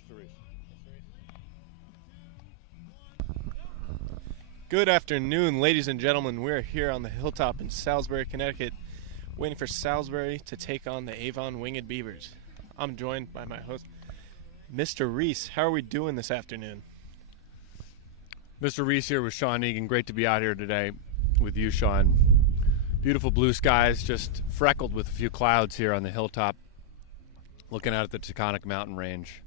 Mr. Reese. Good afternoon, ladies and gentlemen. We're here on the hilltop in Salisbury, Connecticut, waiting for Salisbury to take on the Avon Winged Beavers. I'm joined by my host, Mr. Reese. How are we doing this afternoon? Mr. Reese here with Sean Egan. Great to be out here today with you, Sean. Beautiful blue skies, just freckled with a few clouds here on the hilltop, looking out at the Taconic mountain range.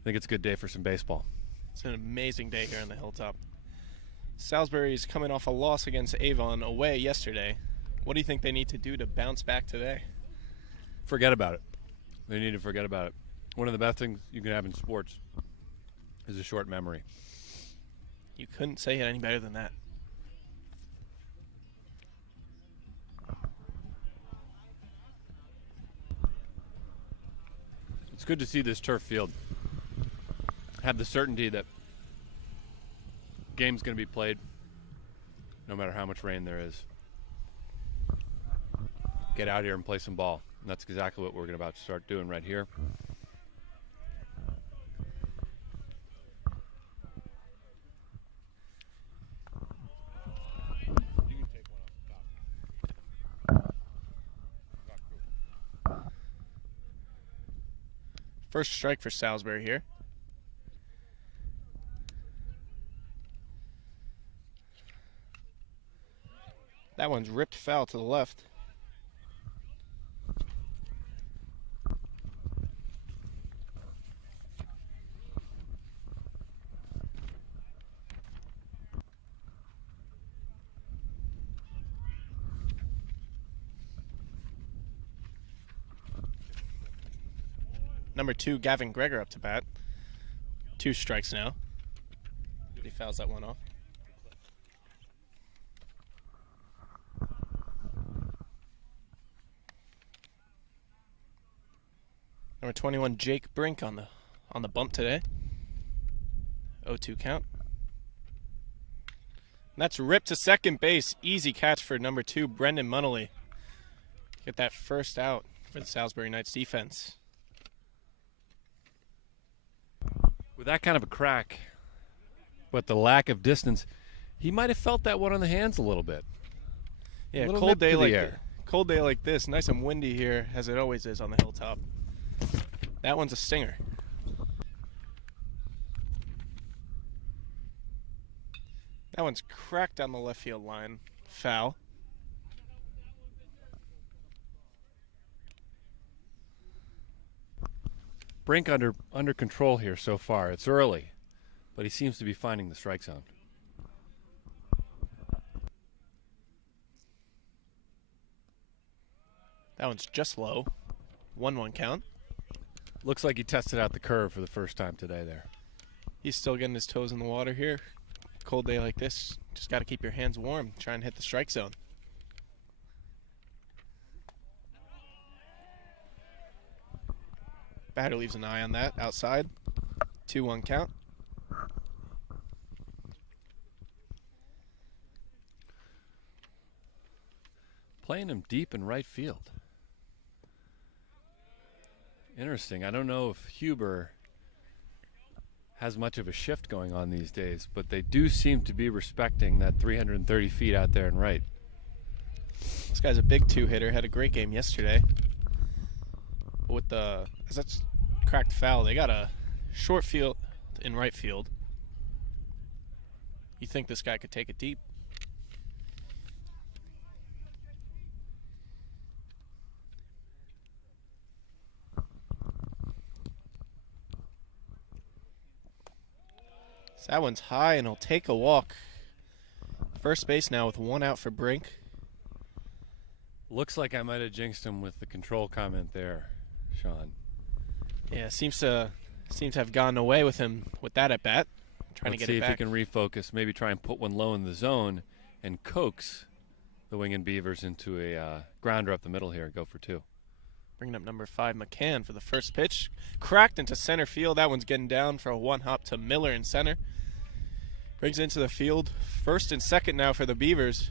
I think it's a good day for some baseball. It's an amazing day here on the hilltop. Salisbury is coming off a loss against Avon away yesterday. What do you think they need to do to bounce back today? Forget about it. They need to forget about it. One of the best things you can have in sports is a short memory. You couldn't say it any better than that. It's good to see this turf field have the certainty that game's going to be played no matter how much rain there is. Get out here and play some ball. And that's exactly what we're about to start doing right here. First strike for Salisbury here. That one's ripped foul to the left. Number 2, Gavin Greger up to bat. 2 strikes now. He fouls that one off. Number 21, Jake Brink on the bump today. 0-2 count. And that's ripped to second base. Easy catch for number 2, Brendan Munnelly. Get that first out for the Salisbury Knights defense. With that kind of a crack, but the lack of distance, he might have felt that one on the hands a little bit. Yeah, little cold day like this, nice and windy here, as it always is on the hilltop. That one's a stinger. That one's cracked down the left field line. Foul. Brink under control here so far. It's early, but he seems to be finding the strike zone. That one's just low. 1-1 count. Looks like he tested out the curve for the first time today there. He's still getting his toes in the water here. Cold day like this, just got to keep your hands warm. Try and hit the strike zone. Batter leaves an eye on that outside. 2-1 count. Playing him deep in right field. Interesting. I don't know if Huber has much of a shift going on these days, but they do seem to be respecting that 330 feet out there in right. This guy's a big 2-hitter. Had a great game yesterday. But with as that's cracked foul, they got a short field in right field. You think this guy could take it deep? So that one's high, and he'll take a walk. First base now with 1 out for Brink. Looks like I might have jinxed him with the control comment there, Sean. Yeah, seems to have gone away with him with that at bat. Trying to get it back. Let's see if he can refocus. Maybe try and put one low in the zone and coax the Winged Beavers into a grounder up the middle here. Go for 2. Bringing up number 5, McCann, for the first pitch. Cracked into center field. That one's getting down for a 1-hop to Miller in center. Brings it into the field. First and second now for the Beavers.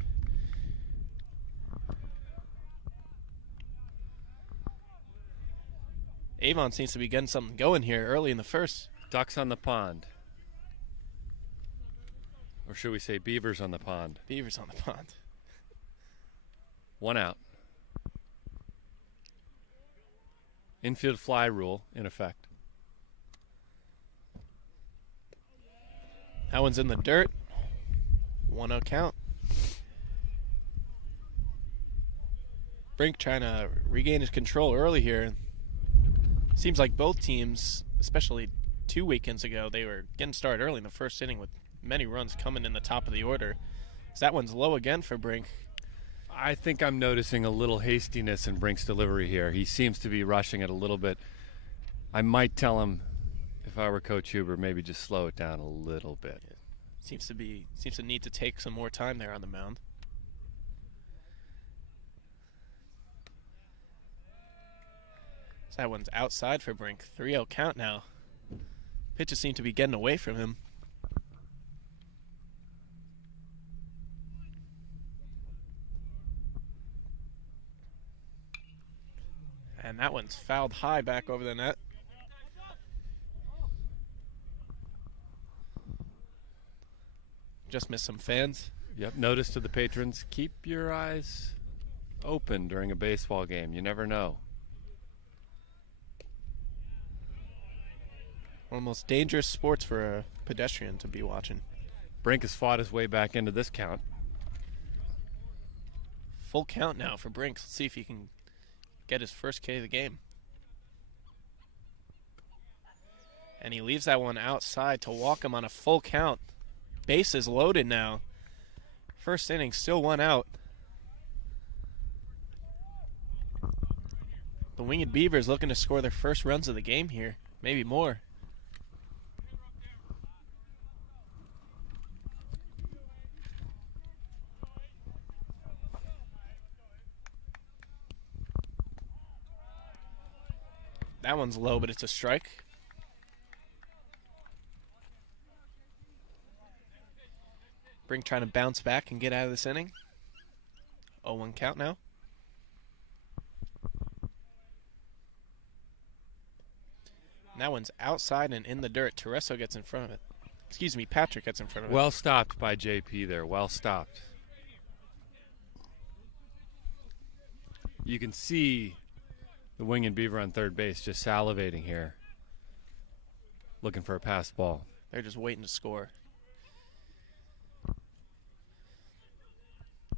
Avon seems to be getting something going here early in the first. Ducks on the pond. Or should we say beavers on the pond? Beavers on the pond. 1 out. Infield fly rule in effect. That one's in the dirt. 1-0 count. Brink trying to regain his control early here. Seems like both teams, especially 2 weekends ago, they were getting started early in the first inning with many runs coming in the top of the order. So that one's low again for Brink. I think I'm noticing a little hastiness in Brink's delivery here. He seems to be rushing it a little bit. I might tell him, if I were Coach Huber, maybe just slow it down a little bit. Seems to need to take some more time there on the mound. So that one's outside for Brink. 3-0 count now. Pitches seem to be getting away from him. And that one's fouled high back over the net. Just missed some fans. Yep, notice to the patrons, keep your eyes open during a baseball game. You never know. One of the most dangerous sports for a pedestrian to be watching. Brink has fought his way back into this count. Full count now for Brink. Let's see if he can get his first K of the game. And he leaves that one outside to walk him on a full count. Bases loaded now. First inning, still 1 out. The Winged Beavers looking to score their first runs of the game here. Maybe more. That one's low, but it's a strike. Brink trying to bounce back and get out of this inning. 0-1 count now. And that one's outside and in the dirt. Tereso gets in front of it. Excuse me, Patrick gets in front of it. Well stopped by JP there. Well stopped. You can see the Winged Beaver on third base just salivating here, looking for a passed ball. They're just waiting to score.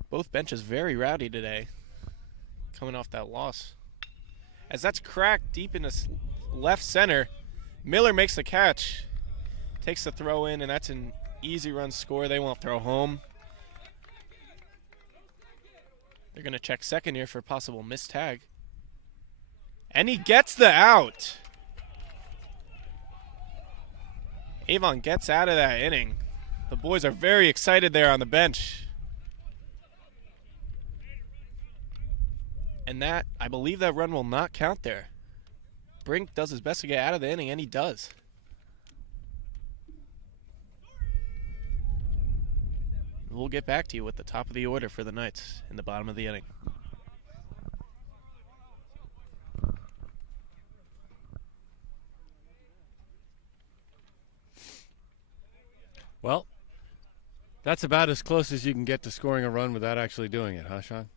Both benches very rowdy today, coming off that loss. As that's cracked deep in the left center, Miller makes the catch, takes the throw in, and that's an easy run score. They won't throw home. They're going to check second here for a possible missed tag. And he gets the out. Avon gets out of that inning. The boys are very excited there on the bench. And that, I believe that run will not count there. Brink does his best to get out of the inning, and he does. We'll get back to you with the top of the order for the Knights in the bottom of the inning. Well, that's about as close as you can get to scoring a run without actually doing it, huh, Sean?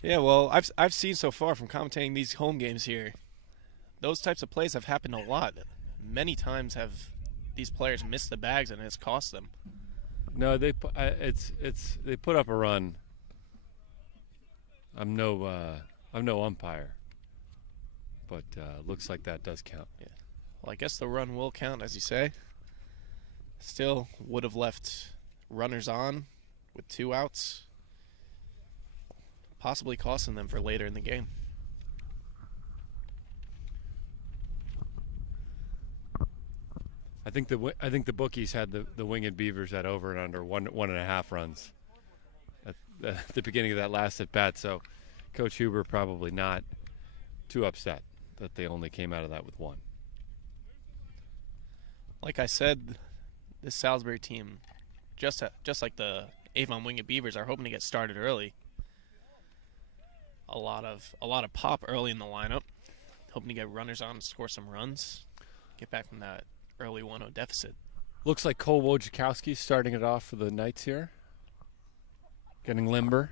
Yeah, well, I've seen so far from commentating these home games here, those types of plays have happened a lot. Many times have these players missed the bags and it's cost them. No, they they put up a run. I'm no umpire, but looks like that does count. Yeah. Well, I guess the run will count, as you say. Still would have left runners on with 2 outs, possibly costing them for later in the game. I think the bookies had the Winged Beavers at over and under 1.5 runs at the beginning of that last at bat. So Coach Huber probably not too upset that they only came out of that with 1. Like I said, this Salisbury team, just like the Avon Winged Beavers, are hoping to get started early. A lot of pop early in the lineup, hoping to get runners on and score some runs, get back from that early 1-0 deficit. Looks like Cole Wojciechowski starting it off for the Knights here. Getting limber.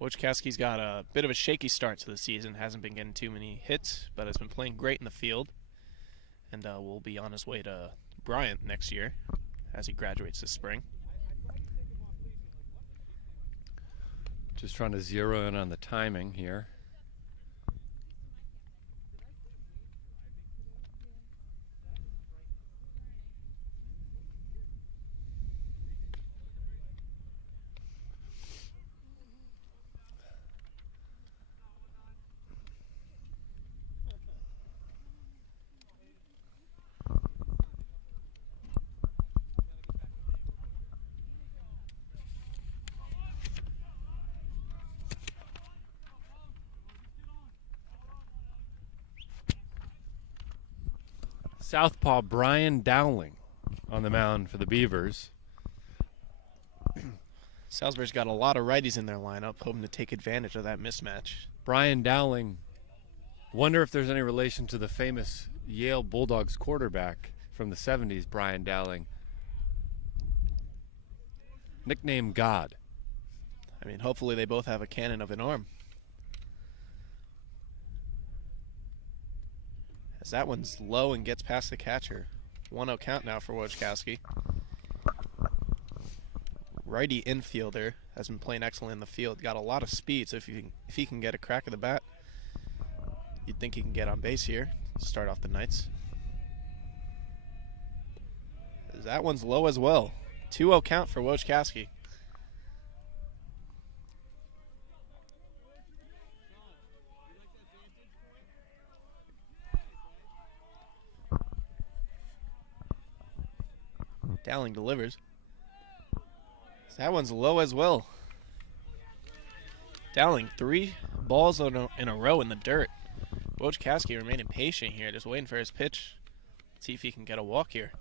Wojciechowski's got a bit of a shaky start to the season. Hasn't been getting too many hits, but has been playing great in the field. And will be on his way to Bryant next year as he graduates this spring. Just trying to zero in on the timing here. Southpaw Brian Dowling on the mound for the Beavers. Salisbury's got a lot of righties in their lineup, hoping to take advantage of that mismatch. Brian Dowling, wonder if there's any relation to the famous Yale Bulldogs quarterback from the 70s, Brian Dowling. Nicknamed God. I mean, hopefully they both have a cannon of an arm. As that one's low and gets past the catcher. 1-0 count now for Wojciechowski. Righty infielder has been playing excellent in the field. Got a lot of speed, so if he can get a crack at the bat, you'd think he can get on base here. Start off the Knights. That one's low as well. 2-0 count for Wojciechowski. Dowling delivers. That one's low as well. Dowling, 3 balls in a row in the dirt. Wojciechowski remaining patient here, just waiting for his pitch. Let's see if he can get a walk here.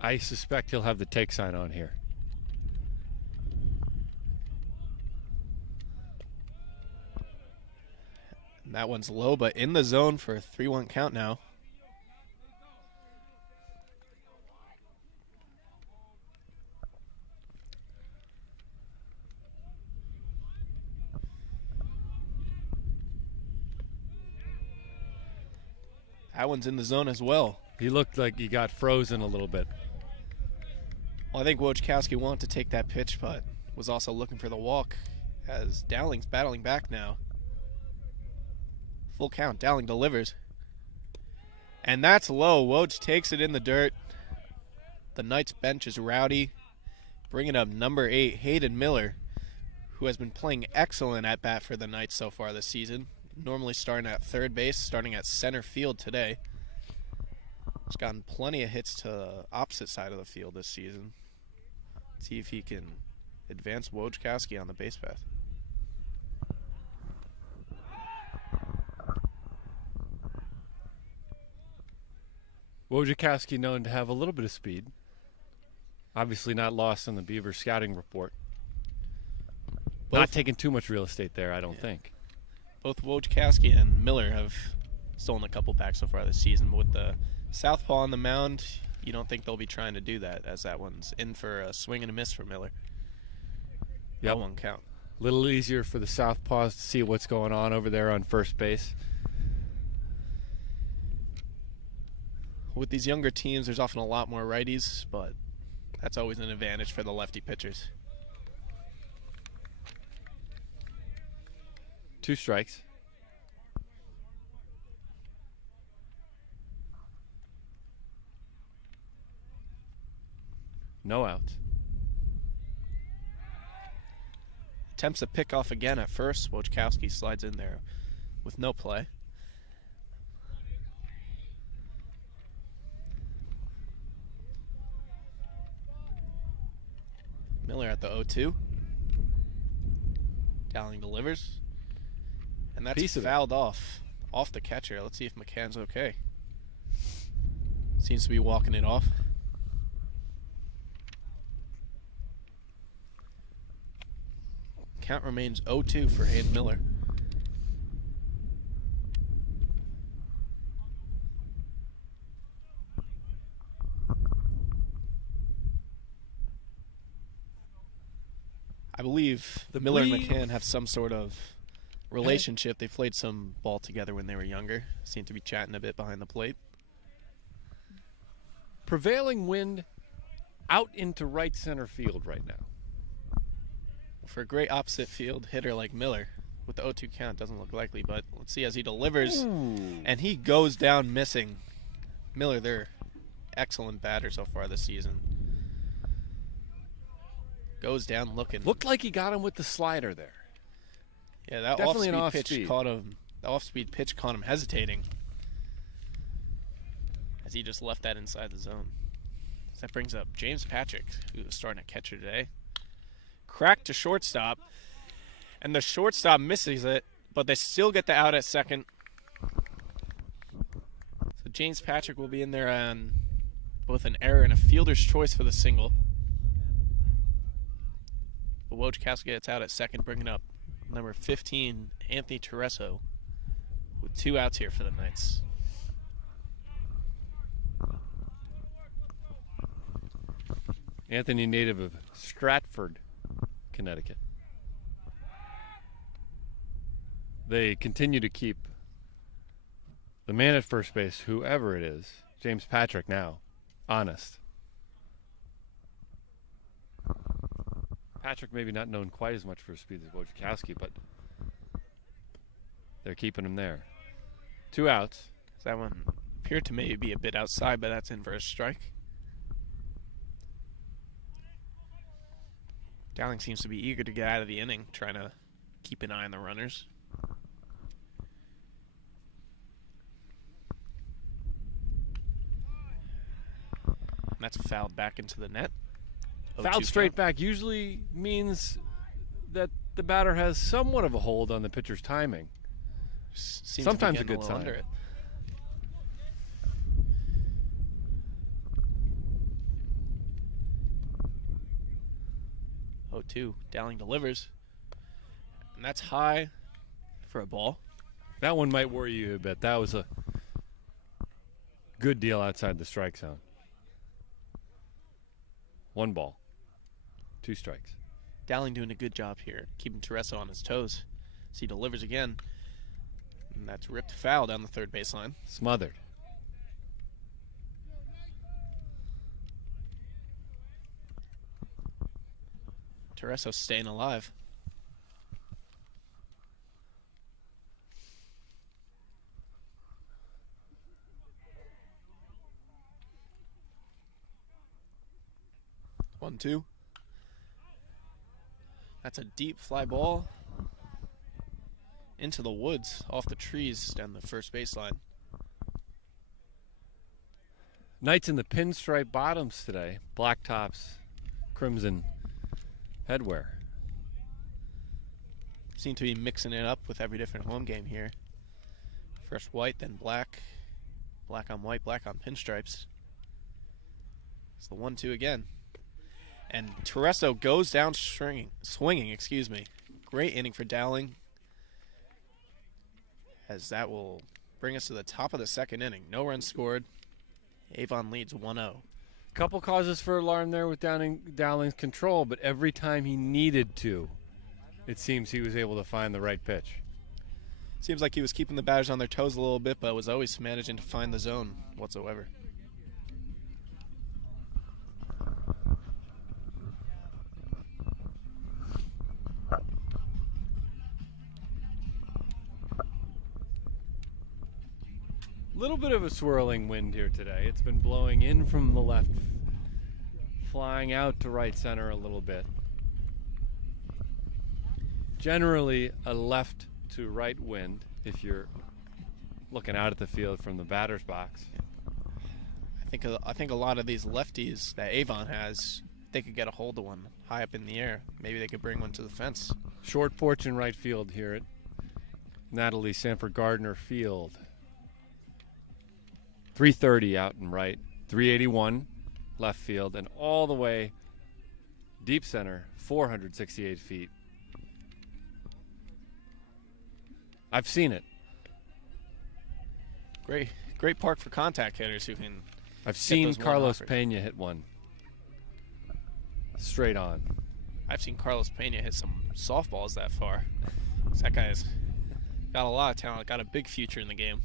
I suspect he'll have the take sign on here. And that one's low, but in the zone for a 3-1 count now. That one's in the zone as well. He looked like he got frozen a little bit. Well, I think Wojciechowski wanted to take that pitch, but was also looking for the walk as Dowling's battling back now. Full count. Dowling delivers. And that's low. Woj takes it in the dirt. The Knights bench is rowdy. Bringing up number 8, Hayden Miller, who has been playing excellent at bat for the Knights so far this season. Normally starting at third base, starting at center field today. He's gotten plenty of hits to the opposite side of the field this season. See if he can advance Wojciechowski on the base path. Wojciechowski known to have a little bit of speed. Obviously not lost on the Beaver scouting report. Not taking too much real estate there, I don't think. Both Wojciechowski and Miller have stolen a couple packs so far this season, but with the southpaw on the mound, you don't think they'll be trying to do that, as that one's in for a swing and a miss for Miller. Yep. 1 count. A little easier for the southpaws to see what's going on over there on first base. With these younger teams, there's often a lot more righties, but that's always an advantage for the lefty pitchers. 2 strikes. No outs. Attempts a pick off again at first. Wojciechowski slides in there with no play. Miller at the 0-2. Dowling delivers. And that's fouled off the catcher. Let's see if McCann's okay. Seems to be walking it off. Count remains 0-2 for Hayden Miller. I believe The Miller and breeze- McCann have some sort of relationship. They played some ball together when they were younger. Seem to be chatting a bit behind the plate. Prevailing wind out into right center field right now. For a great opposite field hitter like Miller, with the 0-2 count, doesn't look likely, but let's see as he delivers. Ooh. And he goes down missing. Miller, they're excellent batter so far this season. Goes down looking. Looked like he got him with the slider there. Yeah, that Definitely an off-speed pitch off-speed. caught him. The off-speed pitch caught him hesitating, as he just left that inside the zone. So that brings up James Patrick, who is starting at catcher today. Cracked to shortstop, and the shortstop misses it, but they still get the out at second. So James Patrick will be in there on both an error and a fielder's choice for the single. But Wojciechowski gets out at second, bringing up number 15, Anthony Tereso, with 2 outs here for the Knights. Anthony, native of Stratford, Connecticut. They continue to keep the man at first base, whoever it is, James Patrick now, honest. Patrick maybe not known quite as much for his speed as Wojciechowski, but they're keeping him there. 2 outs. That one appeared to maybe be a bit outside, but that's in for a strike. Dowling seems to be eager to get out of the inning, trying to keep an eye on the runners. And that's fouled back into the net. 0-2 Fouled straight count. back usually means that the batter has somewhat of a hold on the pitcher's timing. Seems to be Sometimes a getting good little sign. under it. Oh, 2. Dowling delivers. And that's high for a ball. That one might worry you a bit. That was a good deal outside the strike zone. 1 ball, 2 strikes. Dowling doing a good job here, keeping Tereso on his toes. So he delivers again. And that's ripped foul down the third baseline. Smothered. Tereso staying alive. One, 2. That's a deep fly ball into the woods, off the trees down the first baseline. Knights in the pinstripe bottoms today. Black tops, crimson headwear. Seem to be mixing it up with every different home game here. First white, then black. Black on white, black on pinstripes. It's the 1-2 again. And Tereso goes down swinging, excuse me. Great inning for Dowling, as that will bring us to the top of the second inning. No runs scored. Avon leads 1-0. Couple causes for alarm there with Dowling's control, but every time he needed to, it seems he was able to find the right pitch. Seems like he was keeping the batters on their toes a little bit, but was always managing to find the zone whatsoever. Little bit of a swirling wind here today. It's been blowing in from the left, flying out to right center a little bit. Generally a left to right wind if you're looking out at the field from the batter's box. I think a lot of these lefties that Avon has, they could get a hold of one high up in the air. Maybe they could bring one to the fence. Short porch in right field here at Natalie Sanford Gardner Field. 330 out and right, 381 left field, and all the way deep center, 468 feet. I've seen it. Great park for contact hitters who can. I've seen those Carlos one-hoppers. Pena hit one straight on. I've seen Carlos Pena hit some softballs that far. That guy's got a lot of talent, got a big future in the game.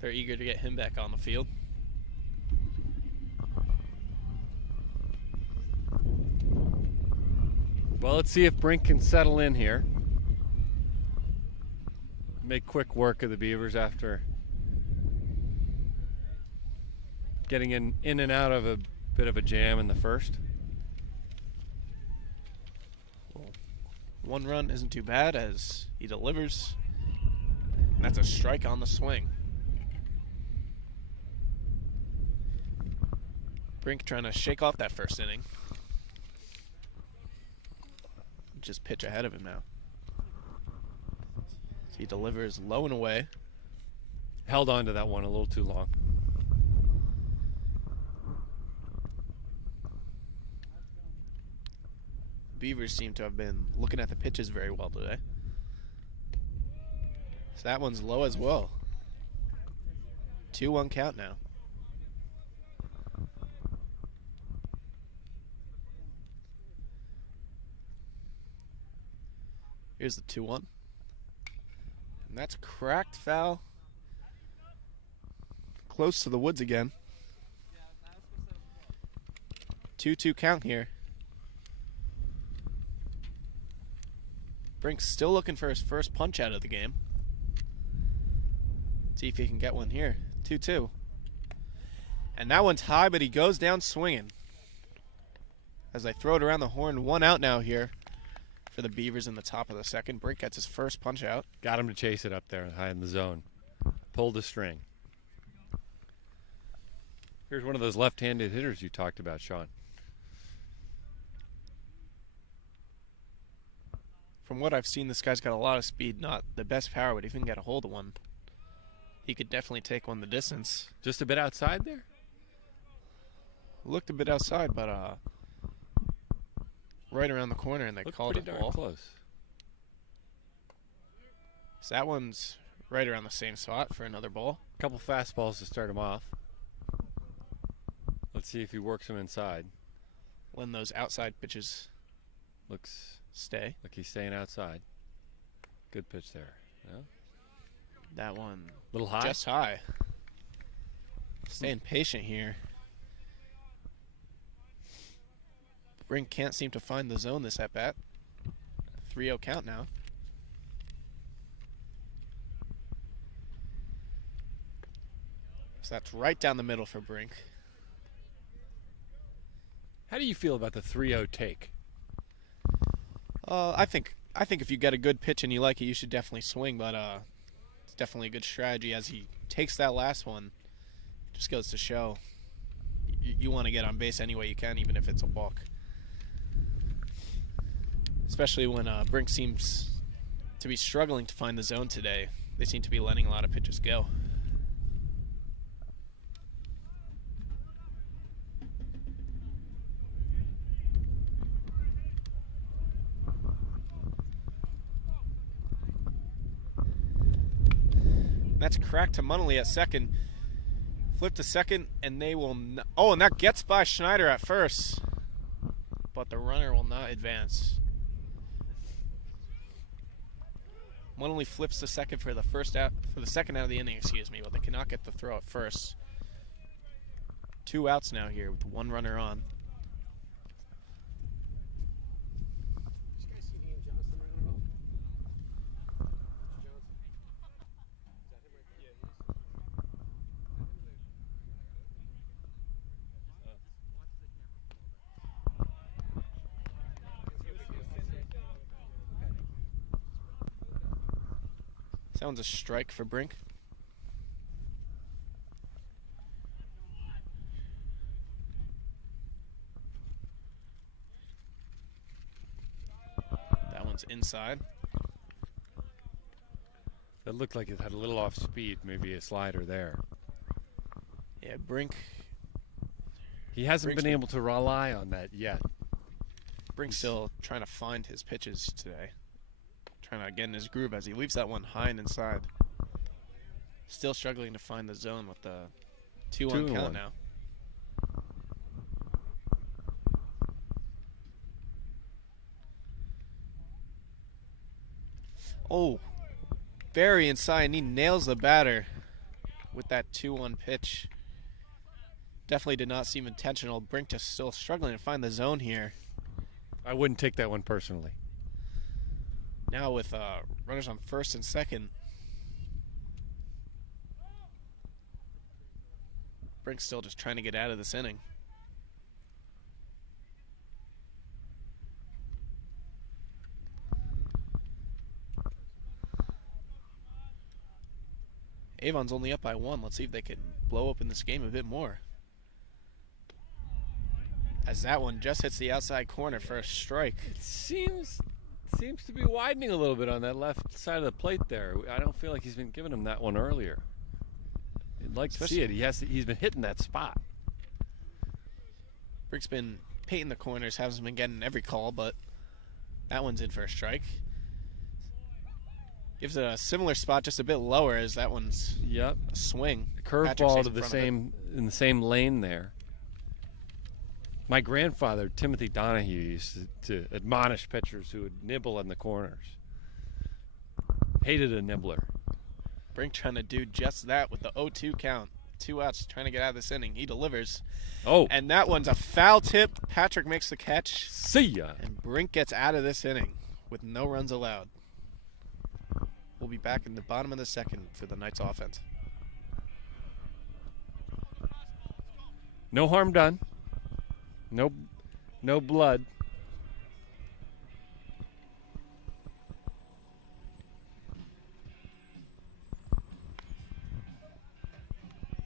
They're eager to get him back on the field. Well, let's see if Brink can settle in here. Make quick work of the Beavers after getting in and out of a bit of a jam in the first. Well, one run isn't too bad as he delivers. And that's a strike on the swing. Brink trying to shake off that first inning. Just pitch ahead of him now. He delivers low and away. Held on to that one a little too long. Beavers seem to have been looking at the pitches very well today. So that one's low as well. 2-1 count now. Here's the 2-1. And that's cracked foul. Close to the woods again. 2-2 count here. Brink's still looking for his first punch out of the game. See if he can get one here. 2-2. And that one's high, but he goes down swinging. As I throw it around the horn, 1 out now here for the Beavers in the top of the second. Brink gets his first punch out. Got him to chase it up there high in the zone. Pulled the string. Here's one of those left-handed hitters you talked about, Sean. From what I've seen, this guy's got a lot of speed. Not the best power, but if he can get a hold of one, he could definitely take one the distance. Just a bit outside there? Looked a bit outside, but right around the corner, and they Looked called it pretty ball. darn close. So that one's right around the same spot for another ball. Couple fastballs to start him off. Let's see if he works him inside. When those outside pitches Looks stay. like he's staying outside. Good pitch there. Yeah. That one Little high. just high. Staying patient here. Brink can't seem to find the zone this at-bat. 3-0 count now. So that's right down the middle for Brink. How do you feel about the 3-0 take? I think if you get a good pitch and you like it, you should definitely swing. But it's definitely a good strategy as he takes that last one. Just goes to show you want to get on base any way you can, even if it's a walk. Especially when Brink seems to be struggling to find the zone today. They seem to be letting a lot of pitches go. That's cracked to Munnelly at second. Flip to second, and they will not. Oh, and that gets by Schneider at first. But the runner will not advance. Munnelly flips to second for the second out of the inning, excuse me, but they cannot get the throw at first. 2 outs now here with 1 runner on. Sounds a strike for Brink. That one's inside. That looked like it had a little off speed, maybe a slider there. Yeah, Brink. He hasn't Brink's been able to rely on that yet. Brink's still trying to find his pitches today. Trying to get in his groove as he leaves that one high and inside. Still struggling to find the zone with the 2-1 count now. Oh, very inside, and he nails the batter with that 2-1 pitch. Definitely did not seem intentional. Brink just still struggling to find the zone here. I wouldn't take that one personally. Now with runners on first and second. Brink's still just trying to get out of this inning. Avon's only up by 1. Let's see if they can blow open this game a bit more. As that one just hits the outside corner for a strike. It seems to be widening a little bit on that left side of the plate there. I don't feel like he's been giving him that one earlier. I'd like to see it. He's been hitting that spot. Brink's been painting the corners, hasn't been getting every call, but that one's in for a strike. Gives it a similar spot, just a bit lower, as that one's a swing. Curveball to in the same lane there. My grandfather, Timothy Donahue, used to admonish pitchers who would nibble in the corners. Hated a nibbler. Brink trying to do just that with the 0-2 count. 2 outs, trying to get out of this inning. He delivers. Oh. And that one's a foul tip. Patrick makes the catch. See ya. And Brink gets out of this inning with no runs allowed. We'll be back in the bottom of the second for the Knights offense. No harm done. No blood.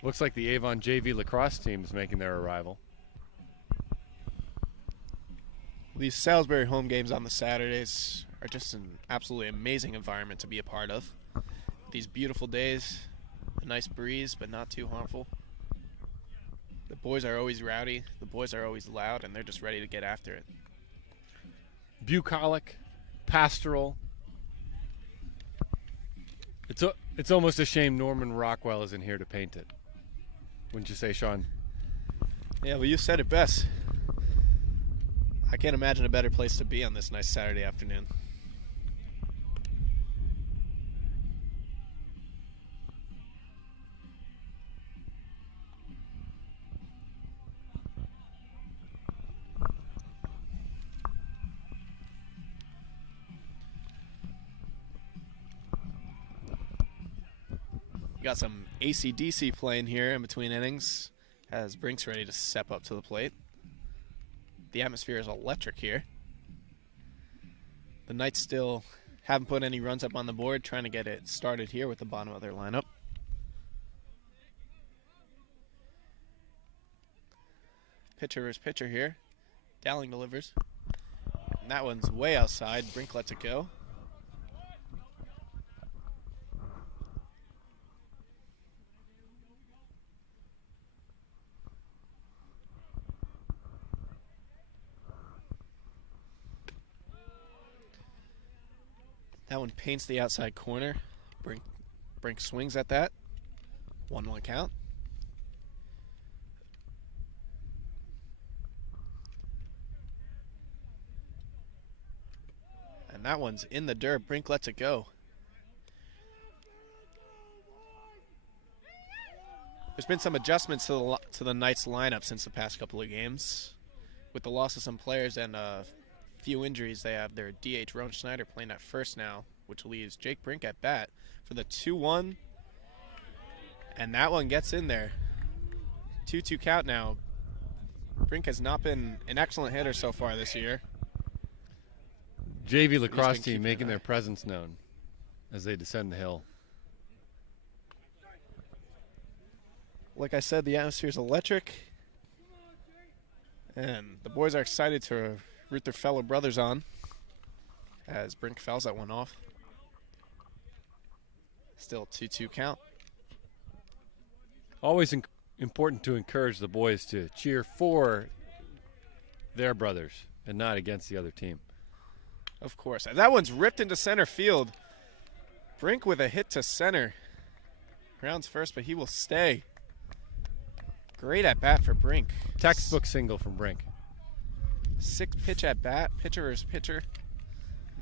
Looks like the Avon JV lacrosse team is making their arrival. These Salisbury home games on the Saturdays are just an absolutely amazing environment to be a part of. These beautiful days, a nice breeze, but not too harmful. The boys are always rowdy, the boys are always loud, and they're just ready to get after it. Bucolic, pastoral. It's almost a shame Norman Rockwell isn't here to paint it. Wouldn't you say, Sean? Yeah, well, you said it best. I can't imagine a better place to be on this nice Saturday afternoon. You got some AC/DC playing here in between innings as Brink's ready to step up to the plate. The atmosphere is electric here. The Knights still haven't put any runs up on the board, trying to get it started here with the bottom of their lineup. Pitcher versus pitcher here. Dowling delivers. And that one's way outside. Brink lets it go. That one paints the outside corner. Brink swings at that. 1-1 count. And that one's in the dirt. Brink lets it go. There's been some adjustments to the Knights lineup since the past couple of games. With the loss of some players and few injuries, they have their DH Roan Schneider playing at first now, which leaves Jake Brink at bat for the 2-1. And that one gets in there. 2-2 count now. Brink has not been an excellent hitter so far this year. JV lacrosse team making their presence known as they descend the hill. Like I said, the atmosphere is electric. And the boys are excited to root their fellow brothers on as Brink fouls that one off. Still 2-2 count. Always important to encourage the boys to cheer for their brothers and not against the other team. Of course. And that one's ripped into center field. Brink with a hit to center. Grounds first, but he will stay. Great at bat for Brink. Textbook single from Brink. 6 pitch at bat, pitcher versus pitcher.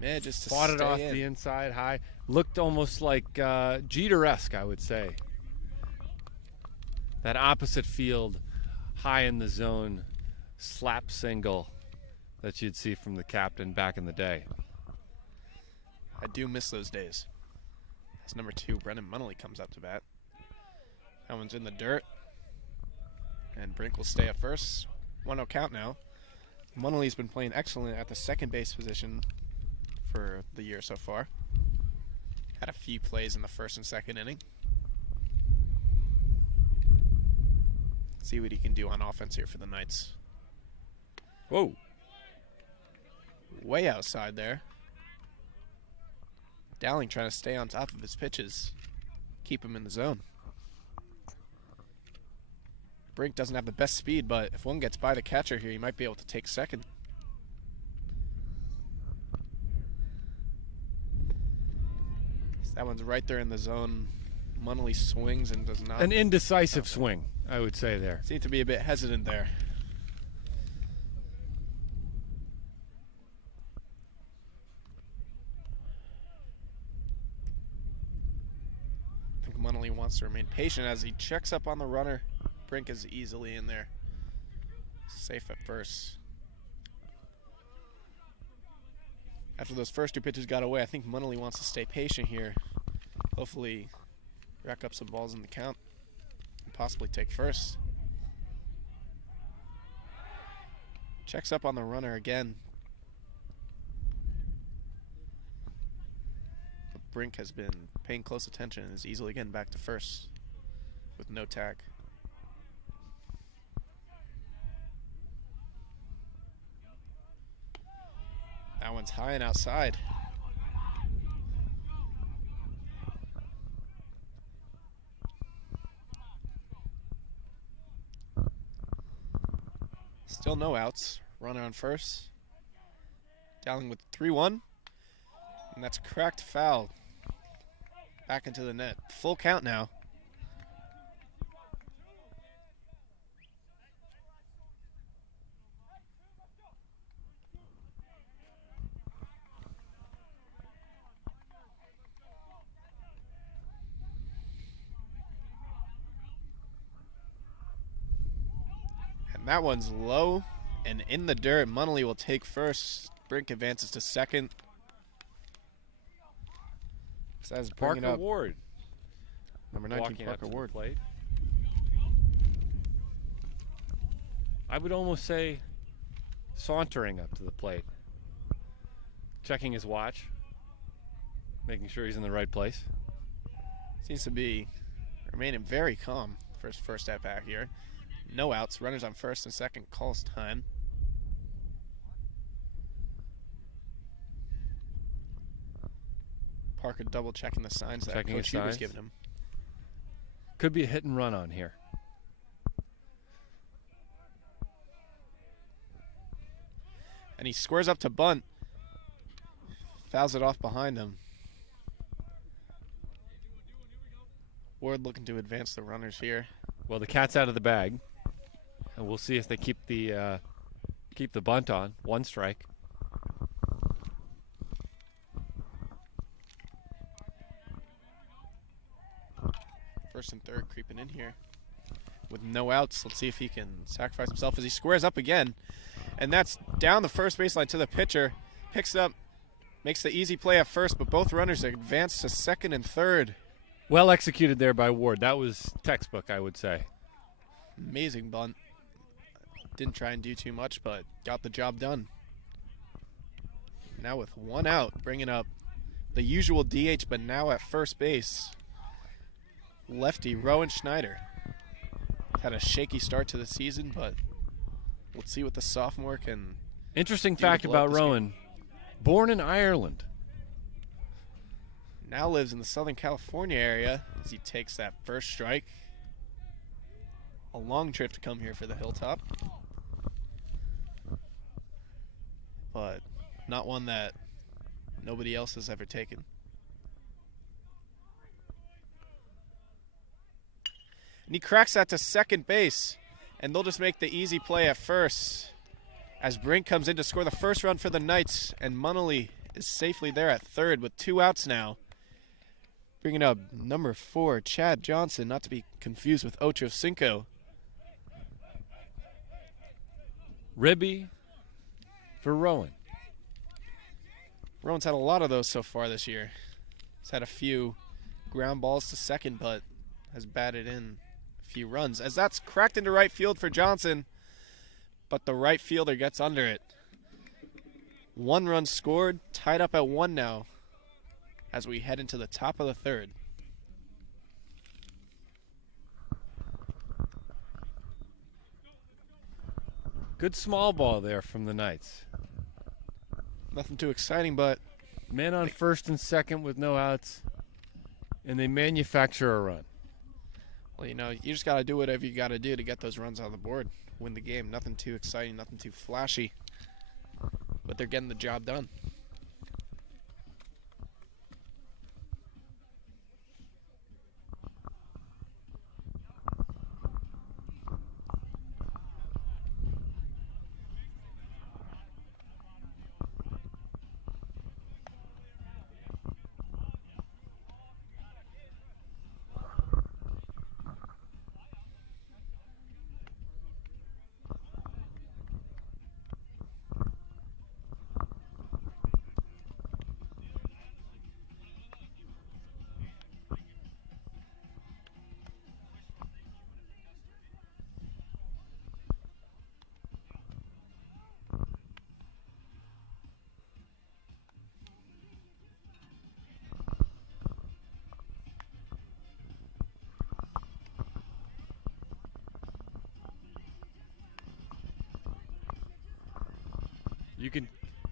Manages to Fought it stay off in. the inside high. Looked almost like Jeter-esque, I would say. That opposite field, high in the zone, slap single that you'd see from the captain back in the day. I do miss those days. As number 2, Brendan Munnelly comes up to bat. That one's in the dirt. And Brink will stay at first. 1-0 count now. Munnelly's been playing excellent at the second base position for the year so far. Had a few plays in the first and second inning. See what he can do on offense here for the Knights. Whoa. Way outside there. Dowling trying to stay on top of his pitches. Keep him in the zone. Brink doesn't have the best speed, but if one gets by the catcher here, he might be able to take second. So that one's right there in the zone. Munnelly swings and does not. An indecisive swing, I would say there. Seemed to be a bit hesitant there. I think Munnelly wants to remain patient as he checks up on the runner. Brink is easily in there. Safe at first. After those first 2 pitches got away, I think Munnelly wants to stay patient here. Hopefully rack up some balls in the count and possibly take first. Checks up on the runner again. But Brink has been paying close attention and is easily getting back to first with no tag. That one's high and outside. Still no outs. Runner on first. Dowling with 3-1. And that's cracked foul. Back into the net. Full count now. That one's low and in the dirt. Munnelly will take first. Brink advances to second. So that's bringing Parker up Ward. number 19, Walking up Parker to the Ward. plate. I would almost say sauntering up to the plate. Checking his watch. Making sure he's in the right place. Seems to be remaining very calm for his first at bat here. No outs. Runners on first and second. Calls time. Parker double checking the signs that Checking Coach his Huber's signs. giving him. Could be a hit and run on here. And he squares up to bunt. Fouls it off behind him. Ward looking to advance the runners here. Well, the cat's out of the bag, and we'll see if they keep the bunt on. 1 strike. First and third creeping in here. With no outs, let's see if he can sacrifice himself as he squares up again. And that's down the first baseline to the pitcher. Picks it up, makes the easy play at first, but both runners advance to second and third. Well executed there by Ward. That was textbook, I would say. Amazing bunt. Didn't try and do too much, but got the job done. Now with 1 out, bringing up the usual DH, but now at first base. Lefty Rowan Schneider. Had a shaky start to the season, but let's see what the sophomore can. Interesting do to fact blow about up this Rowan. Born in Ireland. Now lives in the Southern California area as he takes that first strike. A long trip to come here for the Hilltop, but not one that nobody else has ever taken. And he cracks that to second base, and they'll just make the easy play at first as Brink comes in to score the first run for the Knights, and Munnelly is safely there at third with 2 outs now. Bringing up number 4, Chad Johnson, not to be confused with Ocho Cinco. Ribby for Rowan. Rowan's had a lot of those so far this year. He's had a few ground balls to second, but has batted in a few runs. As that's cracked into right field for Johnson, but the right fielder gets under it. 1 run scored, tied up at 1 now as we head into the top of the third. Good small ball there from the Knights. Nothing too exciting, but Men on first and second with no outs, and they manufacture a run. well, you know, you just got to do whatever you got to do to get those runs on the board, win the game. Nothing too exciting, nothing too flashy, but they're getting the job done.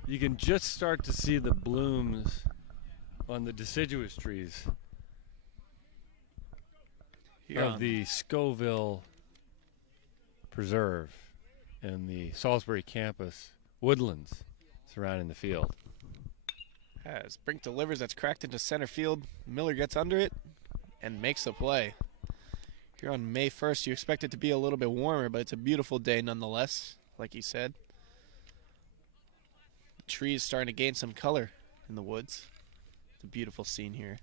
You can just start to see the blooms on the deciduous trees of the Scoville Preserve and the Salisbury campus woodlands surrounding the field. As Brink delivers, that's cracked into center field. Miller gets under it and makes the play. Here on May 1st, you expect it to be a little bit warmer, but it's a beautiful day nonetheless, like you said. The trees starting to gain some color in the woods. It's a beautiful scene here.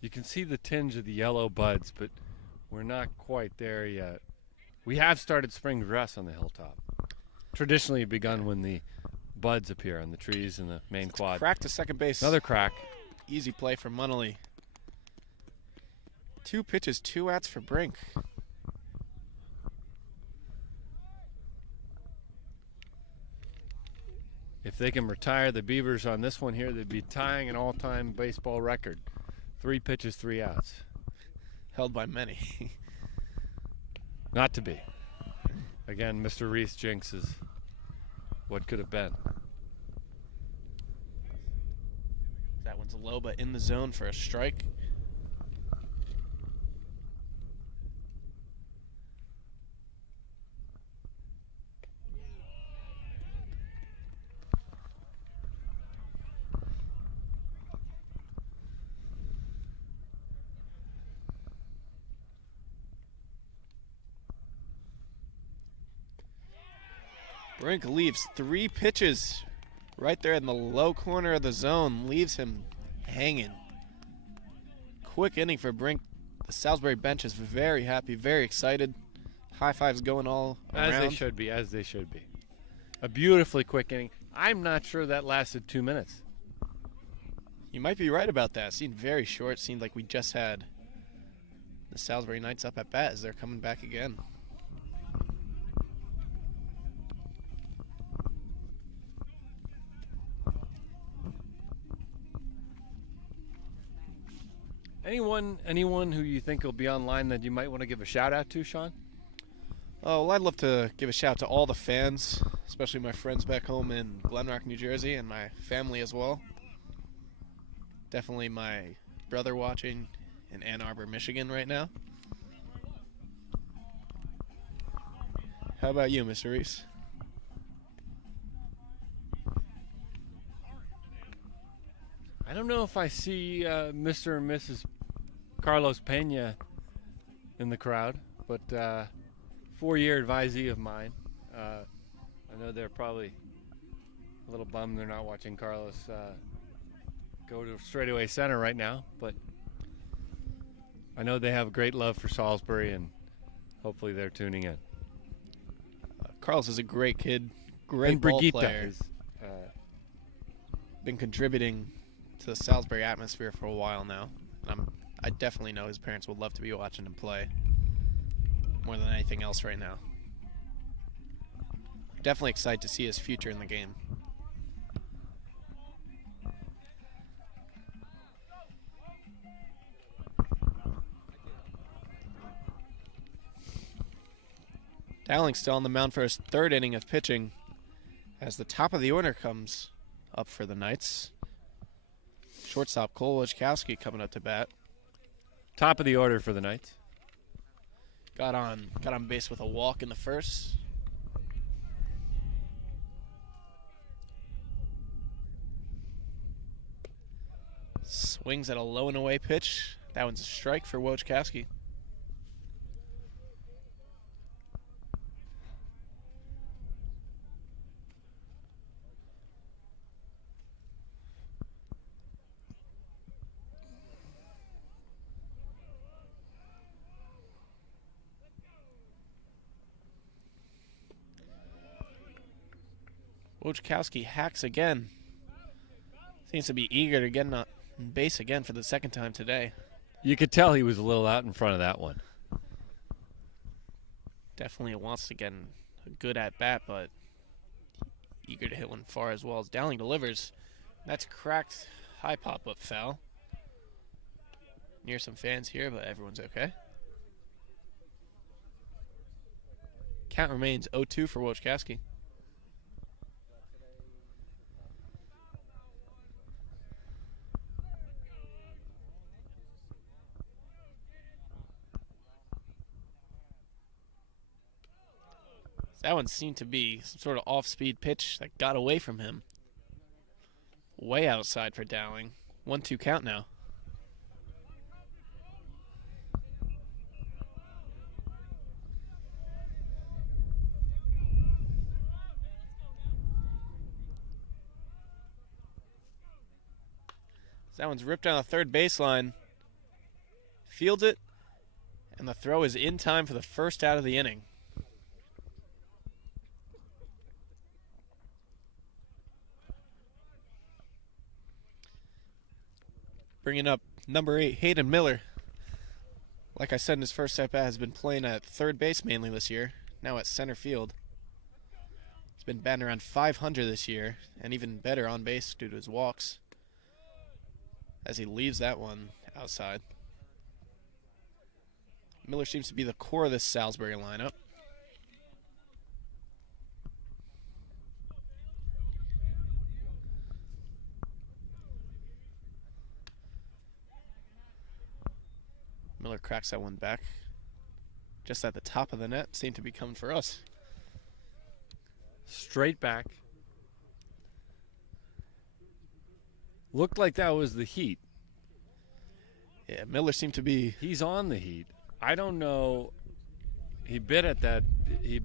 You can see the tinge of the yellow buds, but we're not quite there yet. We have started spring dress on the hilltop. Traditionally begun when the buds appear on the trees in the main quad. Crack to second base. Another crack. Easy play for Munnelly. 2 pitches, 2 outs for Brink. If they can retire the Beavers on this one here, they'd be tying an all-time baseball record. 3 pitches, 3 outs. Held by many. Not to be. Again, Mr. Reese jinxes what could have been. That one's low, but in the zone for a strike. Brink leaves 3 pitches right there in the low corner of the zone, leaves him hanging. Quick inning for Brink. The Salisbury bench is very happy, very excited. High fives going all around. As they should be, as they should be. A beautifully quick inning. I'm not sure that lasted 2 minutes. You might be right about that. It seemed very short. It seemed like we just had the Salisbury Knights up at bat as they're coming back again. Anyone who you think will be online that you might want to give a shout out to, Sean? Oh, well, I'd love to give a shout out to all the fans, especially my friends back home in Glen Rock, New Jersey, and my family as well. Definitely my brother watching in Ann Arbor, Michigan right now. How about you, Mr. Reese? I don't know if I see Mr. and Mrs. Carlos Pena in the crowd, but 4-year advisee of mine. I know they're probably a little bummed they're not watching Carlos go to straightaway center right now, but I know they have a great love for Salisbury, and hopefully they're tuning in. Carlos is a great kid, great And ball Brigitte player. is, Been contributing to the Salisbury atmosphere for a while now. I definitely know his parents would love to be watching him play more than anything else right now. Definitely excited to see his future in the game. Dowling still on the mound for his third inning of pitching as the top of the order comes up for the Knights. Shortstop Cole Wojciechowski coming up to bat. top of the order for the Knights. Got on base with a walk in the first. Swings at a low and away pitch. That one's a strike for Wojciechowski. Wojciechowski hacks again. Seems to be eager to get on base again for the second time today. You could tell he was a little out in front of that one. Definitely wants to get a good at bat, but eager to hit one far as well as Dowling delivers. That's cracked, high pop up foul. Near some fans here, but everyone's okay. Count remains 0-2 for Wojciechowski. That one seemed to be some sort of off-speed pitch that got away from him. Way outside for Dowling. 1-2 count now. That one's ripped down the third baseline. Fields it, and the throw is in time for the first out of the inning. Bringing up number 8, Hayden Miller. Like I said in his first at bat, has been playing at third base mainly this year, now at center field. He's been batting around 500 this year, and even better on base due to his walks, as he leaves that one outside. Miller seems to be the core of this Salisbury lineup. Miller cracks that one back. Just at the top of the net. Seemed to be coming for us. Straight back. Looked like that was the heat. Yeah, Miller seemed to be... He's on the heat. I don't know. He bit at that. He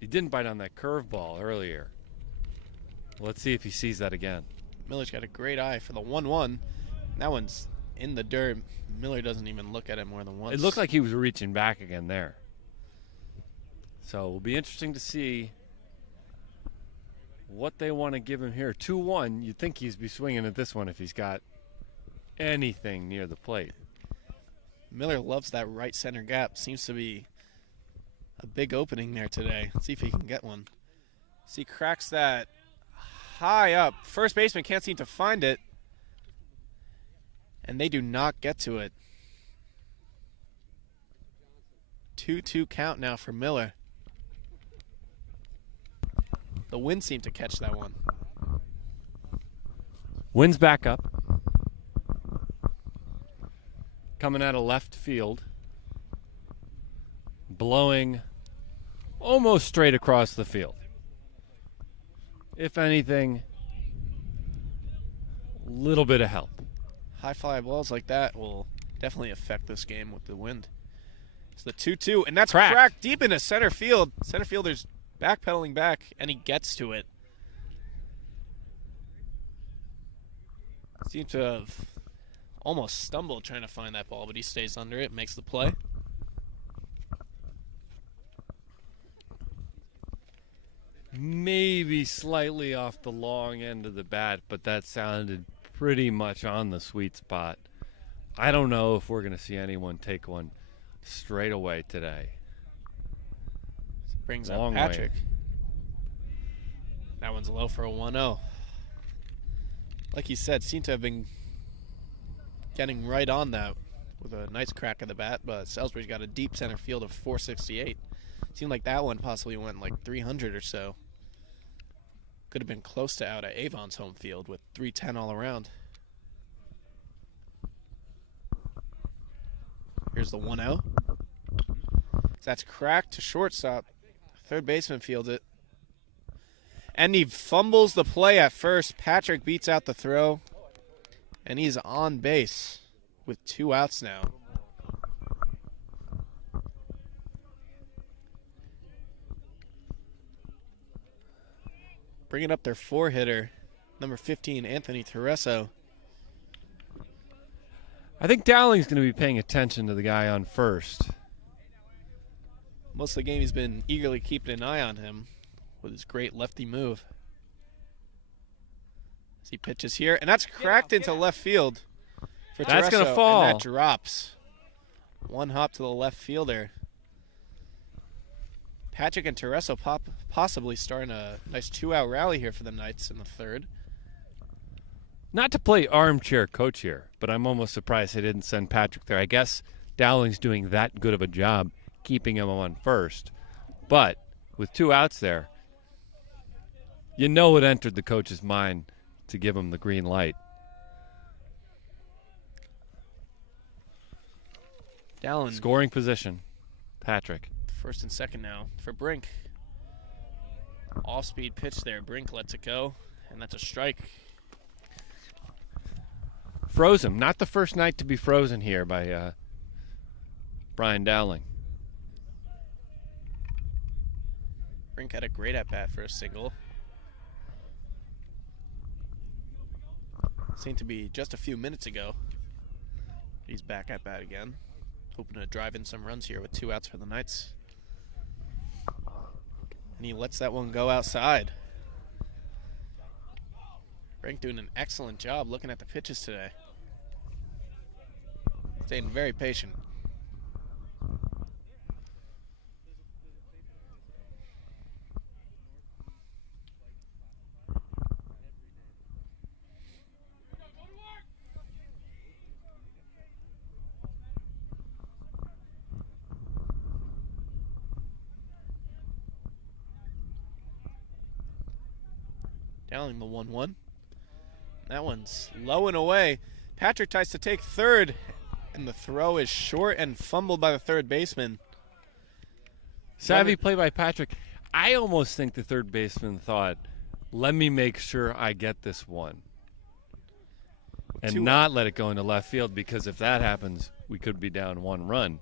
didn't bite on that curveball earlier. Let's see if he sees that again. Miller's got a great eye for the 1-1. That one's in the dirt. Miller doesn't even look at it more than once. It looked like he was reaching back again there. So it'll be interesting to see what they want to give him here. 2-1, you'd think he'd be swinging at this one if he's got anything near the plate. Miller loves that right center gap. Seems to be a big opening there today. Let's see if he can get one. See, cracks that high up. First baseman can't seem to find it. And they do not get to it. 2-2 count now for Miller. The wind seemed to catch that one. Wind's back up. Coming out of left field. Blowing almost straight across the field. If anything, a little bit of help. High fly balls like that will definitely affect this game with the wind. It's the 2-2, and that's cracked deep into center field. Center fielder's backpedaling back, and he gets to it. Seemed to have almost stumbled trying to find that ball, but he stays under it, makes the play. Maybe slightly off the long end of the bat, but that sounded pretty much on the sweet spot. I don't know if we're going to see anyone take one straight away today. Brings Long up way. Patrick. That one's low for a 1-0. Like he said, seemed to have been getting right on that with a nice crack of the bat, but Salisbury's got a deep center field of 468. Seemed like that one possibly went like 300 or so. Could have been close to out at Avon's home field with 310 all around. Here's the 1-0. That's cracked to shortstop. Third baseman fields it. And he fumbles the play at first. Patrick beats out the throw. And he's on base with 2 outs now. Bringing up their 4-hitter, number 15, Anthony Tereso. I think Dowling's going to be paying attention to the guy on first. Most of the game he's been eagerly keeping an eye on him with his great lefty move. As he pitches here, and that's cracked into left field for That's Tereso, gonna fall. and that drops. One hop to the left fielder. Patrick and Tereso possibly starting a nice 2-out rally here for the Knights in the third. Not to play armchair coach here, but I'm almost surprised they didn't send Patrick there. I guess Dowling's doing that good of a job keeping him on first. But with 2 outs there, you know it entered the coach's mind to give him the green light. Dowling, Scoring position, Patrick. first and second now for Brink. Off-speed pitch there. Brink lets it go, and that's a strike. Froze him. Not the first night to be frozen here by Brian Dowling. Brink had a great at-bat for a single. Seemed to be just a few minutes ago. He's back at bat again. Hoping to drive in some runs here with 2 outs for the Knights. And he lets that one go outside. Brink doing an excellent job looking at the pitches today. Staying very patient. Dowling the 1-1. That one's low and away. Patrick tries to take third, and the throw is short and fumbled by the third baseman. Savvy play by Patrick. I almost think the third baseman thought, let me make sure I get this one. And not let it go into left field, because if that happens, we could be down 1 run.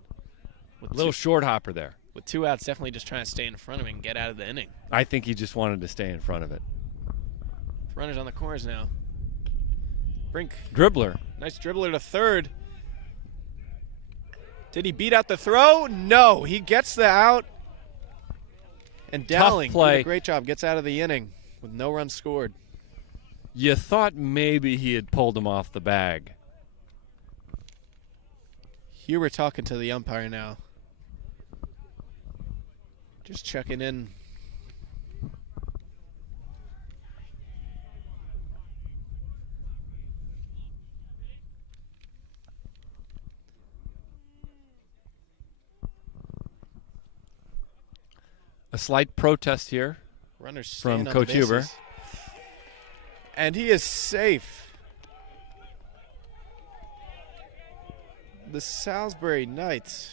With Little short hopper there. With 2 outs, definitely just trying to stay in front of him and get out of the inning. I think he just wanted to stay in front of it. Runners on the corners now. Brink. Dribbler. Nice dribbler to third. Did he beat out the throw? No. He gets the out. And Dowling play. did a great job. Gets out of the inning with no runs scored. You thought maybe he had pulled him off the bag. Here we're talking to the umpire now. Just checking in. A slight protest here Runners from staying on Coach the Huber. bases. And he is safe. The Salisbury Knights,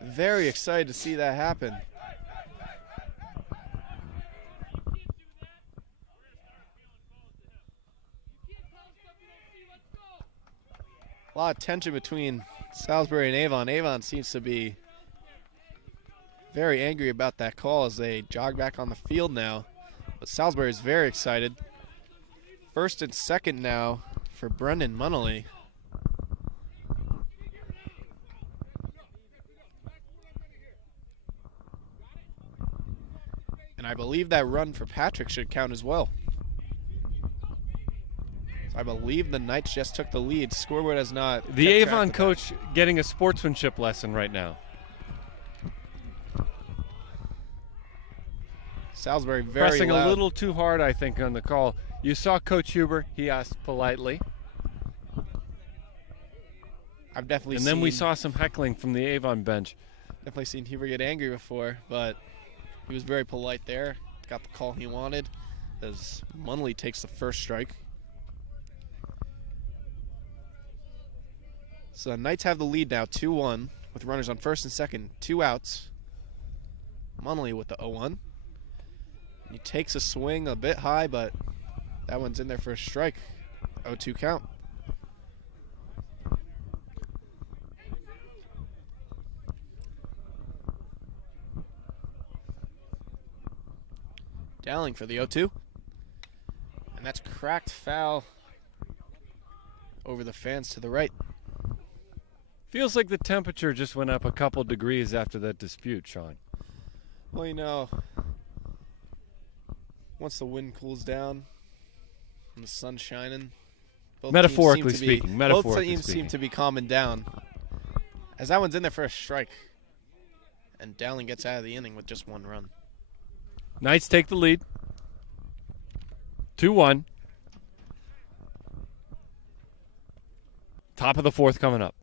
very excited to see that happen. A lot of tension between Salisbury and Avon. Avon seems to be very angry about that call as they jog back on the field now. But Salisbury is very excited. First and second now for Brendan Munnelly. And I believe that run for Patrick should count as well. So I believe the Knights just took the lead. Scoreboard has not. The Avon coach getting a sportsmanship lesson right now. Salisbury very pressing loud. a little too hard, I think, on the call. You saw Coach Huber. He asked politely. I've definitely And seen. then we saw some heckling from the Avon bench. Definitely seen Huber get angry before, but he was very polite there. Got the call he wanted as Munnelly takes the first strike. So the Knights have the lead now, 2-1, with runners on first and second, 2 outs. Munnelly with the 0-1. He takes a swing a bit high, but that one's in there for a strike. 0-2 count. Dowling for the 0-2. And that's cracked foul over the fence to the right. Feels like the temperature just went up a couple degrees after that dispute, Sean. Well, you know, once the wind cools down and the sun's shining, Metaphorically speaking. Both teams seem to be calming down. As that one's in there for a strike. And Dowling gets out of the inning with just 1 run. Knights take the lead. 2-1. Top of the 4th coming up.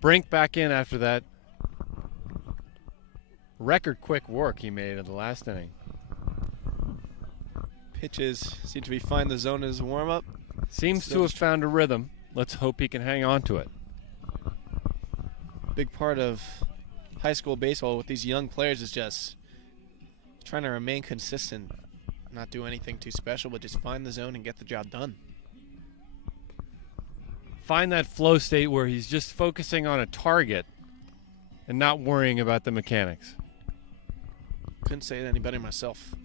Brink back in after that record quick work he made in the last inning. Pitches seem to be finding the zone as a warm-up. Seems to have found a rhythm. Let's hope he can hang on to it. Big part of high school baseball with these young players is just trying to remain consistent, not do anything too special, but just find the zone and get the job done. Find that flow state where he's just focusing on a target and not worrying about the mechanics. Couldn't say it any better myself.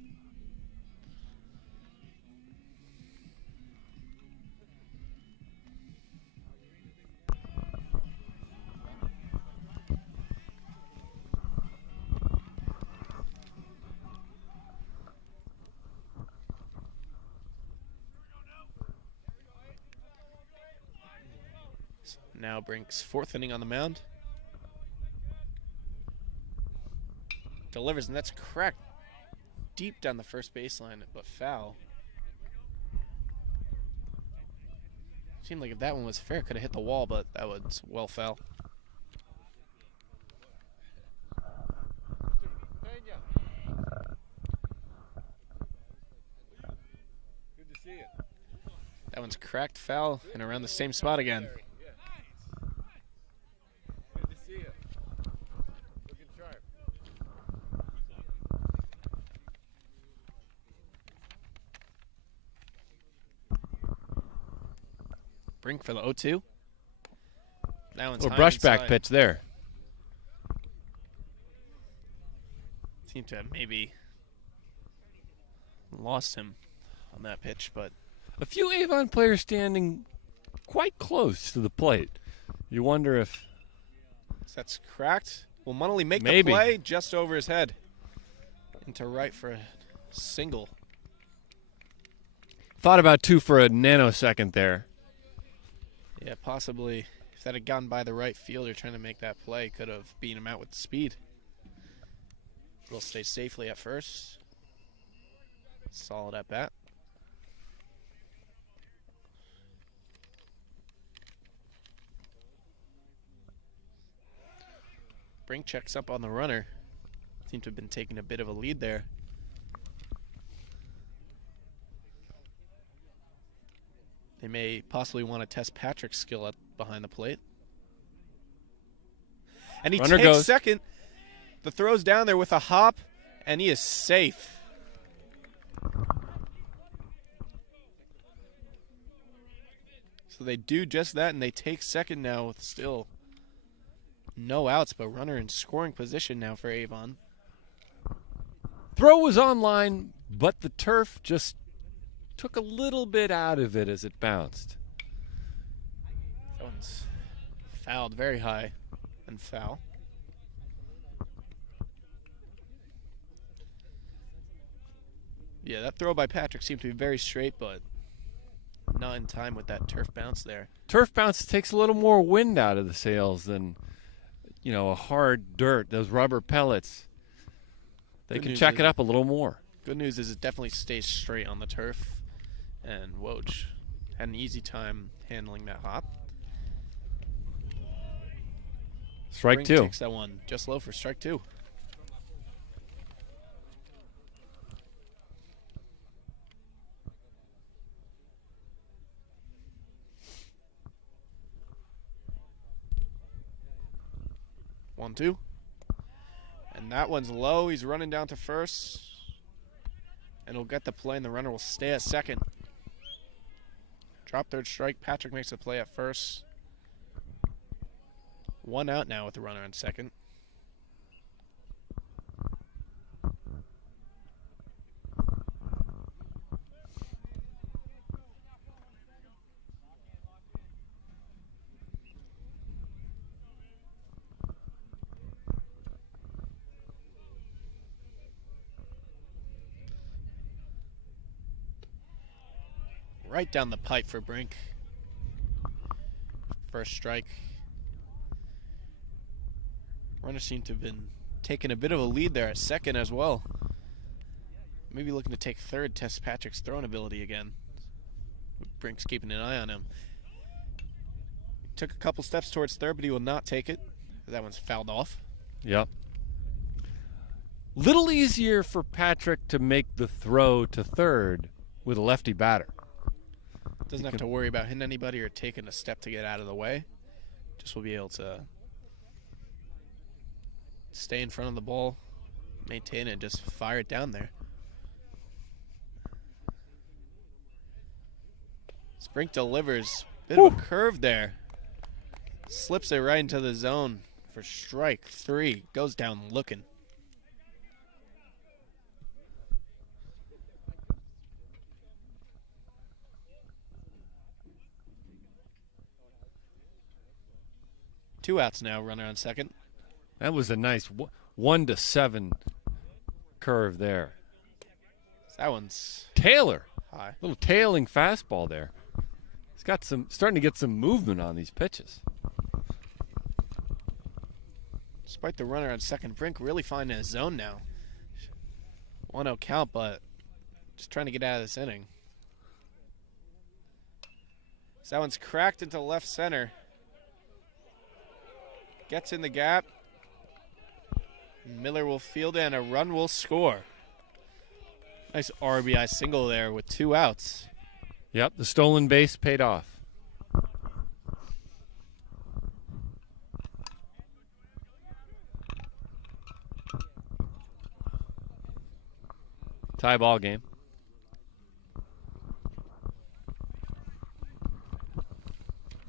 Now Brink's 4th inning on the mound. Delivers, and that's cracked deep down the first baseline, but foul. Seemed like if that one was fair, could have hit the wall, but that was well foul. Good to see you. That one's cracked foul and around the same spot again. Good to see you. Looking sharp. Brink for the 0-2. That one's Little high brushback inside. pitch there. Seemed to have maybe lost him on that pitch, but A few Avon players standing quite close to the plate. You wonder if that's cracked. Will Munnelly make Maybe. the play just over his head? Into right for a single. thought about 2 for a nanosecond there. Yeah, possibly. If that had gone by the right fielder trying to make that play, could have beat him out with the speed. Will stay safely at first. Solid at bat. Brink checks up on the runner. Seemed to have been taking a bit of a lead there. They may possibly want to test Patrick's skill up behind the plate. And he Runner takes goes. second. The throw's down there with a hop, and he is safe. So they do just that, and they take second now with still no outs, but runner in scoring position now for Avon. Throw was online, but the turf just took a little bit out of it as it bounced. That one's fouled very high and foul. Yeah, that throw by Patrick seemed to be very straight, but not in time with that turf bounce there. Turf bounce takes a little more wind out of the sails than, a hard dirt, those rubber pellets. They can check it up a little more. Good news is it definitely stays straight on the turf, and Woj had an easy time handling that hop. Strike Brink two. takes that one just low for strike two. One, two. And that one's low. He's running down to first. And he'll get the play, and the runner will stay at second. Drop third strike. Patrick makes the play at first. One out now with the runner on second. Right down the pipe for Brink. First strike. Runner seemed to have been taking a bit of a lead there at second as well. Maybe looking to take third, test Patrick's throwing ability again. Brink's keeping an eye on him. Took a couple steps towards third, but he will not take it. That one's fouled off. Yep. Little easier for Patrick to make the throw to third with a lefty batter. Doesn't have to worry about hitting anybody or taking a step to get out of the way. Just will be able to stay in front of the ball, maintain it, and just fire it down there. Brink delivers. Bit of a curve there. Slips it right into the zone for strike three. Goes down looking. Two outs now, runner on second. That was a nice 1-7 curve there. That one's Taylor, high. little tailing fastball there. He's got starting to get some movement on these pitches. Despite the runner on second, Brink really finding his zone now. 1-0 count, but just trying to get out of this inning. So that one's cracked into left center. Gets in the gap. Miller will field it, and a run will score. Nice RBI single there with two outs. Yep, the stolen base paid off. Tie ball game.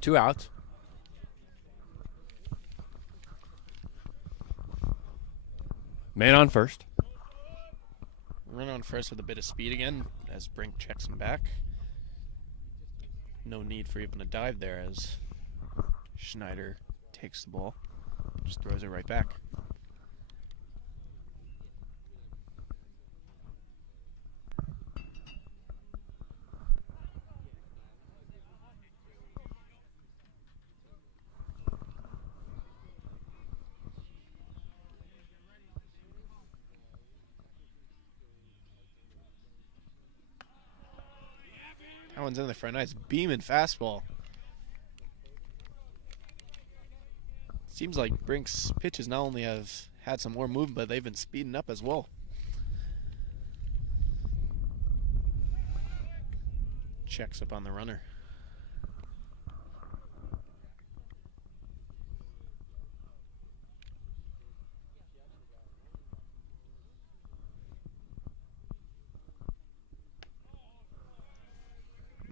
Two outs. Man on first. Run on first with a bit of speed again as Brink checks him back. No need for even a dive there as Schneider takes the ball. Just throws it right back. That one's in there for a nice beaming fastball. Seems like Brink's pitches not only have had some more movement, but they've been speeding up as well. Checks up on the runner.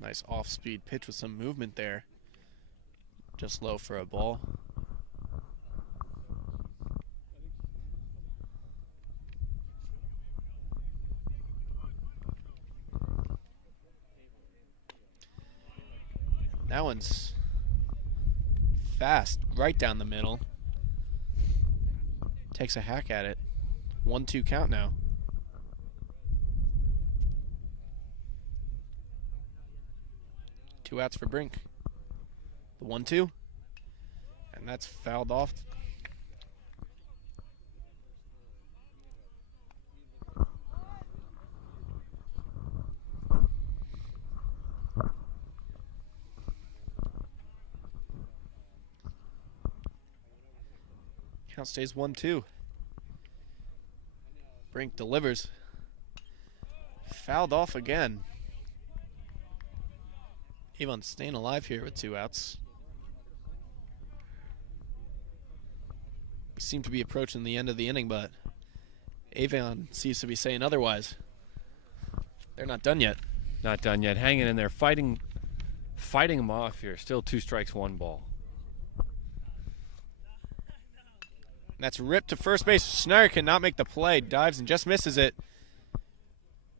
Nice off-speed pitch with some movement there. Just low for a ball. That one's fast, right down the middle. Takes a hack at it. 1-2 count now. Two outs for Brink. The 1-2. And that's fouled off. Count stays 1-2. Brink delivers. Fouled off again. Avon staying alive here with 2 outs. We seem to be approaching the end of the inning, but Avon seems to be saying otherwise. They're not done yet. Not done yet. Hanging in there, fighting them off here. Still 2 strikes, 1 ball. And that's ripped to first base. Schneider cannot make the play. Dives and just misses it.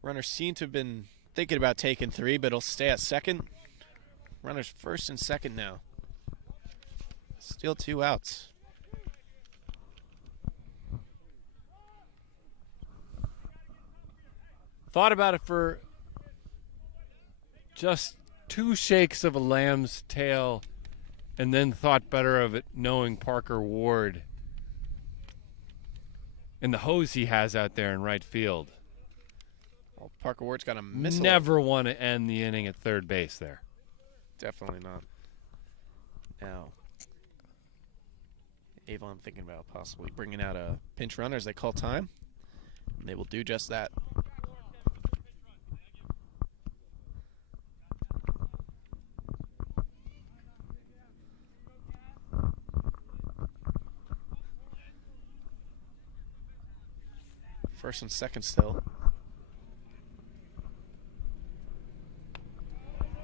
Runners seem to have been thinking about taking 3, but he'll stay at second. Runners first and second now. Still 2 outs. Thought about it for just 2 shakes of a lamb's tail, and then thought better of it knowing Parker Ward and the hose he has out there in right field. Well, Parker Ward's got a missile. Never want to end the inning at third base there. Definitely not. Now, Avon thinking about possibly bringing out a pinch runner as they call time. And they will do just that. First and second still.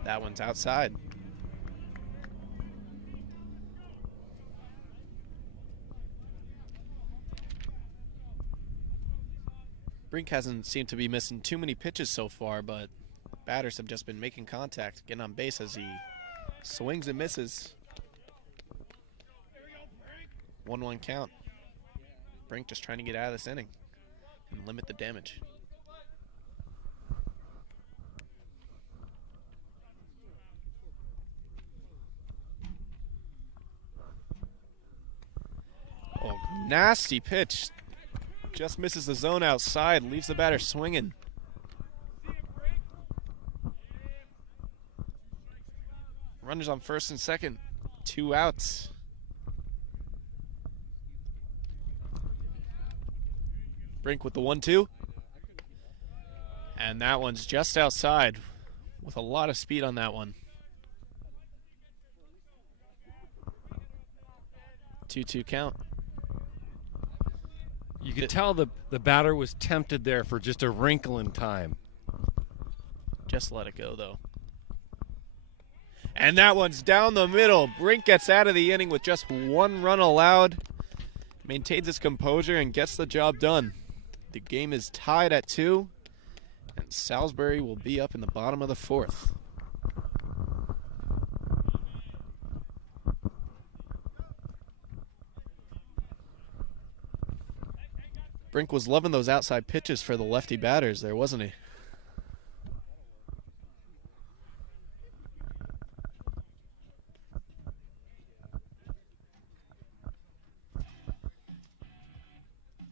That one's outside. Brink hasn't seemed to be missing too many pitches so far, but batters have just been making contact, getting on base as he swings and misses. 1-1 count. Brink just trying to get out of this inning and limit the damage. Oh, nasty pitch. Just misses the zone outside, leaves the batter swinging. Runners on first and second, 2 outs. Brink with the 1-2. And that one's just outside with a lot of speed on that one. 2-2 count. You could tell the batter was tempted there for just a wrinkle in time. Just let it go, though. And that one's down the middle. Brink gets out of the inning with just 1 run allowed. Maintains his composure and gets the job done. The game is tied at 2, and Salisbury will be up in the bottom of the 4th. Brink was loving those outside pitches for the lefty batters there, wasn't he?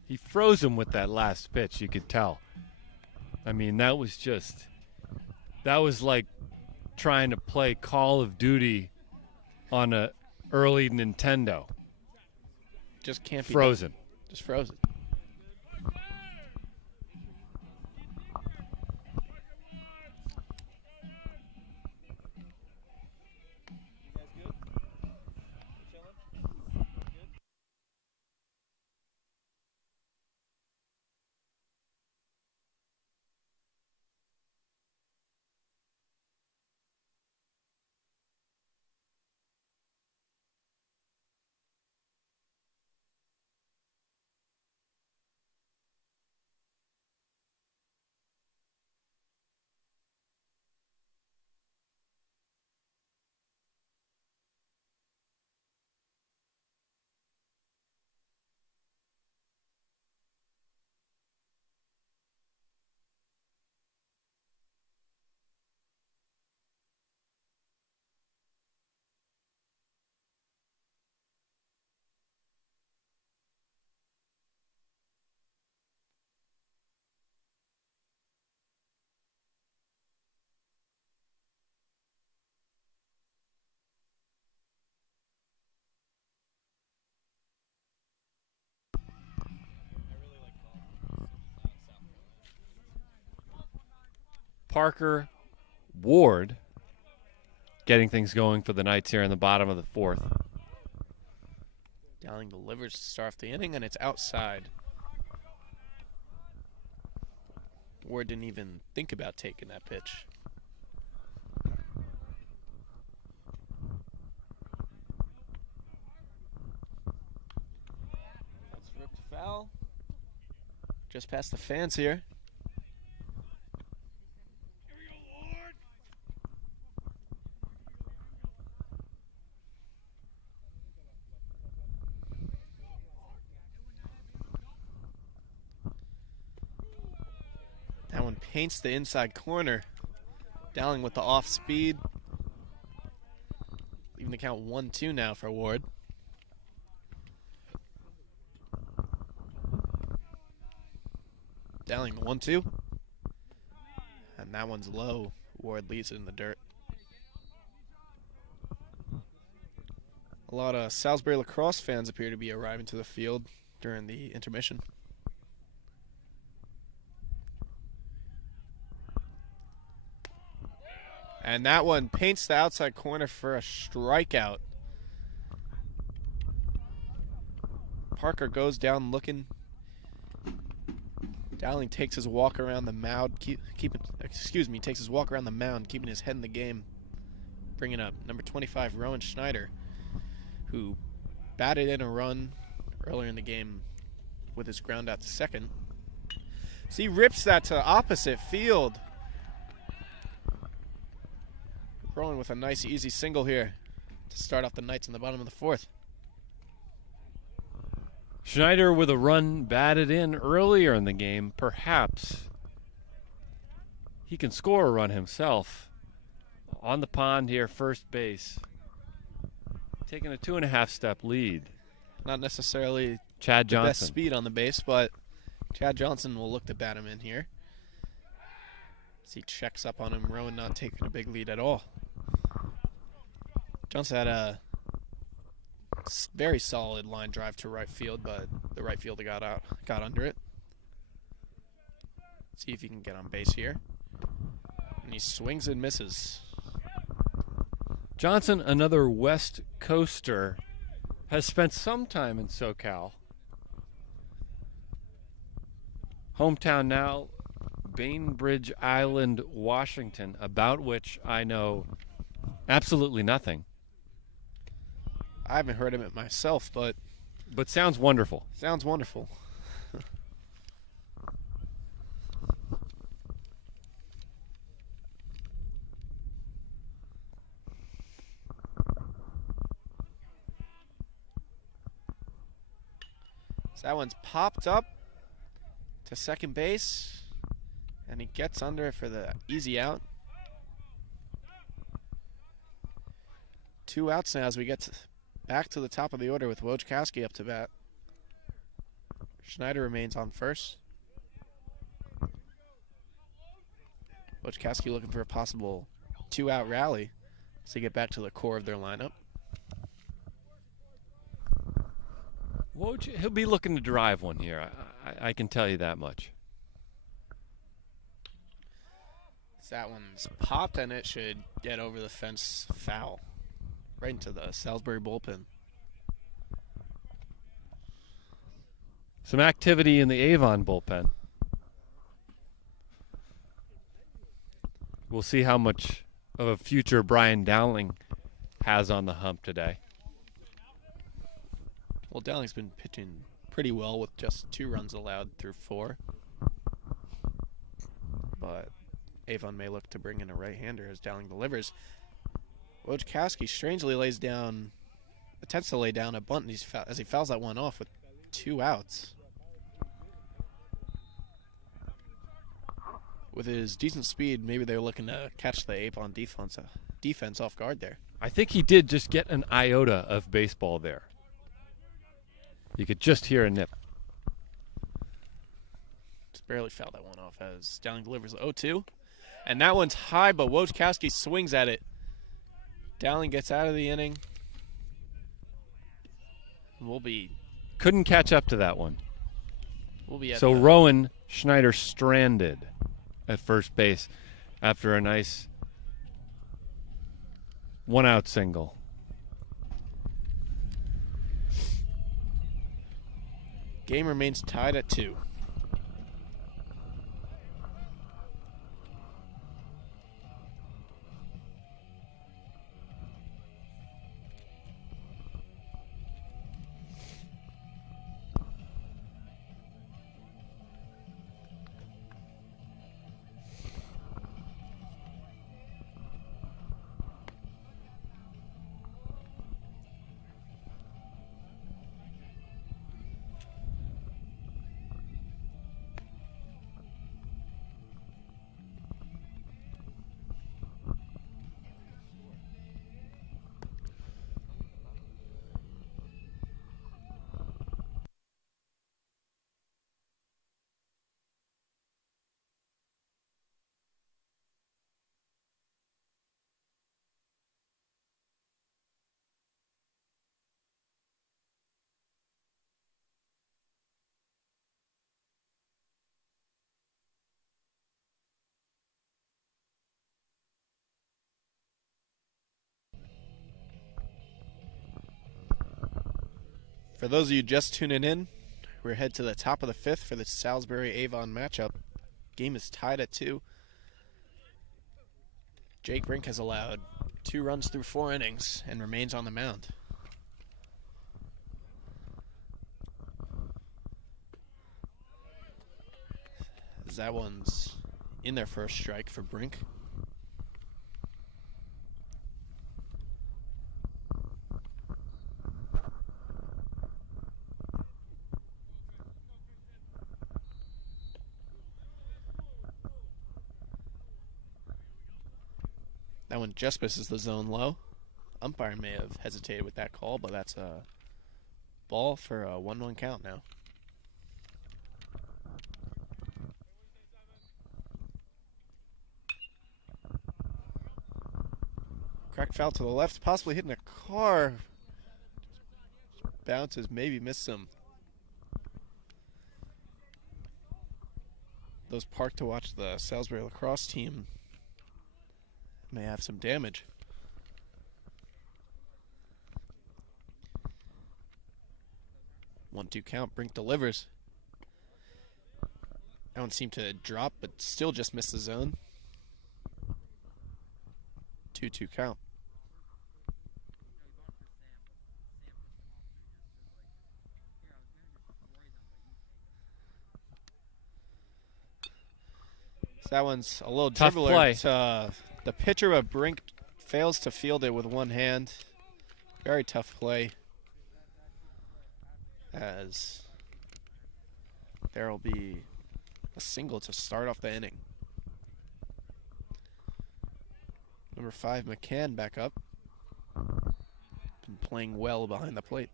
He froze him with that last pitch, you could tell. I mean, that was like trying to play Call of Duty on a early Nintendo. Just can't be frozen. Just frozen. Parker, Ward getting things going for the Knights here in the bottom of the fourth. Dowling delivers to start off the inning, and it's outside. Ward didn't even think about taking that pitch. That's ripped foul. Just past the fans here. That one paints the inside corner. Dowling with the off speed. Leaving the count 1-2 now for Ward. Dowling the 1-2. And that one's low. Ward leaves it in the dirt. A lot of Salisbury lacrosse fans appear to be arriving to the field during the intermission. And that one paints the outside corner for a strikeout. Parker goes down looking. Dowling takes his walk around the mound, takes his walk around the mound, keeping his head in the game. Bringing up number 25, Rowan Schneider, who batted in a run earlier in the game with his ground out to second. So he rips that to opposite field. Rowan with a nice easy single here to start off the Knights in the bottom of the fourth. Schneider with a run batted in earlier in the game. Perhaps he can score a run himself. On the pond here, first base. Taking a 2.5-step lead. Not necessarily Chad the best Johnson. speed on the base, but Chad Johnson will look to bat him in here. As he checks up on him, Rowan not taking a big lead at all. Johnson had a very solid line drive to right field, but the right fielder got under it. See if he can get on base here. And he swings and misses. Johnson, another West Coaster, has spent some time in SoCal. Hometown now, Bainbridge Island, Washington, about which I know absolutely nothing. I haven't heard of it myself, but sounds wonderful. sounds wonderful. So that one's popped up to second base, and he gets under it for the easy out. 2 outs now as we get back to the top of the order with Wojciechowski up to bat. Schneider remains on first. Wojciechowski looking for a possible 2-out rally to get back to the core of their lineup. He'll be looking to drive one here. I can tell you that much. So that one's popped, and it should get over the fence foul. Right into the Salisbury bullpen. Some activity in the Avon bullpen. We'll see how much of a future Brian Dowling has on the hump today. Well, Dowling's been pitching pretty well with just 2 runs allowed through 4. But Avon may look to bring in a right-hander as Dowling delivers. Wojciechowski strangely attempts to lay down a bunt as he fouls that one off with 2 outs. With his decent speed, maybe they're looking to catch the Avon defense off guard there. I think he did just get an iota of baseball there. You could just hear a nip. Just barely fouled that one off as Dowling delivers the 0-2. And that one's high, but Wojciechowski swings at it. Dowling gets out of the inning. Couldn't catch up to that one. We'll be at So Rowan Schneider stranded at first base. after a nice one-out single. Game remains tied at 2. For those of you just tuning in, we're head to the top of the 5th for the Salisbury-Avon matchup. Game is tied at 2. Jake Rink has allowed 2 runs through 4 innings and remains on the mound. As that one's in their first strike for Brink. That one just misses the zone low. Umpire may have hesitated with that call, but that's a ball for a 1-1 count now. Cracked foul to the left, possibly hitting a car. Bounces, maybe missed some. Those parked to watch the Salisbury lacrosse team may have some damage. One-two count. Brink delivers. That one seemed to drop, but still just missed the zone. 2-2 count. So that one's a little Tough dribbler. play. The pitcher of Brink fails to field it with one hand. Very tough play. As there will be a single to start off the inning. Number 5, McCann, back up. Been playing well behind the plate.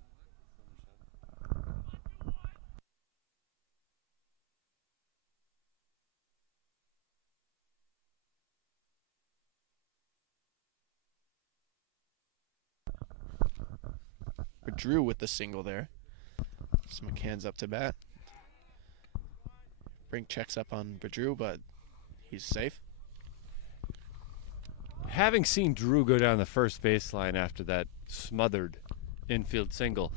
Drew with the single there. So McCann's up to bat. Brink checks up on Badrew, but he's safe. Having seen Drew go down the first baseline after that smothered infield single,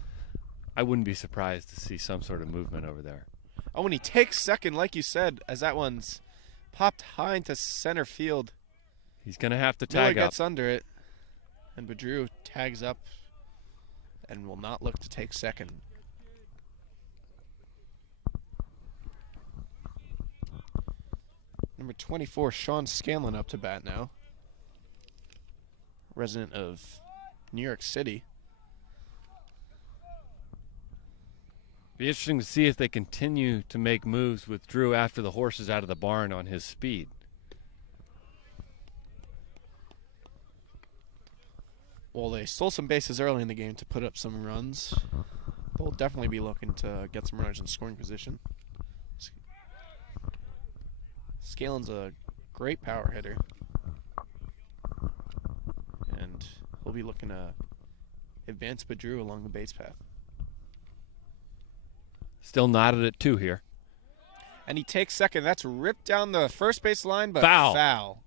I wouldn't be surprised to see some sort of movement over there. Oh, when he takes second, like you said, as that one's popped high into center field. He's going to have to Miller tag up. gets under it, and Badrew tags up and will not look to take second. Number 24, Sean Scanlon, up to bat now. Resident of New York City. Be interesting to see if they continue to make moves with Drew after the horse is out of the barn on his speed. Well, they stole some bases early in the game to put up some runs. They'll definitely be looking to get some runners in scoring position. Scalen's a great power hitter. And he'll be looking to advance Badrew along the base path. Still knotted at 2 here. And he takes second. That's ripped down the first base line, but Foul. foul.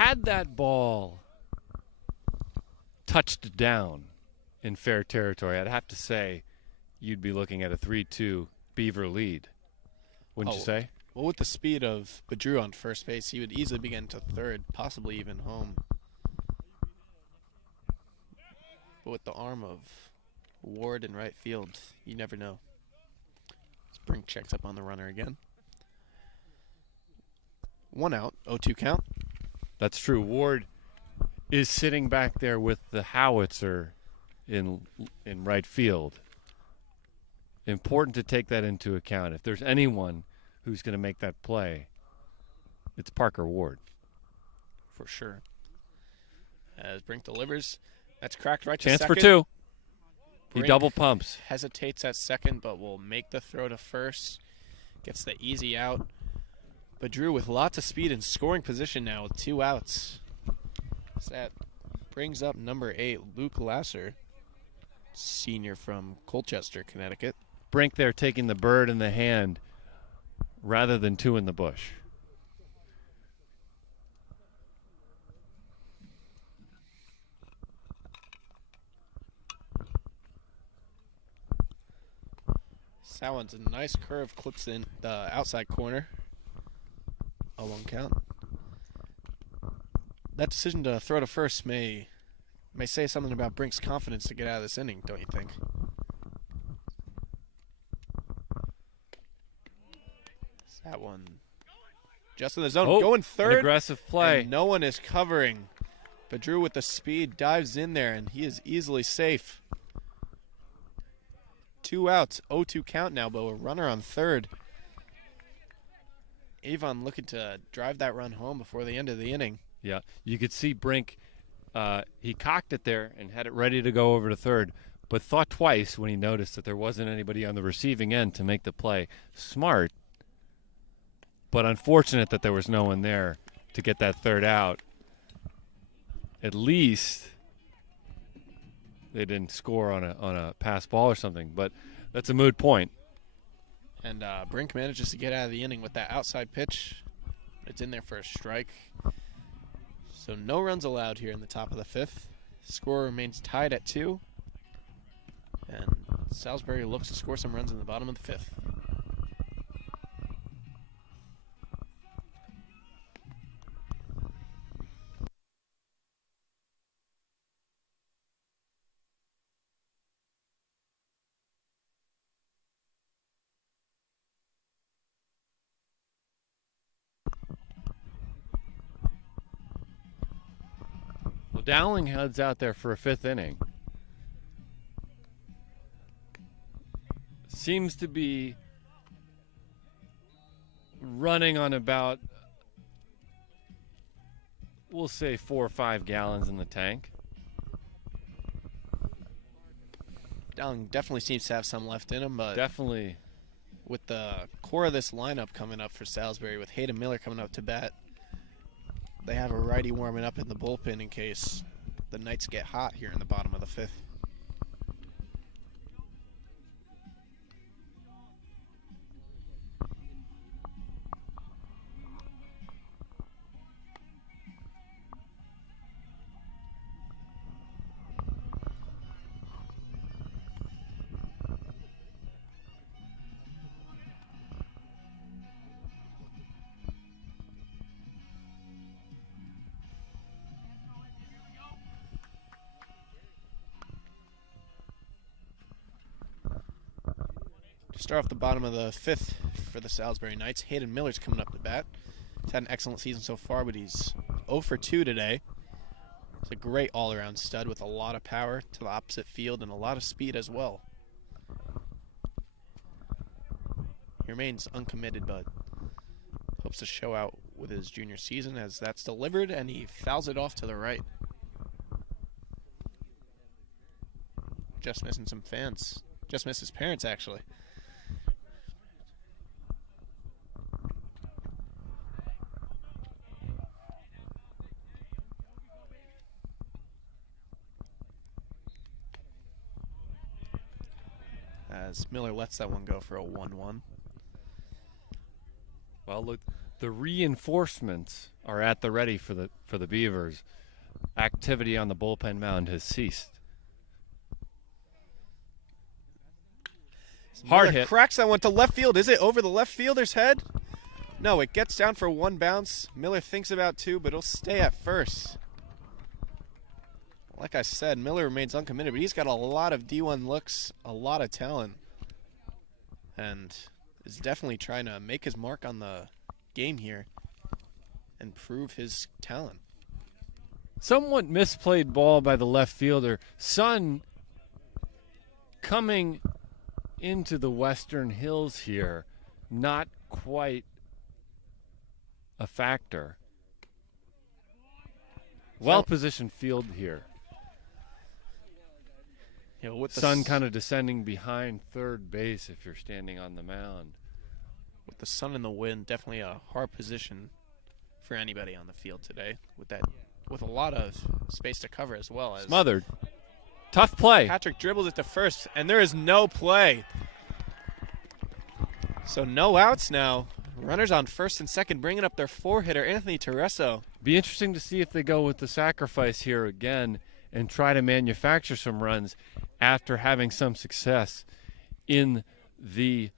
Had that ball touched down in fair territory, I'd have to say you'd be looking at a 3-2 Beaver lead. Wouldn't you say? Well, with the speed of Badrew on first base, he would easily be getting to third, possibly even home. But with the arm of Ward in right field, you never know. Brink checks up on the runner again. 1 out, 0-2 count. That's true. Ward is sitting back there with the howitzer in right field. Important to take that into account. If there's anyone who's going to make that play, it's Parker Ward. For sure. As Brink delivers, that's cracked right to Chance second. for two. He Brink double pumps. hesitates at second, but will make the throw to first. Gets the easy out. Badrew with lots of speed in scoring position now with 2 outs. So that brings up number 8, Luke Lasser, senior from Colchester, Connecticut. Brink there taking the bird in the hand rather than 2 in the bush. That one's a nice curve, clips in the outside corner. 0-1 count. That decision to throw to first may say something about Brink's confidence to get out of this inning, don't you think? That one just in the zone, going third. An aggressive play. And no one is covering. Badrew with the speed dives in there, and he is easily safe. 2 outs, 0-2 count now, but a runner on third. Avon looking to drive that run home before the end of the inning. Yeah, you could see Brink, he cocked it there and had it ready to go over to third, but thought twice when he noticed that there wasn't anybody on the receiving end to make the play. Smart, but unfortunate that there was no one there to get that third out. At least they didn't score on a pass ball or something, but that's a moot point. And Brink manages to get out of the inning with that outside pitch. It's in there for a strike. So no runs allowed here in the top of the 5th. Score remains tied at 2. And Salisbury looks to score some runs in the bottom of the 5th. Well, Dowling heads out there for a 5th inning. Seems to be running on about, we'll say 4 or 5 gallons in the tank. Dowling definitely seems to have some left in him, but Definitely. with the core of this lineup coming up for Salisbury, with Hayden Miller coming up to bat, they have a righty warming up in the bullpen in case the Knights get hot here in the bottom of the 5th. To start off the bottom of the 5th for the Salisbury Knights, Hayden Miller's coming up to bat. He's had an excellent season so far, but he's 0 for 2 today. He's a great all-around stud with a lot of power to the opposite field and a lot of speed as well. He remains uncommitted, but hopes to show out with his junior season as that's delivered, and he fouls it off to the right. Just missing some fans. Just missed his parents, actually. As Miller lets that one go for a 1-1. Well, look, the reinforcements are at the ready for for the Beavers. Activity on the bullpen mound has ceased. Hard Miller hit. cracks that one to left field. Is it over the left fielder's head? No, it gets down for one bounce. Miller thinks about two, but it'll stay at first. Like I said, Miller remains uncommitted, but he's got a lot of D1 looks, a lot of talent, and is definitely trying to make his mark on the game here and prove his talent. Somewhat misplayed ball by the left fielder. Sun coming into the Western Hills here, not quite a factor. Well-positioned field here. You know, with the Sun kind of descending behind third base if you're standing on the mound. With the sun and the wind, definitely a hard position for anybody on the field today. With a lot of space to cover as well as Smothered. Tough play. Patrick dribbles it to first, and there is no play. So no outs now. Runners on first and second, bringing up their four-hitter, Anthony Tereso. Be interesting to see if they go with the sacrifice here again and try to manufacture some runs after having some success in the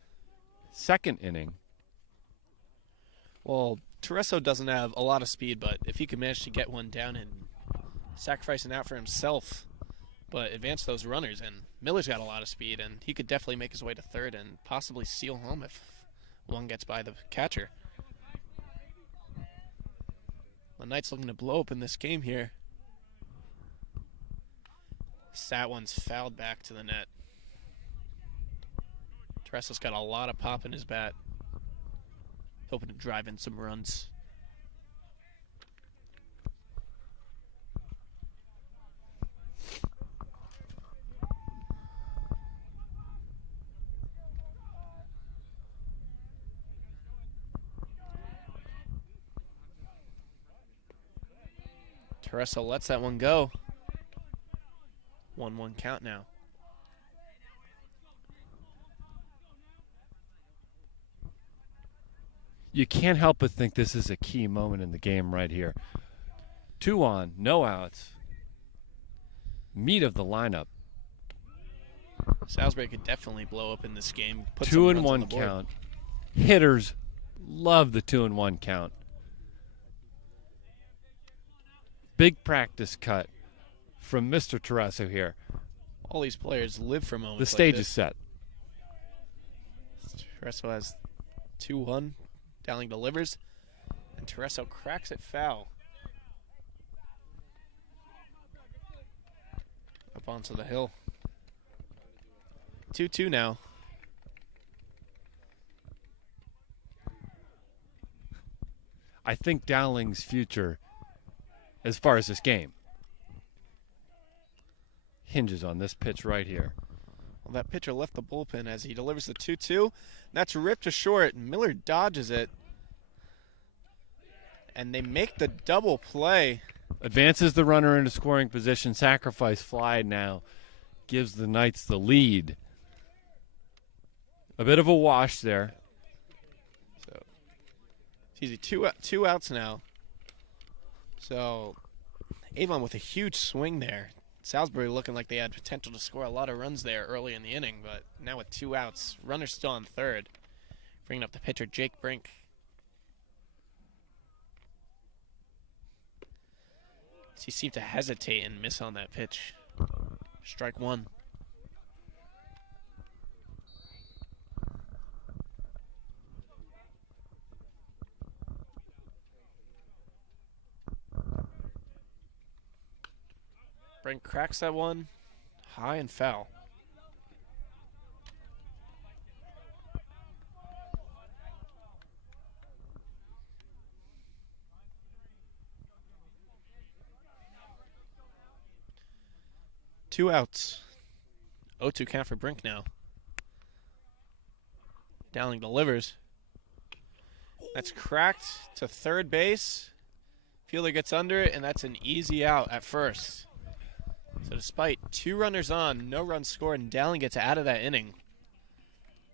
second inning. Well, Tereso doesn't have a lot of speed, but if he could manage to get one down and sacrifice an out for himself, but advance those runners, and Miller's got a lot of speed, and he could definitely make his way to third and possibly steal home if one gets by the catcher. The Knights looking to blow open this game here. That one's fouled back to the net. Tereso's got a lot of pop in his bat, hoping to drive in some runs. Tereso lets that one go. 1-1 count now. You can't help but think this is a key moment in the game right here. 2 on, no outs. Meat of the lineup. Salisbury could definitely blow up in this game. Put 2 and 1 count. Hitters love the 2 and 1 count. Big practice cut from Mr. Tereso here. All these players live for moments. The stage like is set. Tereso has 2-1. Dowling delivers, and Tereso cracks it foul. Up onto the hill. 2-2 now. I think Dowling's future, as far as this game, hinges on this pitch right here. Well, that pitcher left the bullpen as he delivers the 2-2. That's ripped to short. Miller dodges it. And they make the double play. Advances the runner into scoring position. Sacrifice fly now gives the Knights the lead. A bit of a wash there. So it's easy. Two outs now. So Avon with a huge swing there. Salisbury looking like they had potential to score a lot of runs there early in the inning, but now with 2 outs, runner still on third. Bringing up the pitcher, Jake Brink. He seemed to hesitate and miss on that pitch. Strike one. Brink cracks that one, high and foul. Two outs. 0-2 count for Brink now. Dowling delivers. That's cracked to third base. Fielder gets under it, and that's an easy out at first. So despite 2 runners on, no runs scored, and Dowling gets out of that inning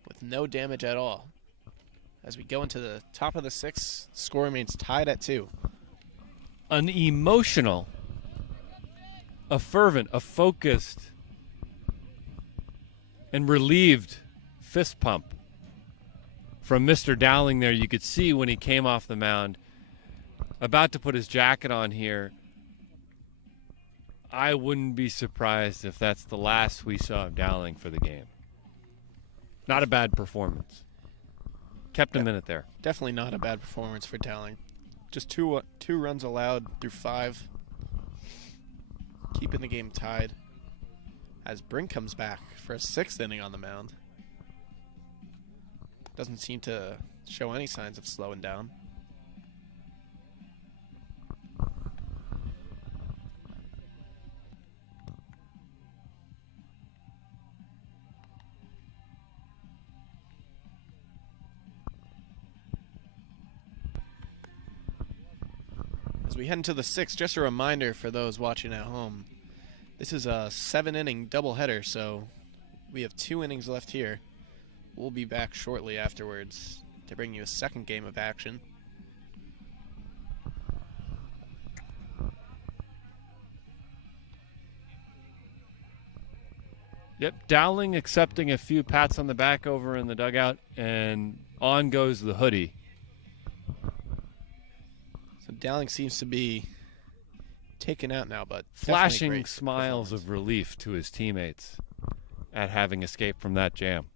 with no damage at all. As we go into the top of the 6th, score remains tied at 2. an emotional, a fervent, a focused, and relieved fist pump from Mr. Dowling there. You could see when he came off the mound, about to put his jacket on here. I wouldn't be surprised if that's the last we saw of Dowling for the game. Not a bad performance. Kept him in it there. Definitely not a bad performance for Dowling. Just two runs allowed through 5. Keeping the game tied as Brink comes back for a 6th inning on the mound. Doesn't seem to show any signs of slowing down. As we head into the 6th, just a reminder for those watching at home, this is a 7-inning doubleheader, so we have 2 innings left here. We'll be back shortly afterwards to bring you a second game of action. Yep, Dowling accepting a few pats on the back over in the dugout, and on goes the hoodie. So Dowling seems to be taken out now, but flashing smiles of relief to his teammates at having escaped from that jam.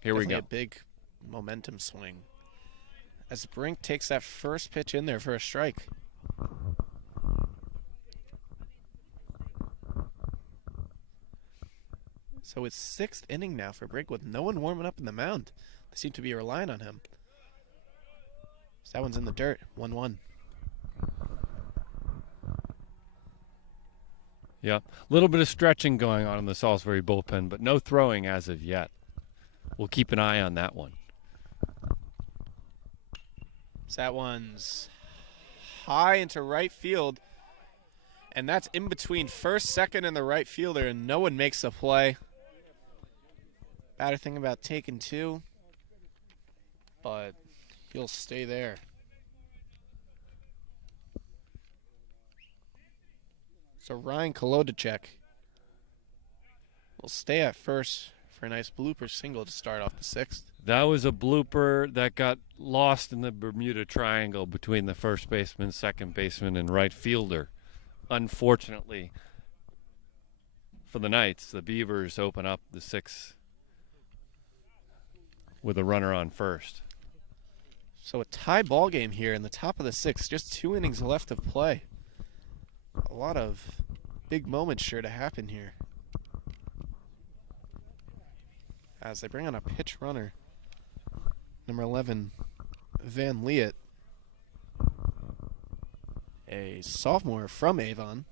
Here we go. A big momentum swing as Brink takes that first pitch in there for a strike. So it's 6th inning now for Brink with no one warming up in the mound. They seem to be relying on him. So that one's in the dirt, 1-1. Yeah, a little bit of stretching going on in the Salisbury bullpen, but no throwing as of yet. We'll keep an eye on that one. So that one's high into right field, and that's in between first, second, and the right fielder, and no one makes the play. Bad thing about taking 2, but he'll stay there. So Ryan Kolodacek will stay at first for a nice blooper single to start off the 6th. That was a blooper that got lost in the Bermuda Triangle between the first baseman, second baseman, and right fielder. Unfortunately for the Knights, the Beavers open up the 6th with a runner on first. So a tie ball game here in the top of the 6th. Just 2 innings left of play. A lot of big moments sure to happen here. As they bring on a pitch runner. Number 11, Van Liet. A sophomore from Avon.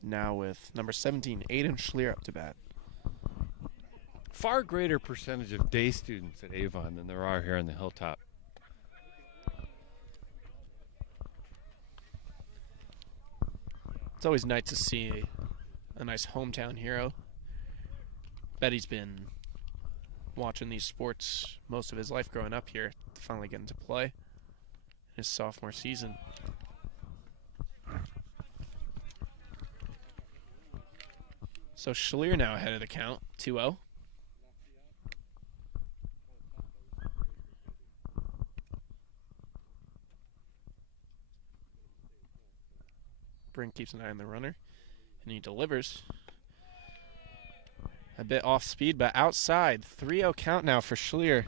Now with number 17, Aiden Schlier up to bat. Far greater percentage of day students at Avon than there are here in the Hilltop. It's always nice to see a nice hometown hero. Bet he's been watching these sports most of his life growing up here to finally get into play in his sophomore season. So Schlier now ahead of the count, 2-0. Brink keeps an eye on the runner, and he delivers. A bit off speed, but outside. 3-0 count now for Schlier.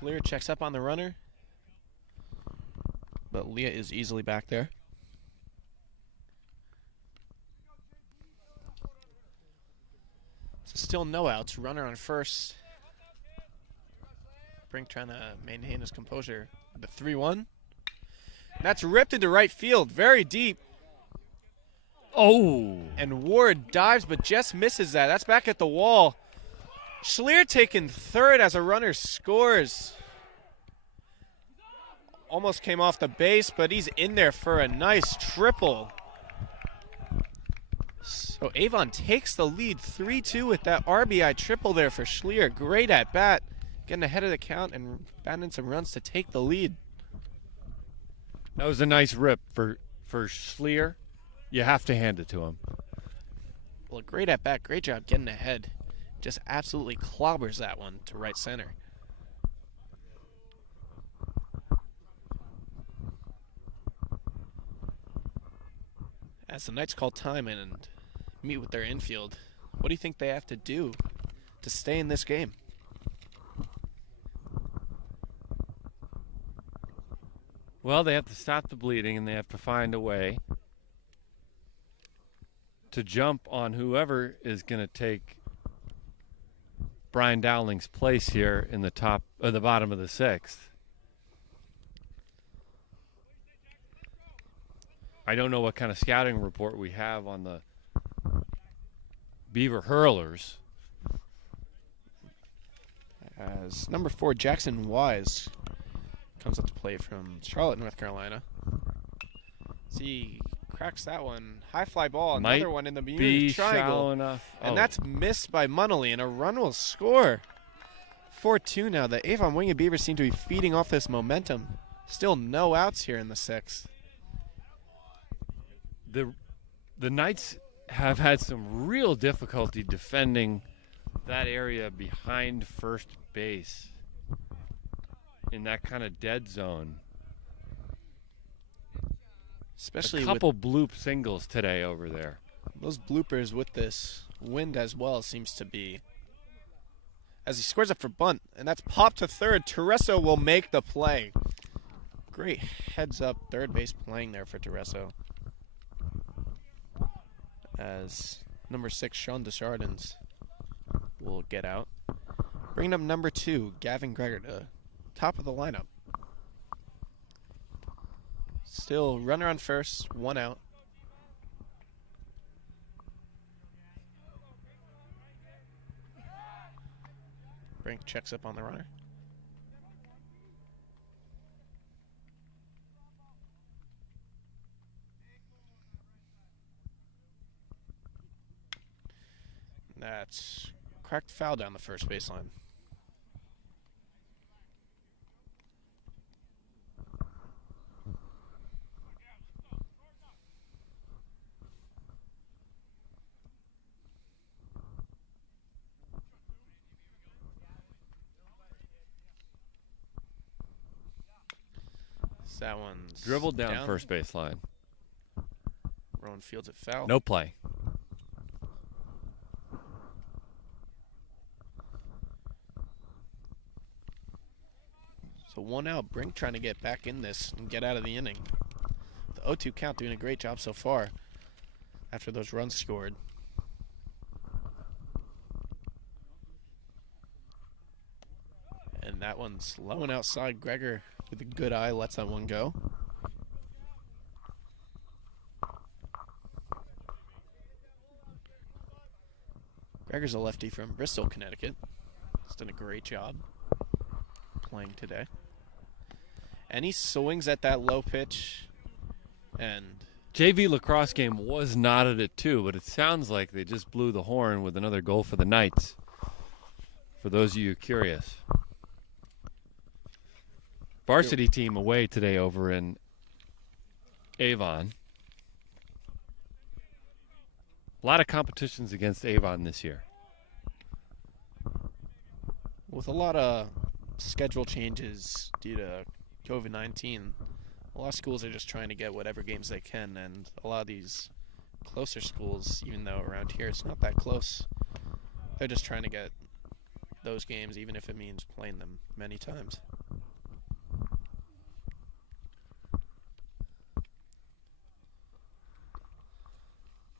Schlier checks up on the runner, but Leah is easily back there. So still no outs. Runner on first. Brink trying to maintain his composure. The 3-1. That's ripped into right field, very deep. Oh! And Ward dives but just misses that. That's back at the wall. Schlier taking third as a runner scores. Almost came off the base, but he's in there for a nice triple. So Avon takes the lead 3-2 with that RBI triple there for Schlier. Great at bat, getting ahead of the count and batting in some runs to take the lead. That was a nice rip for Schlier. You have to hand it to him. Well, great at bat, great job getting ahead. Just absolutely clobbers that one to right center. As the Knights call time and meet with their infield, what do you think they have to do to stay in this game? Well, they have to stop the bleeding, and they have to find a way to jump on whoever is going to take Brian Dowling's place here in the bottom of the sixth. I don't know what kind of scouting report we have on the Beaver hurlers. As number 4, Jackson Wise, comes up to play from Charlotte, North Carolina. See, cracks that one. High fly ball, another one in the Bermuda Triangle. Shallow enough. And that's missed by Munnelly, and a run will score. 4-2 now. The Avon Winged Beavers seem to be feeding off this momentum. Still no outs here in the sixth. The Knights have had some real difficulty defending that area behind first base in that kind of dead zone. Especially a couple bloop singles today over there. Those bloopers with this wind as well seems to be. As he squares up for bunt, and that's popped to third. Tereso will make the play. Great heads up third base playing there for Tereso. As number 6, Sean Deschardins, will get out. Bringing up number 2, Gavin Greger, to top of the lineup. Still runner on first, 1 out. Brink checks up on the runner. That's cracked foul down the first baseline. That one's dribbled down first baseline. Rowan fields it foul. No play. So 1 out. Brink trying to get back in this and get out of the inning. The 0-2 count, doing a great job so far after those runs scored. And that one's low and outside. Greger with a good eye lets that one go. Greger's a lefty from Bristol, Connecticut. He's done a great job playing today. And he swings at that low pitch. And JV lacrosse game was knotted at 2, but it sounds like they just blew the horn with another goal for the Knights. For those of you curious. Varsity team away today over in Avon. A lot of competitions against Avon this year. With a lot of schedule changes due to COVID-19, a lot of schools are just trying to get whatever games they can, and a lot of these closer schools, even though around here it's not that close, they're just trying to get those games, even if it means playing them many times.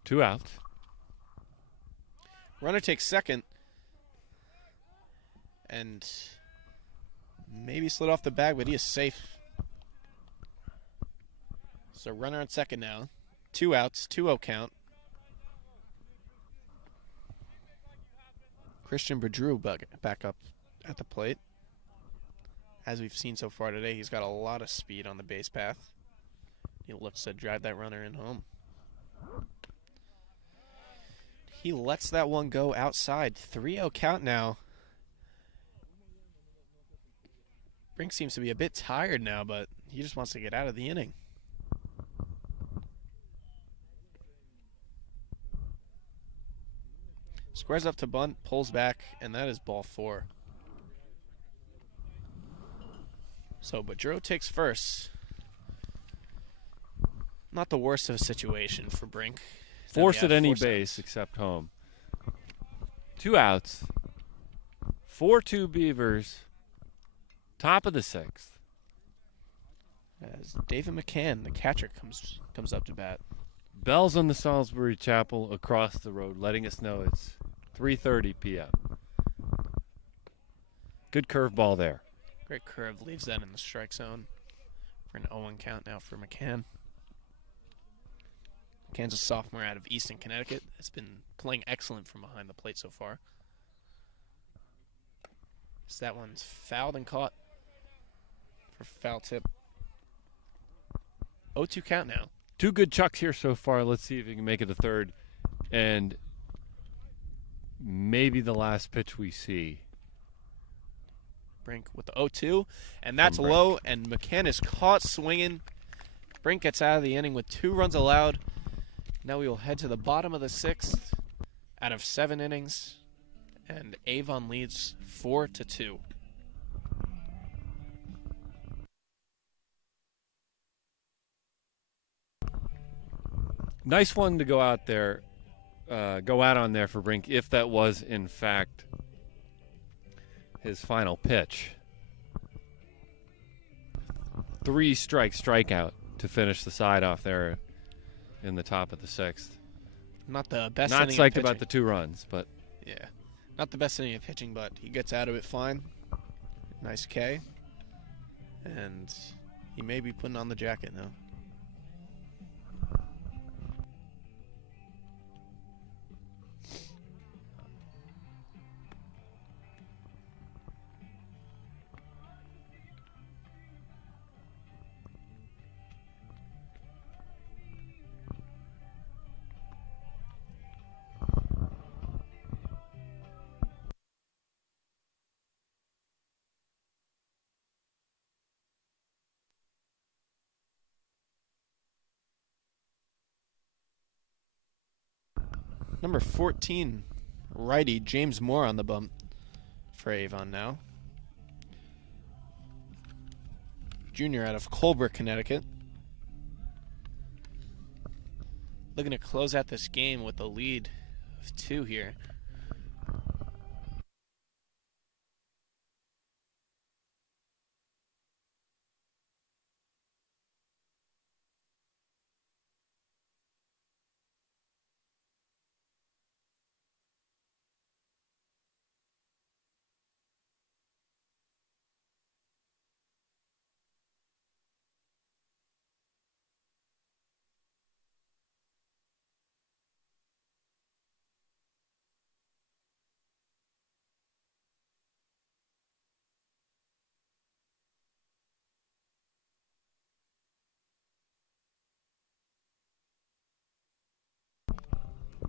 Two out. Runner takes second, and Maybe slid off the bag, but he is safe. So runner on second now. 2 outs, 2-0 count. Christian Bedrew back up at the plate. As we've seen so far today, he's got a lot of speed on the base path. He looks to drive that runner in home. He lets that one go outside. 3-0 count now. Brink seems to be a bit tired now, but he just wants to get out of the inning. Squares up to bunt, pulls back, and that is ball 4. So Bedrew takes first. Not the worst of a situation for Brink. Force at any base except home. 2 outs. 4-2 Beavers. Top of the 6th. As David McCann, the catcher, comes up to bat. Bells on the Salisbury Chapel across the road, letting us know it's 3:30 p.m. Good curveball there. Great curve, leaves that in the strike zone for an 0-1 count now for McCann. McCann's a sophomore out of Easton, Connecticut. Has been playing excellent from behind the plate so far. So that one's fouled and caught for foul tip. 0-2 count now. 2 good chucks here so far. Let's see if he can make it a third. And maybe the last pitch we see. Brink with the 0-2, and that's low, and McCann is caught swinging. Brink gets out of the inning with 2 runs allowed. Now we will head to the bottom of the 6th out of 7 innings, and Avon leads 4-2. Nice one to go out on there for Brink, if that was in fact his final pitch. 3 strikeout to finish the side off there in the top of the 6th. Not the best Not inning of psyched pitching. about the 2 runs, but Yeah, not the best inning of pitching, but he gets out of it fine. Nice K. And he may be putting on the jacket now. Number 14, righty James Moore on the bump for Avon now. Junior out of Colbert, Connecticut. Looking to close out this game with a lead of 2 here.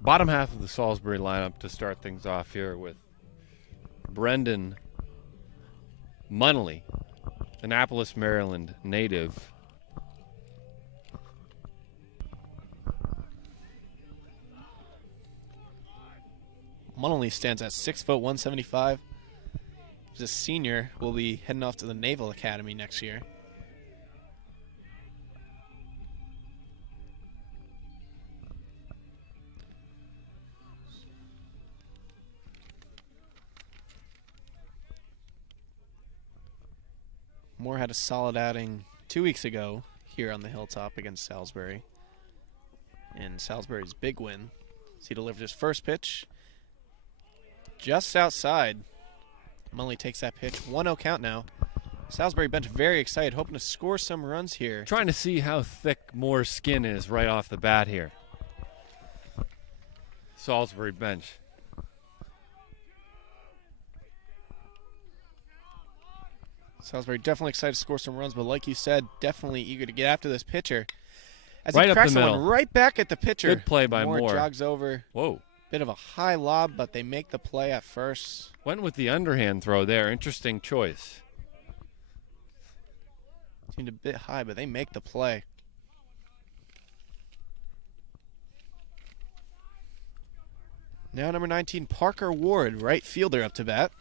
bottom half of the Salisbury lineup to start things off here with Brendan Munnelly, Annapolis, Maryland native. Munnelly stands at 6 foot 175. He's a senior. Will be heading off to the Naval Academy next year. Moore had a solid outing 2 weeks ago here on the Hilltop against Salisbury. And Salisbury's big win. So he delivered his first pitch just outside. Munnelly takes that pitch. 1-0 count now. Salisbury bench very excited, hoping to score some runs here. Trying to see how thick Moore's skin is right off the bat here. Salisbury bench. Salisbury definitely excited to score some runs, but like you said, definitely eager to get after this pitcher. As Right he up cracks the the one middle. right back at the pitcher. Good play by Moore. Jogs over. Whoa. Bit of a high lob, but they make the play at first. Went with the underhand throw there. Interesting choice. Seemed a bit high, but they make the play. Now number 19, Parker Ward, right fielder, up to bat.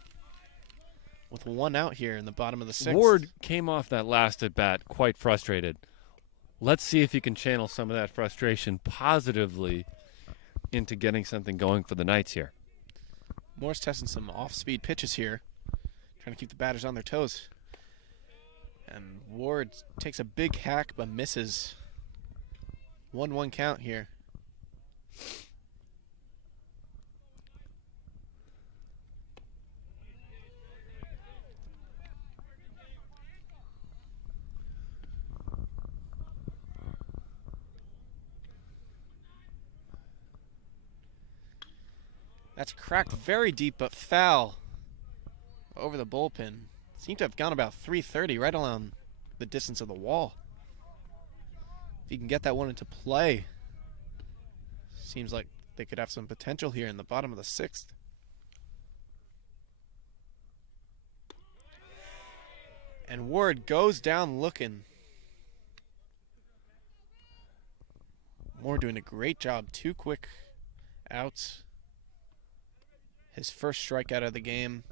With one out here in the bottom of the sixth. Ward came off that last at bat quite frustrated. Let's see if he can channel some of that frustration positively into getting something going for the Knights here. Moore's testing some off-speed pitches here, trying to keep the batters on their toes. And Ward takes a big hack but misses. 1-1 count here. That's cracked very deep, but foul over the bullpen. Seemed to have gone about 330, right along the distance of the wall. If you can get that one into play, seems like they could have some potential here in the bottom of the sixth. And Ward goes down looking. Moore doing a great job. 2 quick outs. His first strikeout of the game.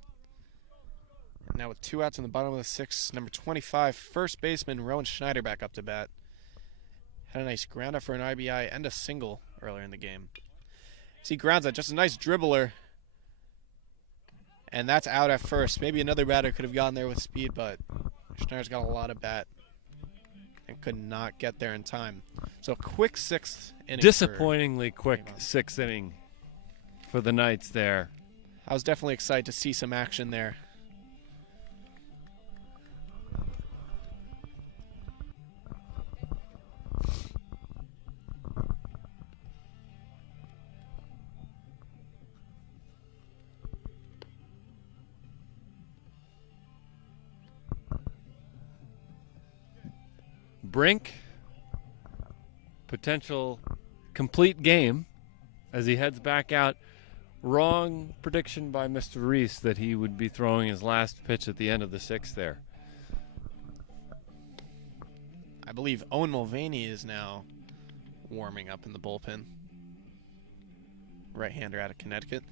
And now with 2 outs in the bottom of the sixth, number 25, first baseman Rowan Schneider back up to bat. Had a nice ground out for an RBI and a single earlier in the game. See, grounds out, just a nice dribbler. And that's out at first. Maybe another batter could have gotten there with speed, but Schneider's got a lot of bat and could not get there in time. So a quick sixth inning. Disappointingly quick Avon. sixth inning for the Knights there. I was definitely excited to see some action there. Brink, potential complete game as he heads back out. Wrong prediction by Mr. Reese that he would be throwing his last pitch at the end of the sixth there. I believe Owen Mulvaney is now warming up in the bullpen. Right-hander out of Connecticut.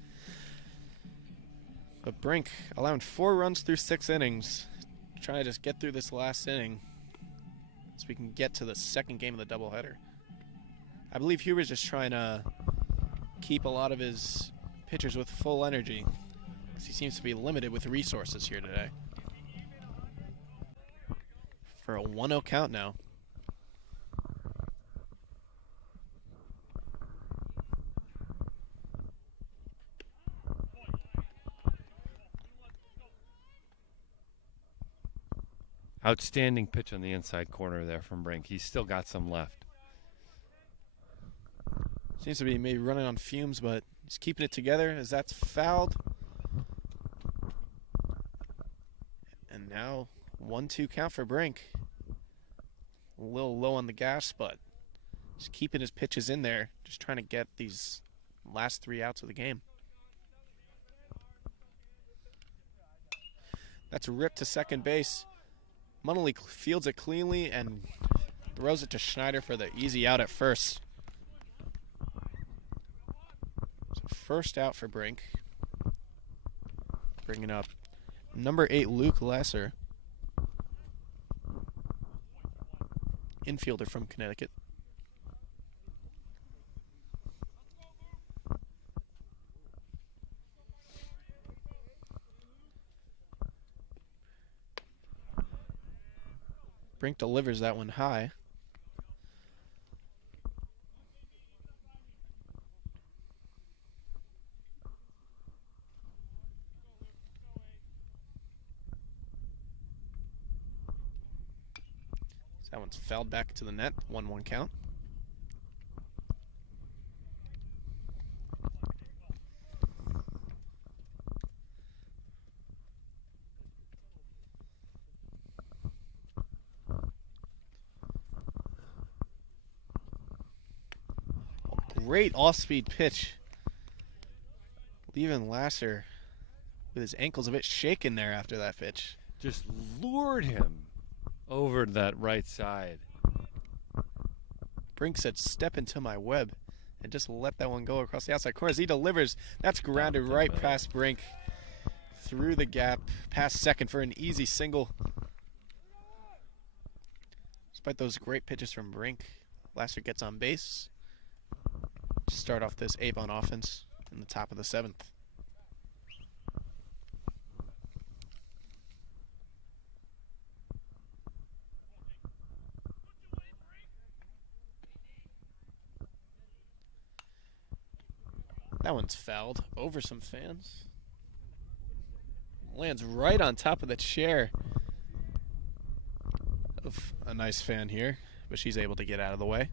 But Brink allowing 4 runs through 6 innings. Trying to just get through this last inning so we can get to the second game of the doubleheader. I believe Huber's just trying to keep a lot of his pitchers with full energy, because he seems to be limited with resources here today. For a 1-0 count now. Outstanding pitch on the inside corner there from Brink. He's still got some left. Seems to be maybe running on fumes, but he's keeping it together as that's fouled. And now 1-2 count for Brink. A little low on the gas, but just keeping his pitches in there, just trying to get these last 3 outs of the game. That's a rip to second base. Munnelly fields it cleanly and throws it to Schneider for the easy out at first. So first out for Brink. Bringing up number 8, Luke Lesser. Infielder from Connecticut. Brink delivers that one high. one's fouled back to the net. 1-1 count. Great off-speed pitch. Leaving Lasser with his ankles a bit shaken there after that pitch. Just lured him over to that right side. Brink said, "Step into my web," and just let that one go across the outside corner as he delivers. That's grounded right past Brink. Through the gap, past second for an easy single. Despite those great pitches from Brink, Lasser gets on base. Start off this Avon offense in the top of the 7th. That one's fouled over some fans. Lands right on top of the chair of a nice fan here, but she's able to get out of the way.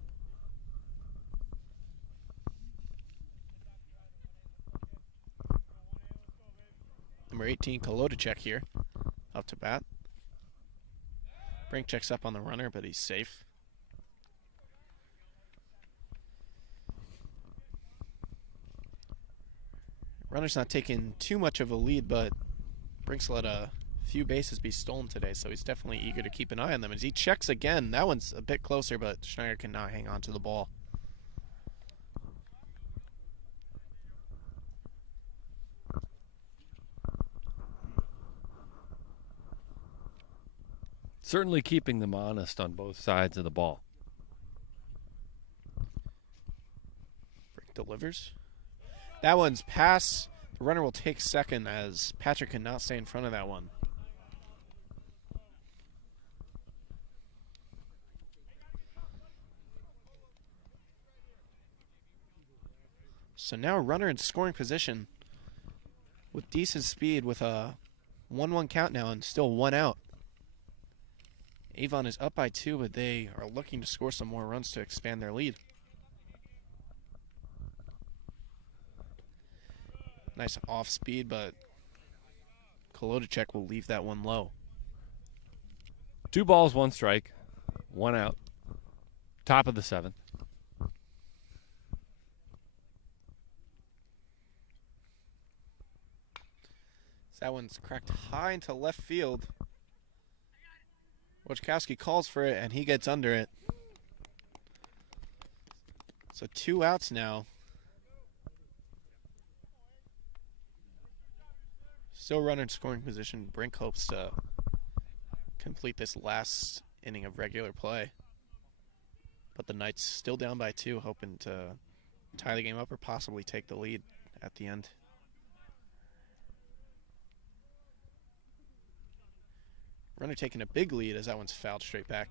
Number 18, Kolodicek here, up to bat. Brink checks up on the runner, but he's safe. Runner's not taking too much of a lead, but Brink's let a few bases be stolen today, so he's definitely eager to keep an eye on them. As he checks again, that one's a bit closer, but Schneider cannot hang on to the ball. Certainly keeping them honest on both sides of the ball. Brink delivers. That one's pass. The runner will take second as Patrick cannot stay in front of that one. So now runner in scoring position with decent speed with a 1-1 count now and still 1 out. Avon is up by 2, but they are looking to score some more runs to expand their lead. Nice off speed, but Kolodicek will leave that one low. 2 balls, 1 strike, 1 out. Top of the 7th. That one's cracked high into left field. Wojciechowski calls for it, and he gets under it. So 2 outs now. Still runner in scoring position. Brink hopes to complete this last inning of regular play. But the Knights still down by 2, hoping to tie the game up or possibly take the lead at the end. Runner taking a big lead as that one's fouled straight back.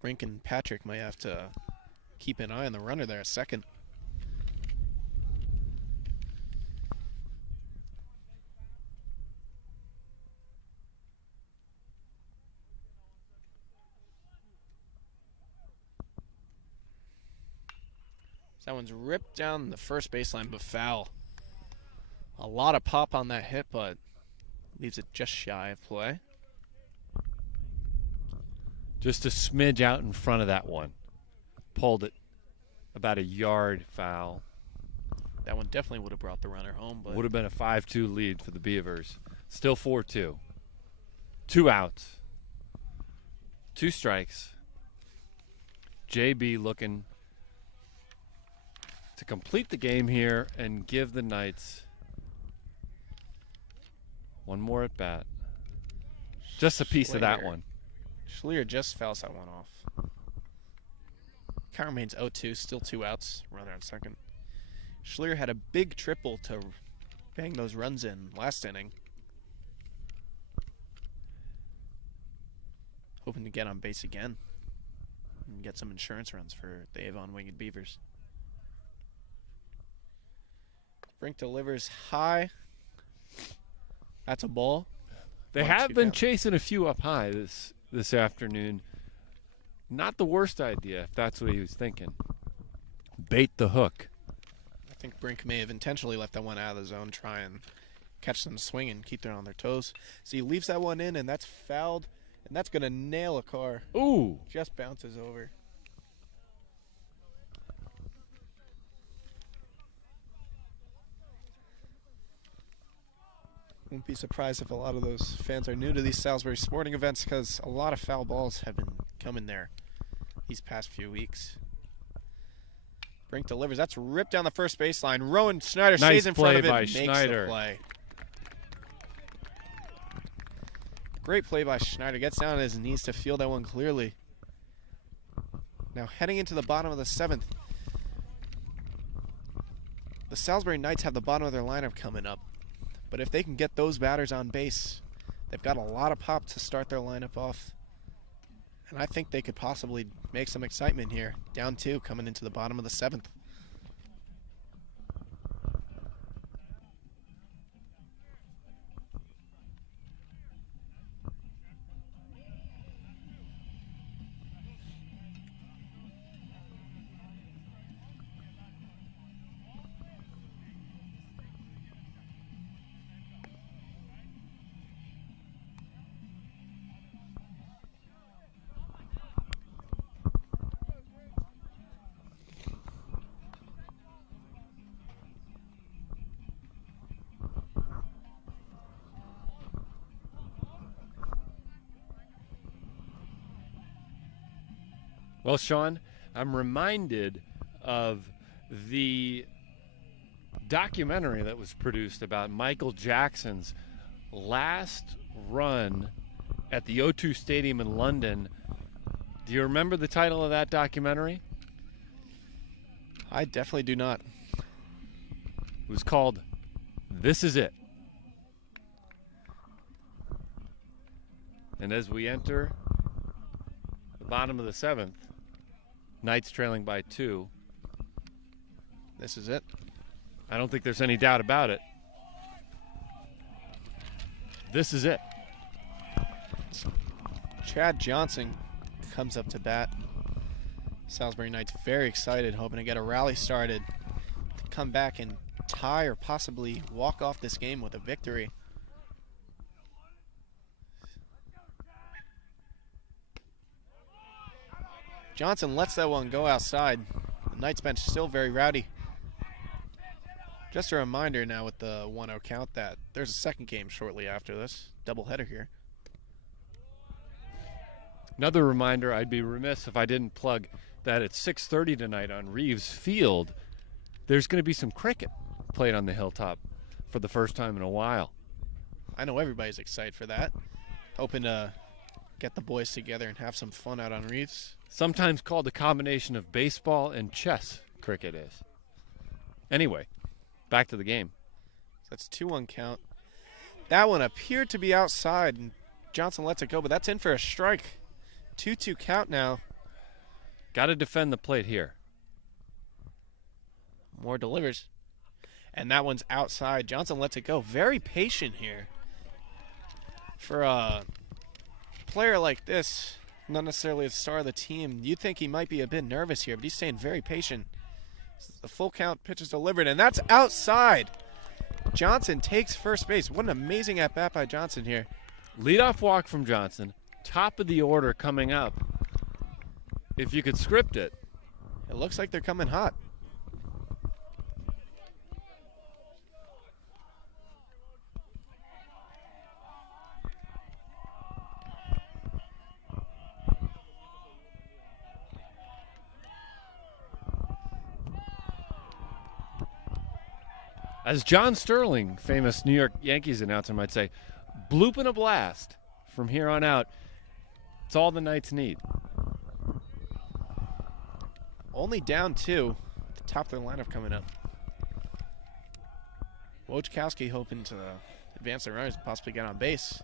Brink and Patrick might have to keep an eye on the runner there at second. That one's ripped down the first baseline, but foul. A lot of pop on that hit, but leaves it just shy of play. Just a smidge out in front of that one. Pulled it about a yard foul. That one definitely would have brought the runner home, but Would have been a 5-2 lead for the Beavers. Still 4-2. 2 outs. 2 strikes. JB looking to complete the game here and give the Knights one more at bat. Just a piece of that one. Schlier just fouls that one off. Count remains 0-2, still 2 outs. Runner on second. Schlier had a big triple to bang those runs in last inning. Hoping to get on base again and get some insurance runs for the Avon Winged Beavers. Brink delivers high. That's a ball. They have been chasing a few up high this afternoon. Not the worst idea, if that's what he was thinking. Bait the hook. I think Brink may have intentionally left that one out of the zone, try and catch them swinging, keep them on their toes. So he leaves that one in, and that's fouled, and that's going to nail a car. Ooh. Just bounces over. Wouldn't be surprised if a lot of those fans are new to these Salisbury sporting events because a lot of foul balls have been coming there these past few weeks. Brink delivers. That's ripped down the first baseline. Rowan Schneider stays in front of it and makes the play. Great play by Schneider. Gets down on his knees to field that one clearly. Now heading into the bottom of the 7th. The Salisbury Knights have the bottom of their lineup coming up. But if they can get those batters on base, they've got a lot of pop to start their lineup off. And I think they could possibly make some excitement here. Down 2 coming into the bottom of the 7th. Well, Sean, I'm reminded of the documentary that was produced about Michael Jackson's last run at the O2 Stadium in London. Do you remember the title of that documentary? I definitely do not. It was called This Is It. And as we enter the bottom of the 7th, Knights trailing by 2. This is it. I don't think there's any doubt about it. This is it. Chad Johnson comes up to bat. Salisbury Knights very excited, hoping to get a rally started to come back and tie or possibly walk off this game with a victory. Johnson lets that one go outside. The Knights bench still very rowdy. Just a reminder now with the 1-0 count that there's a second game shortly after this. Doubleheader here. Another reminder, I'd be remiss if I didn't plug that at 6:30 tonight on Reeves Field, there's going to be some cricket played on the Hilltop for the first time in a while. I know everybody's excited for that. Hoping to get the boys together and have some fun out on Reeves. Sometimes called a combination of baseball and chess, cricket is. Anyway, back to the game. That's 2-1 count. That one appeared to be outside, and Johnson lets it go, but that's in for a strike. 2-2 count now. Got to defend the plate here. Moore delivers. And that one's outside. Johnson lets it go. Very patient here. For a player like this, not necessarily the star of the team, you'd think he might be a bit nervous here, but he's staying very patient. The full count pitch is delivered, and that's outside. Johnson takes first base. What an amazing at-bat by Johnson here. Leadoff walk from Johnson. Top of the order coming up. If you could script it. It looks like they're coming hot. As John Sterling, famous New York Yankees announcer, might say, bloop and a blast. From here on out, it's all the Knights need. Only down 2. The top of their lineup coming up. Wojciechowski hoping to advance the runners and possibly get on base.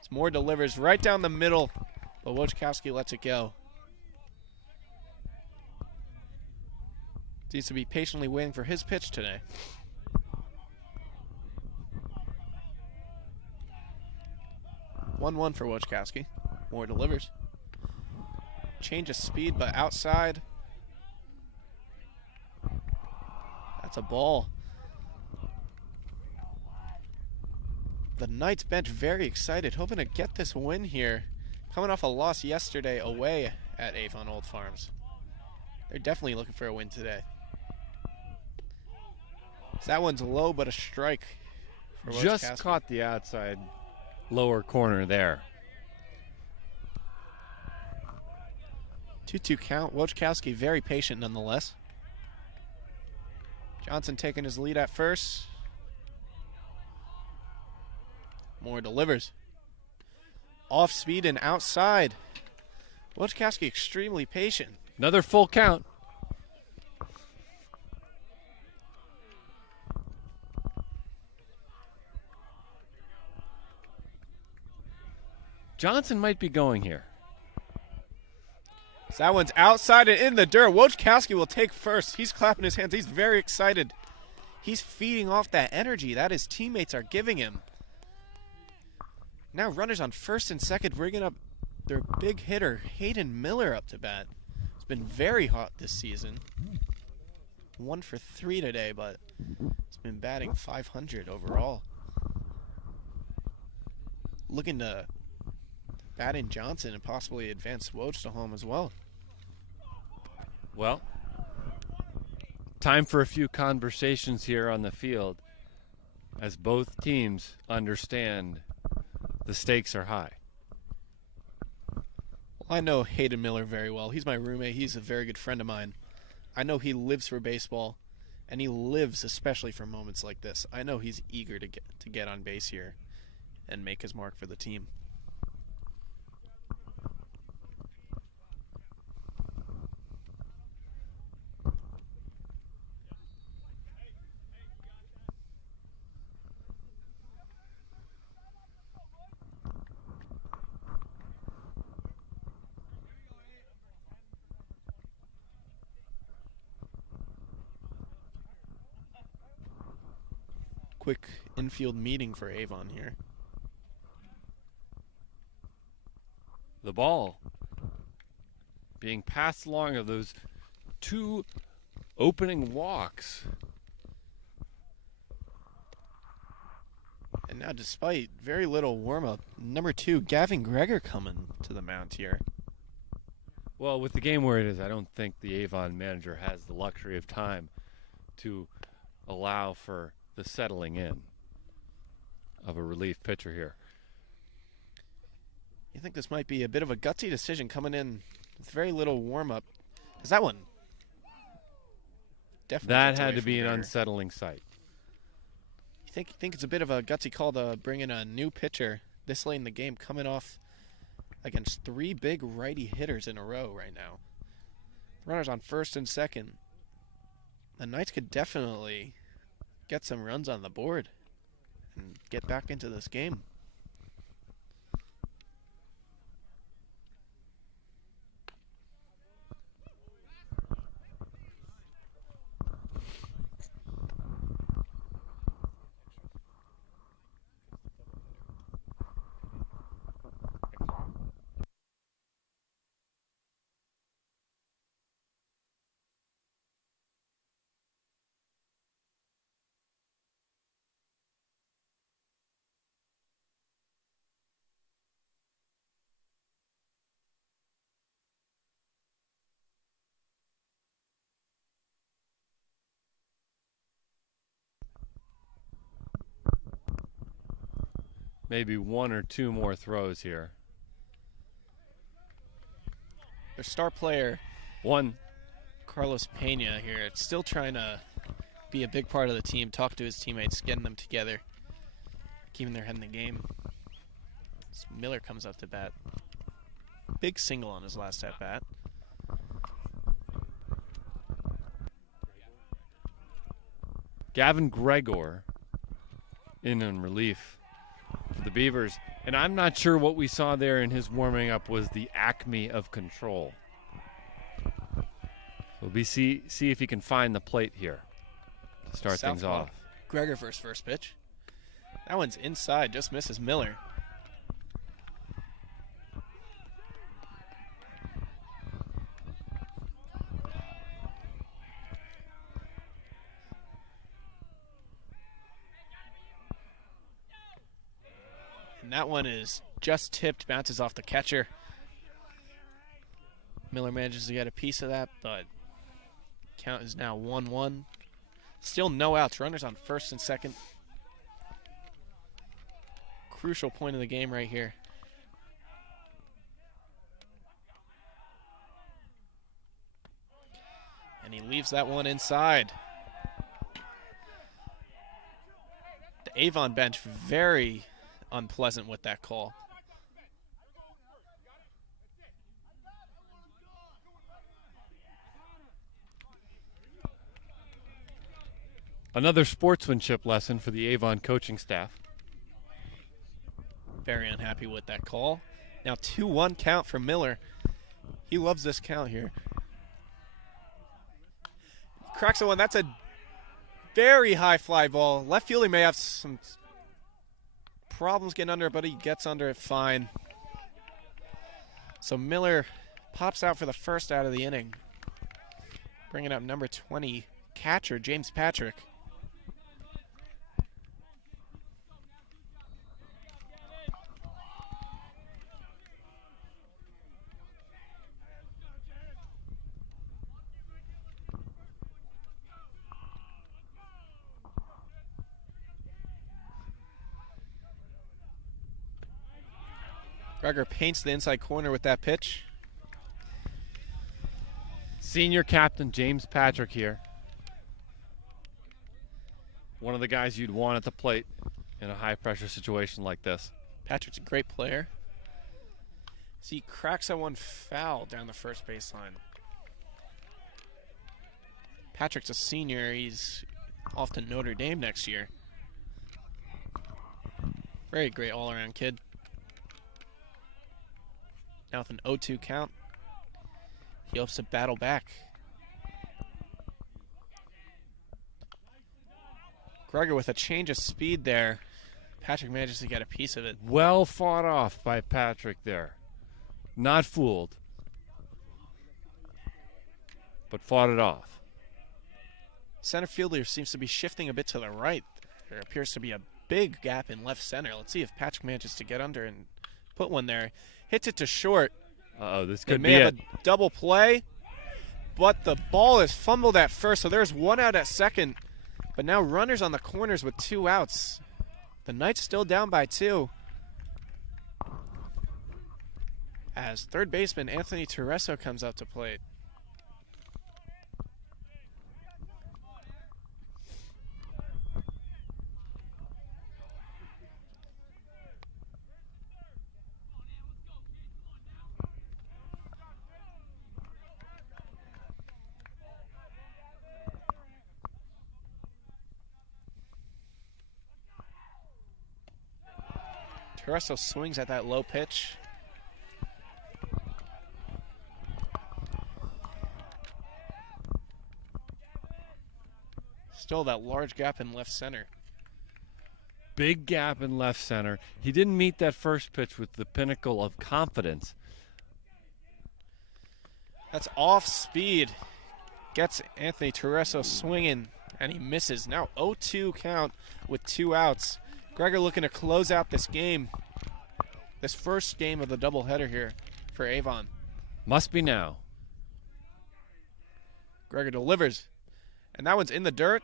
As Moore delivers right down the middle, but Wojciechowski lets it go. Seems to be patiently waiting for his pitch today. 1-1 for Wojciechowski. Moore delivers. Change of speed, but outside. That's a ball. The Knights bench very excited, hoping to get this win here. Coming off a loss yesterday away at Avon Old Farms. They're definitely looking for a win today. So that one's low, but a strike for Just Wojciechowski. caught the outside lower corner there. 2-2 count. Wojciechowski very patient nonetheless. Johnson taking his lead at first. Moore delivers. Off speed and outside. Wojciechowski extremely patient. Another full count. Johnson might be going here. So that one's outside and in the dirt. Wojciechowski will take first. He's clapping his hands. He's very excited. He's feeding off that energy that his teammates are giving him. Now runners on first and second, bringing up their big hitter, Hayden Miller, up to bat. It's been very hot this season. 1 for 3 today, but it's been batting .500 overall. Looking to bat in Johnson and possibly advance Woj to home as well. Well, time for a few conversations here on the field as both teams understand the stakes are high. Well, I know Hayden Miller very well. He's my roommate. He's a very good friend of mine. I know he lives for baseball, and he lives especially for moments like this. I know he's eager to get on base here and make his mark for the team. Quick infield meeting for Avon here. The ball being passed along of those two opening walks. And now, despite very little warm-up, number 2, Gavin Greger, coming to the mound here. Well, with the game where it is, I don't think the Avon manager has the luxury of time to allow for the settling in of a relief pitcher here. You think this might be a bit of a gutsy decision coming in with very little warm-up? Because that one definitely That gets had away to from be an Greger. unsettling sight. You think it's a bit of a gutsy call to bring in a new pitcher this late in the game, coming off against 3 big righty hitters in a row right now. Runners on first and second. The Knights could definitely get some runs on the board and get back into this game. Maybe 1 or 2 more throws here. Their star player, One. Carlos Pena, here, still trying to be a big part of the team, talk to his teammates, getting them together, keeping their head in the game. As Miller comes up to bat. Big single on his last at bat. Gavin Gregor in relief for the Beavers. And I'm not sure what we saw there in his warming up was the acme of control. We'll see if he can find the plate here to start things Southpaw. off. Greger first pitch. That one's inside, just misses Miller. And that one is just tipped, bounces off the catcher. Miller manages to get a piece of that, but count is now 1-1. Still no outs. Runners on first and second. Crucial point of the game right here. And he leaves that one inside. The Avon bench very unpleasant with that call. Another sportsmanship lesson for the Avon coaching staff. Very unhappy with that call. Now 2-1 count for Miller. He loves this count here. Cracks the one. That's a very high fly ball. Left fielder may have some problems getting under it, but he gets under it fine. So Miller pops out for the first out of the inning. Bringing up number 20, catcher James Patrick. Gregor paints the inside corner with that pitch. Senior captain James Patrick here. One of the guys you'd want at the plate in a high-pressure situation like this. Patrick's a great player. See, he cracks that one foul down the first baseline. Patrick's a senior. He's off to Notre Dame next year. Very great all-around kid. Now with an 0-2 count, he hopes to battle back. Gregor with a change of speed there. Patrick manages to get a piece of it. Well fought off by Patrick there. Not fooled, but fought it off. Center fielder seems to be shifting a bit to the right. There appears to be a big gap in left center. Let's see if Patrick manages to get under and put one there. Hits it to short. Uh-oh, this They could may be have it. a double play, but the ball is fumbled at first, so there's one out at second. But now runners on the corners with 2 outs. The Knights still down by 2. As third baseman Anthony Tereso comes up to plate. Tereso swings at that low pitch. Still that large gap in left center. Big gap in left center. He didn't meet that first pitch with the pinnacle of confidence. That's off speed. Gets Anthony Tereso swinging, and he misses. Now 0-2 count with 2 outs. Gregor looking to close out this game. This first game of the doubleheader here for Avon. Must be now. Gregor delivers. And that one's in the dirt.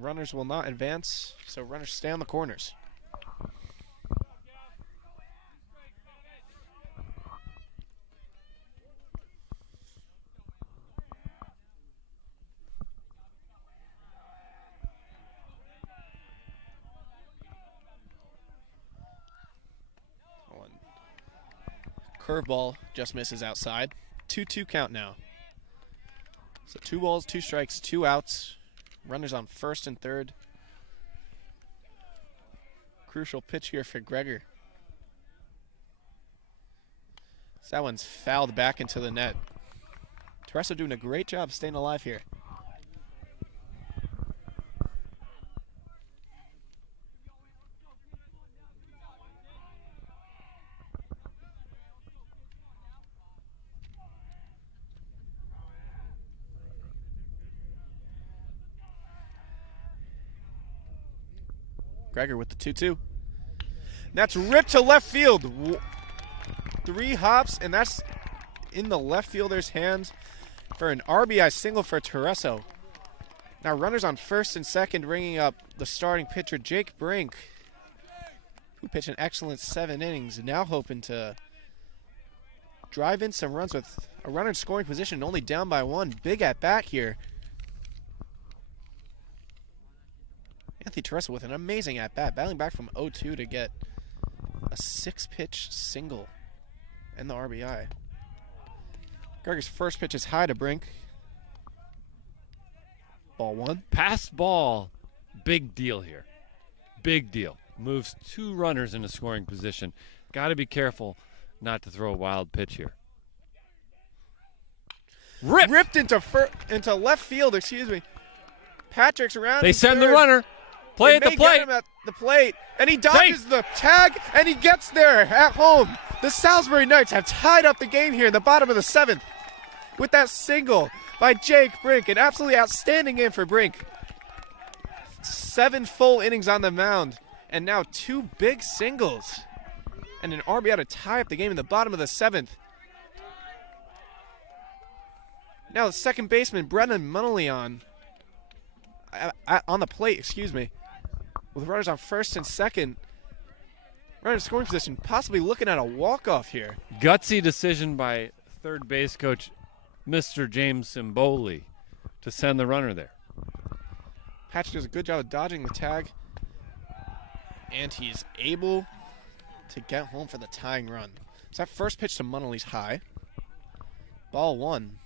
Runners will not advance, so runners stay on the corners. Curveball just misses outside. 2-2 count now. So 2 balls, 2 strikes, 2 outs. Runners on first and third. Crucial pitch here for Gregor. So that one's fouled back into the net. Tereso doing a great job staying alive here. Gregor with the 2-2. That's ripped to left field. 3 hops, and that's in the left fielder's hands for an RBI single for Tereso. Now runners on first and second, bringing up the starting pitcher, Jake Brink, who pitched an excellent 7 innings, now hoping to drive in some runs with a runner in scoring position, only down by 1. Big at bat here. Anthony Tereso with an amazing at bat, battling back from 0-2 to get a 6-pitch single and the RBI. Gregor's first pitch is high to Brink. Ball 1. Pass ball, big deal here. Big deal. Moves 2 runners into scoring position. Got to be careful not to throw a wild pitch here. Ripped into left field, excuse me. Patrick's around. They send the runner. Play at the plate. Get him at the plate, and he dodges the tag, and he gets there at home. The Salisbury Knights have tied up the game here in the bottom of the 7th with that single by Jake Brink. An absolutely outstanding game for Brink. 7 full innings on the mound, and now 2 big singles and an RBI to tie up the game in the bottom of the 7th. Now the second baseman, Brennan Munnelly on the plate, excuse me, with runners on first and second. Runner in scoring position, possibly looking at a walk-off here. Gutsy decision by third base coach, Mr. James Simboli, to send the runner there. Patrick does a good job of dodging the tag, and he's able to get home for the tying run. So that first pitch to Munnelly's high. Ball 1.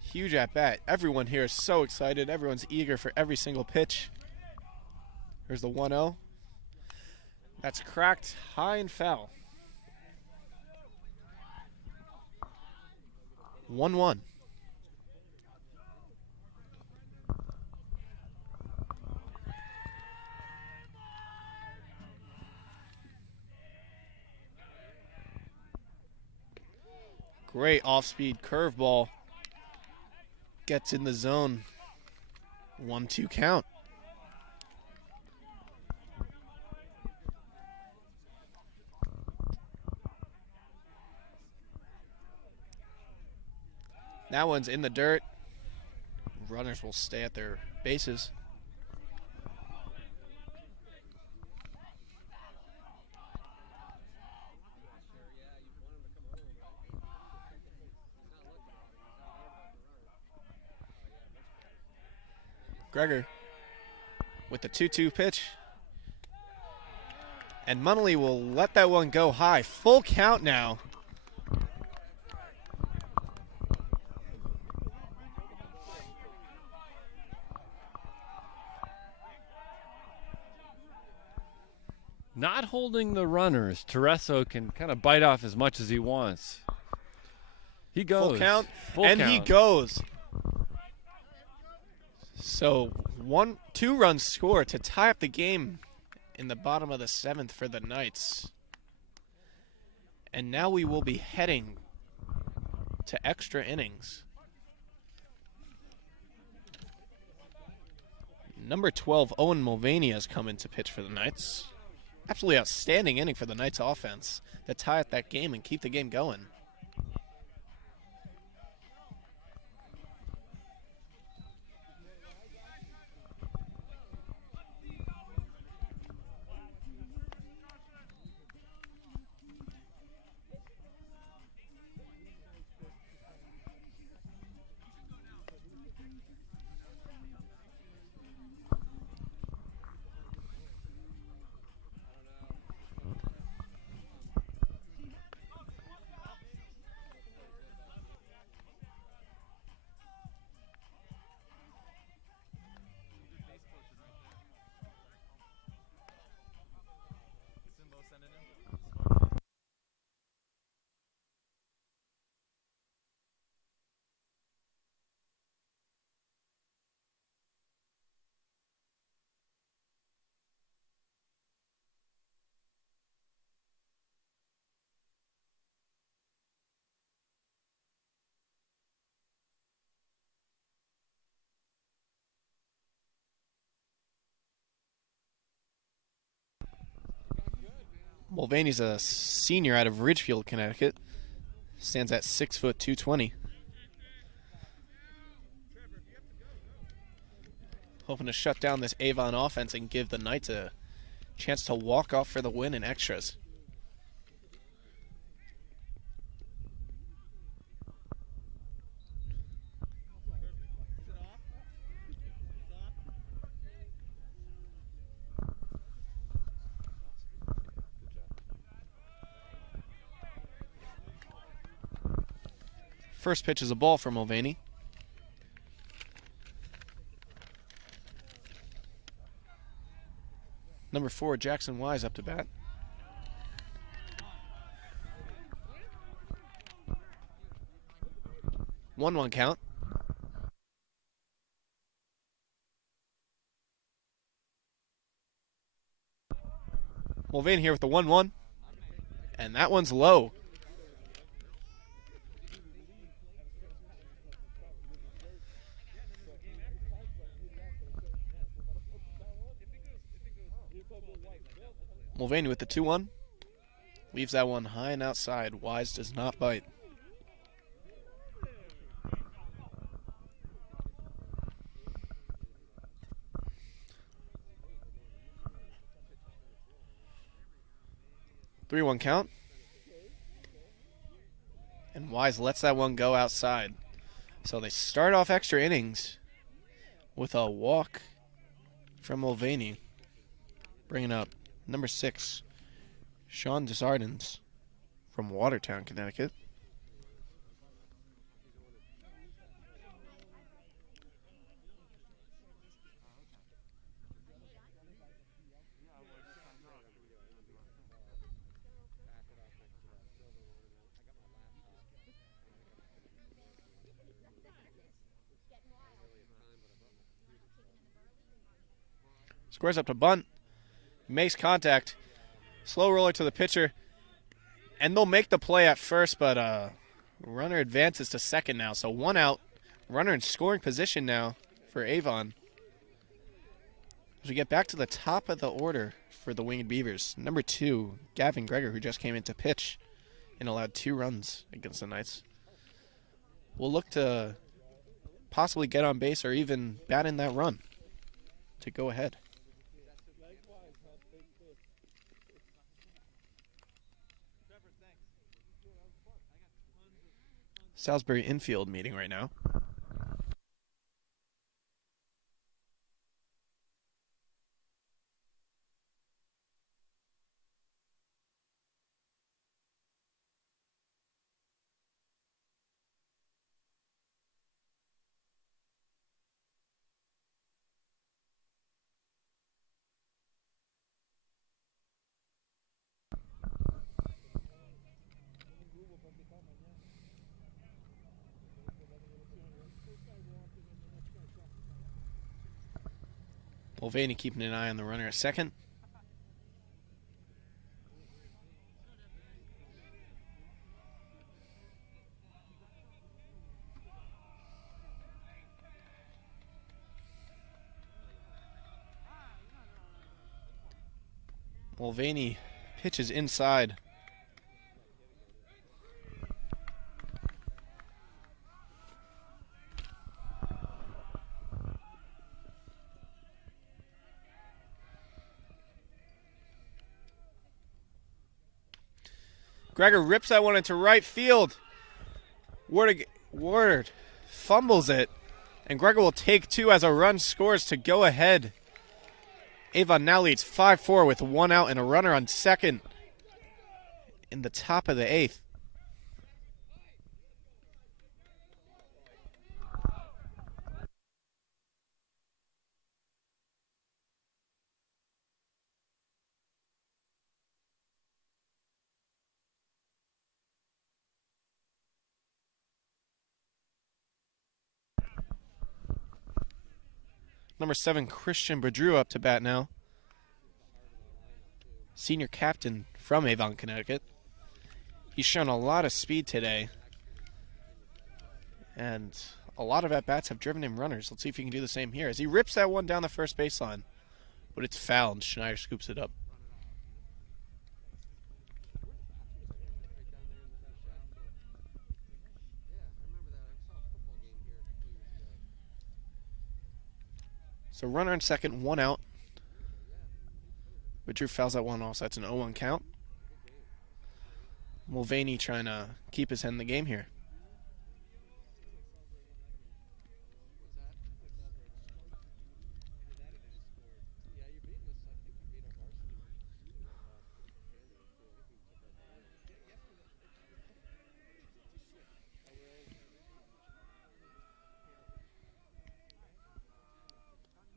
Huge at bat. Everyone here is so excited. Everyone's eager for every single pitch. Here's the 1-0. That's cracked high and foul. 1-1. Great off-speed curveball. Gets in the zone. 1-2 count. That one's in the dirt. Runners will stay at their bases. Gregor with the 2-2 pitch. And Munnelly will let that one go high. Full count now. Not holding the runners, Tereso can kind of bite off as much as he wants. He goes. Full count, Full and count. he goes. So 2 runs score to tie up the game in the bottom of the 7th for the Knights. And now we will be heading to extra innings. Number 12, Owen Mulvaney, has come in to pitch for the Knights. Absolutely outstanding inning for the Knights offense to tie up that game and keep the game going. Mulvaney's a senior out of Ridgefield, Connecticut. Stands at 6 foot 220. Hoping to shut down this Avon offense and give the Knights a chance to walk off for the win in extras. First pitch is a ball for Mulvaney. Number 4, Jackson Wise up to bat. One count. Mulvaney here with the 1-1. And that one's low. Mulvaney with the 2-1. Leaves that one high and outside. Wise does not bite. Three one count. And Wise lets that one go outside. So they start off extra innings with a walk from Mulvaney. Bringing up number 6, Sean Desardins from Watertown, Connecticut. Squares up to bunt. Makes contact. Slow roller to the pitcher. And they'll make the play at first, but runner advances to second now. So 1 out. Runner in scoring position now for Avon. As we get back to the top of the order for the Winged Beavers. Number 2, Gavin Greger, who just came in to pitch and allowed 2 runs against the Knights. We'll look to possibly get on base or even bat in that run to go ahead. Salisbury infield meeting right now. Mulvaney keeping an eye on the runner at second. Mulvaney pitches inside. Greger rips that one into right field. Ward fumbles it. And Greger will take 2 as a run scores to go ahead. Avon now leads 5-4 with 1 out and a runner on second in the top of the 8th. Number 7, Christian Bedrew up to bat now. Senior captain from Avon, Connecticut. He's shown a lot of speed today. And a lot of at-bats have driven him runners. Let's see if he can do the same here. As he rips that one down the first baseline. But it's fouled. Schneider scoops it up. So runner on second, one out. But Drew fouls that one off, so that's an 0-1 count. Mulvaney trying to keep his head in the game here.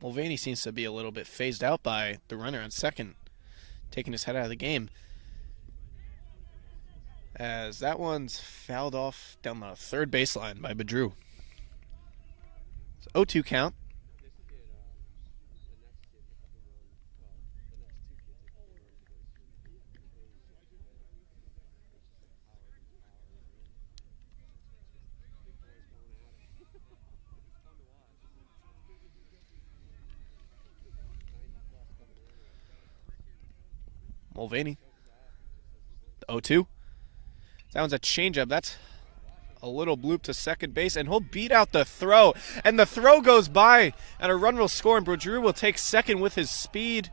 Mulvaney seems to be a little bit phased out by the runner on second, taking his head out of the game. As that one's fouled off down the third baseline by Bedrew. It's 0-2 count. Mulvaney. 0-2. That one's a changeup. That's a little bloop to second base, and he'll beat out the throw. And the throw goes by, and a run will score, and Bedrew will take second with his speed.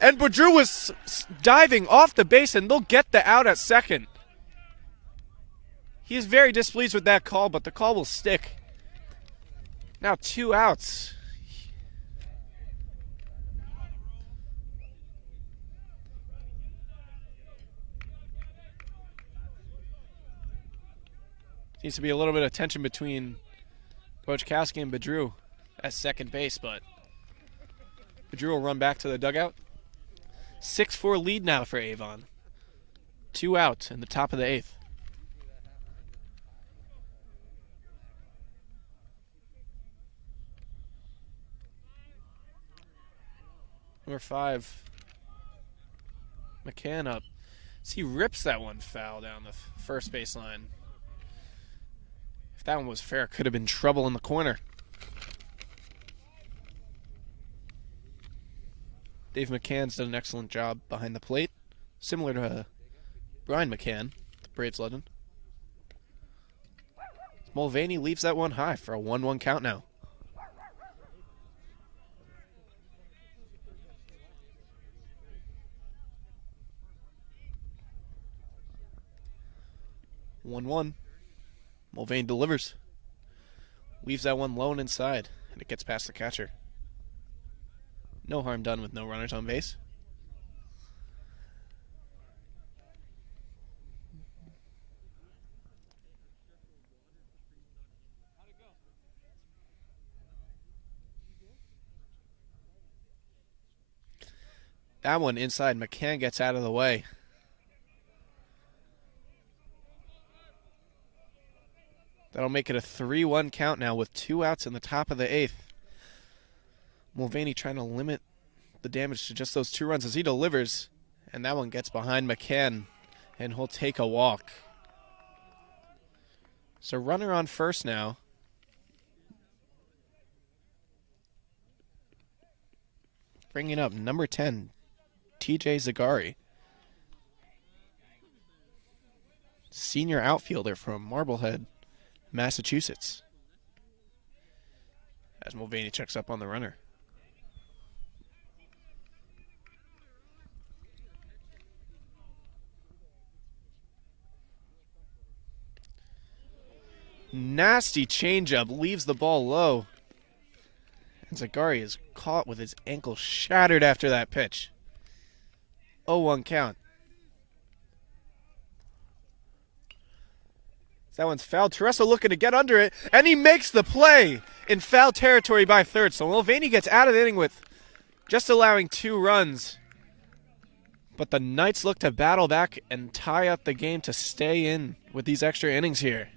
And Bedrew was diving off the base, and they'll get the out at second. He is very displeased with that call, but the call will stick. Now 2 outs. Seems to be a little bit of tension between Wojciechowski and Bedrew at second base, but Bedrew will run back to the dugout. 6-4 lead now for Avon. 2 out in the top of the 8th. Number 5, McCann up. So he rips that one foul down the first baseline. If that one was fair, it could have been trouble in the corner. Dave McCann's done an excellent job behind the plate, similar to Brian McCann, the Braves legend. Mulvaney leaves that one high for a 1-1 count now. One. Mulvaney delivers. Leaves that one low and inside, and it gets past the catcher. No harm done with no runners on base. That one inside. McCann gets out of the way. That'll make it a 3-1 count now with 2 outs in the top of the 8th. Mulvaney trying to limit the damage to just those 2 runs as he delivers. And that one gets behind McCann, and he'll take a walk. So runner on first now. Bringing up number 10, TJ Zagari. Senior outfielder from Marblehead, Massachusetts. As Mulvaney checks up on the runner. Nasty changeup, leaves the ball low. And Zagari is caught with his ankle shattered after that pitch. 0-1 count. That one's fouled. Teresa looking to get under it, and he makes the play in foul territory by third. So Mulvaney gets out of the inning with just allowing 2 runs. But the Knights look to battle back and tie up the game to stay in with these extra innings here.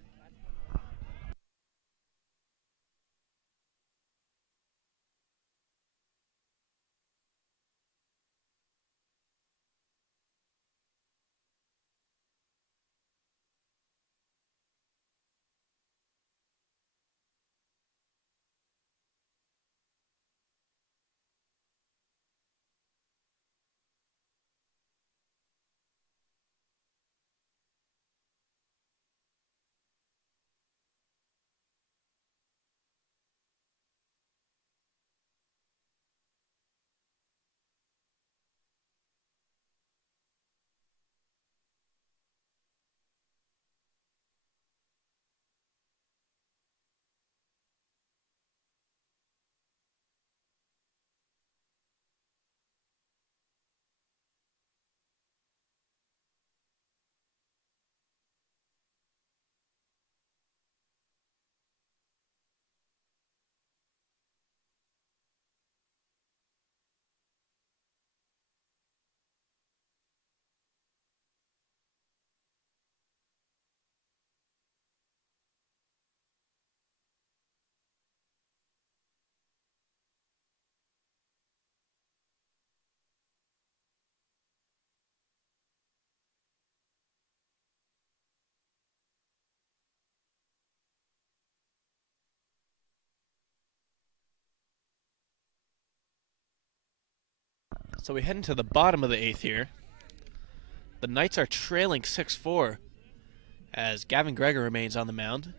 So we head into the bottom of the 8th here. The Knights are trailing 6-4 as Gavin Greger remains on the mound.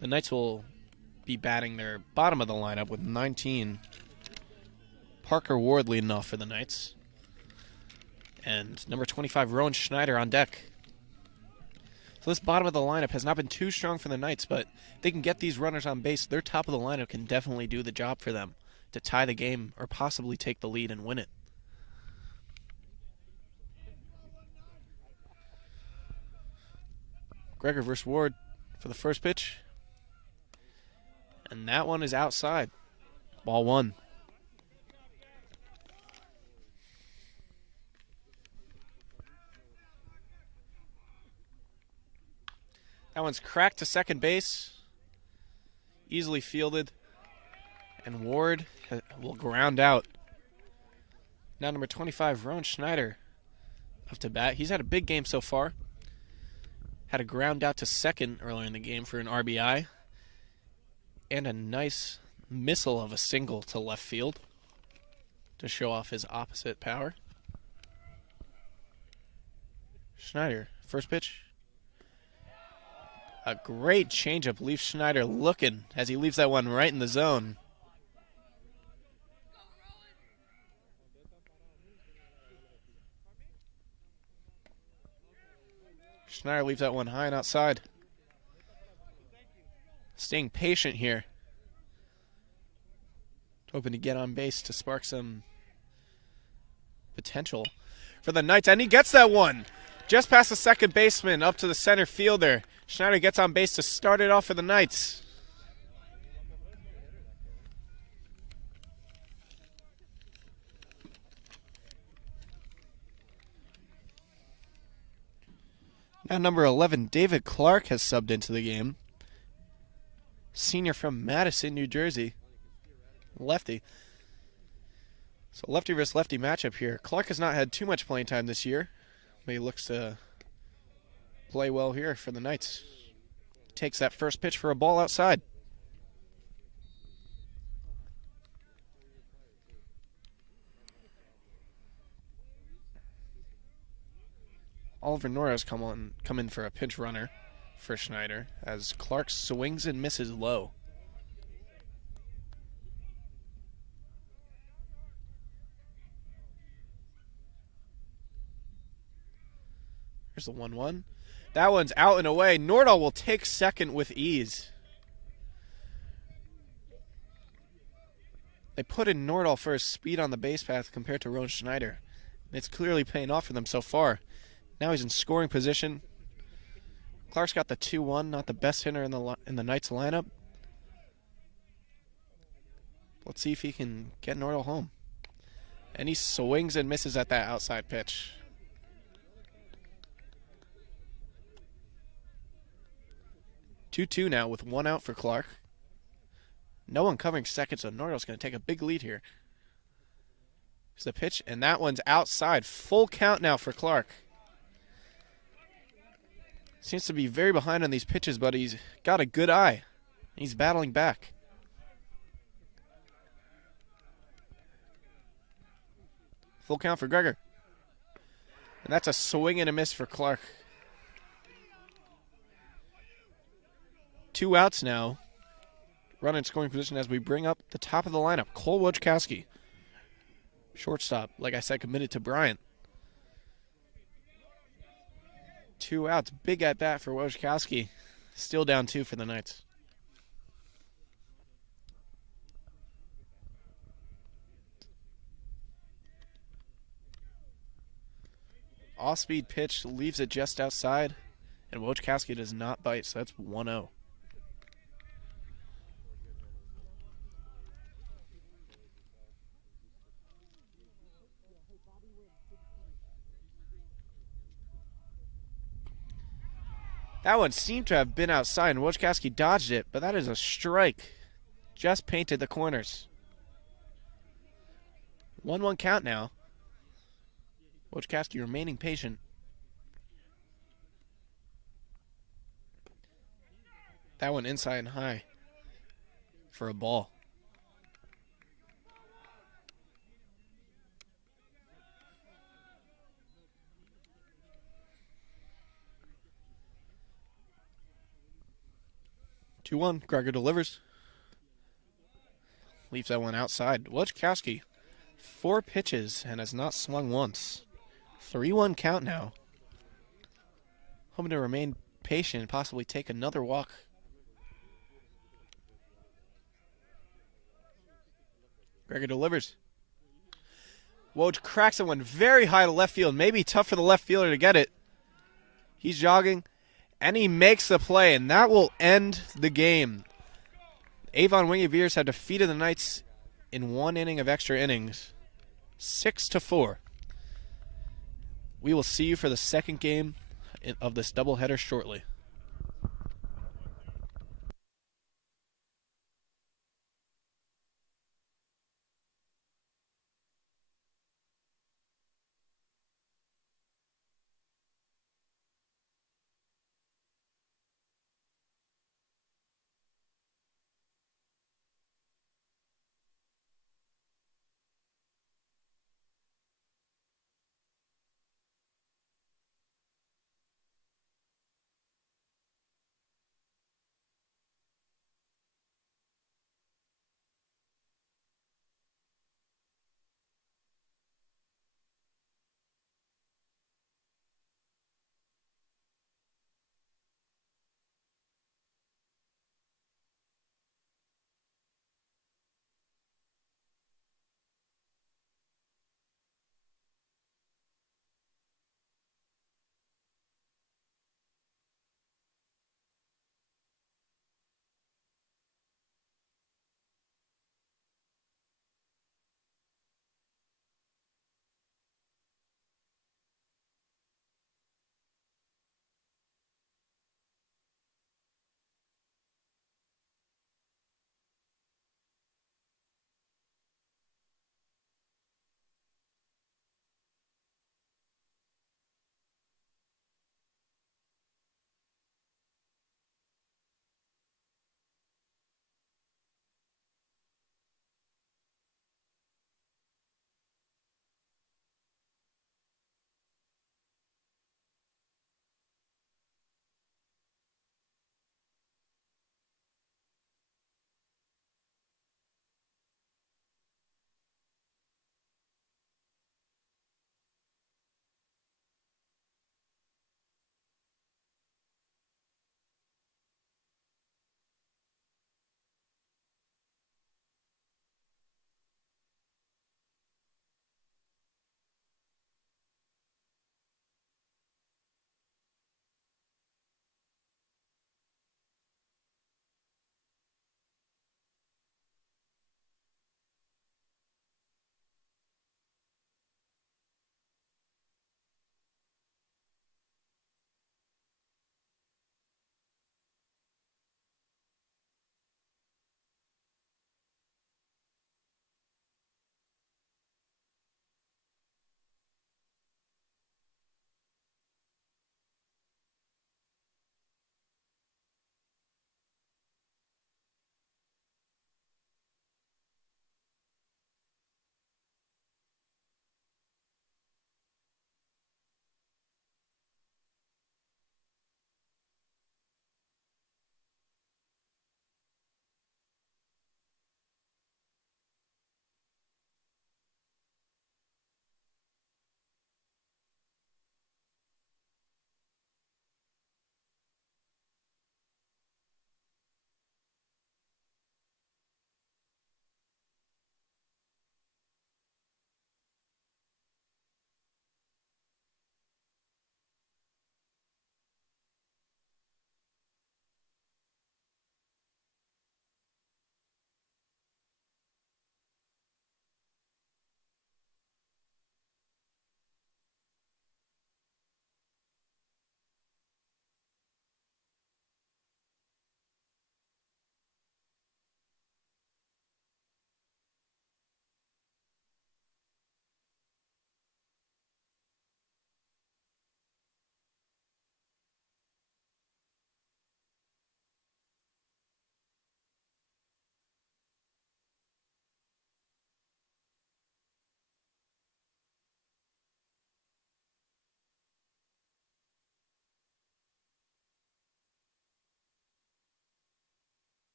The Knights will be batting their bottom of the lineup with 19. Parker Ward leading off for the Knights. And number 25, Rowan Schneider on deck. So this bottom of the lineup has not been too strong for the Knights, but if they can get these runners on base, their top of the lineup can definitely do the job for them to tie the game or possibly take the lead and win it. Greger versus Ward for the first pitch. And that one is outside. Ball 1. That one's cracked to second base. Easily fielded. And Ward will ground out. Now number 25, Rowan Schneider, up to bat. He's had a big game so far. Had a ground out to second earlier in the game for an RBI. And a nice missile of a single to left field to show off his opposite power. Schneider, first pitch. A great changeup leaves Schneider looking as he leaves that one right in the zone. Schneider leaves that one high and outside. Staying patient here. Hoping to get on base to spark some potential for the Knights. And he gets that one. Just past the second baseman up to the center fielder. Schneider gets on base to start it off for the Knights. Now number 11, David Clark has subbed into the game. Senior from Madison, New Jersey. Lefty. So lefty versus lefty matchup here. Clark has not had too much playing time this year, but he looks to play well here for the Knights. Takes that first pitch for a ball outside. Oliver Nora's come in for a pinch runner for Schneider as Clark swings and misses low. Here's the 1-1. That one's out and away. Nordahl will take second with ease. They put in Nordahl for his speed on the base path compared to Rowan Schneider. It's clearly paying off for them so far. Now he's in scoring position. Clark's got the 2-1, not the best hitter in the Knights lineup. Let's see if he can get Nordahl home. And he swings and misses at that outside pitch. Two now with one out for Clark. No one covering second, so Nordahl's going to take a big lead here. Here's the pitch, and that one's outside. Full count now for Clark. Seems to be very behind on these pitches, but he's got a good eye. He's battling back. Full count for Greger. And that's a swing and a miss for Clark. 2 outs now. Run in scoring position as we bring up the top of the lineup. Cole Wojciechowski. Shortstop, like I said, committed to Bryant. 2 outs. Big at bat for Wojciechowski. Still down 2 for the Knights. Off-speed pitch leaves it just outside, and Wojciechowski does not bite, so that's 1-0. That one seemed to have been outside, and Wojciechowski dodged it, but that is a strike. Just painted the corners. 1-1 count now. Wojciechowski remaining patient. That one inside and high for a ball. 2-1. Gregor delivers. Leaves that one outside. Wojciechowski, 4 pitches and has not swung once. 3-1 count now. Hoping to remain patient and possibly take another walk. Gregor delivers. Woj cracks that one very high to left field. Maybe tough for the left fielder to get it. He's jogging, and he makes the play, and that will end the game. Avon Winged Beavers have defeated the Knights in 1 inning of extra innings, 6-4. We will see you for the second game of this doubleheader shortly.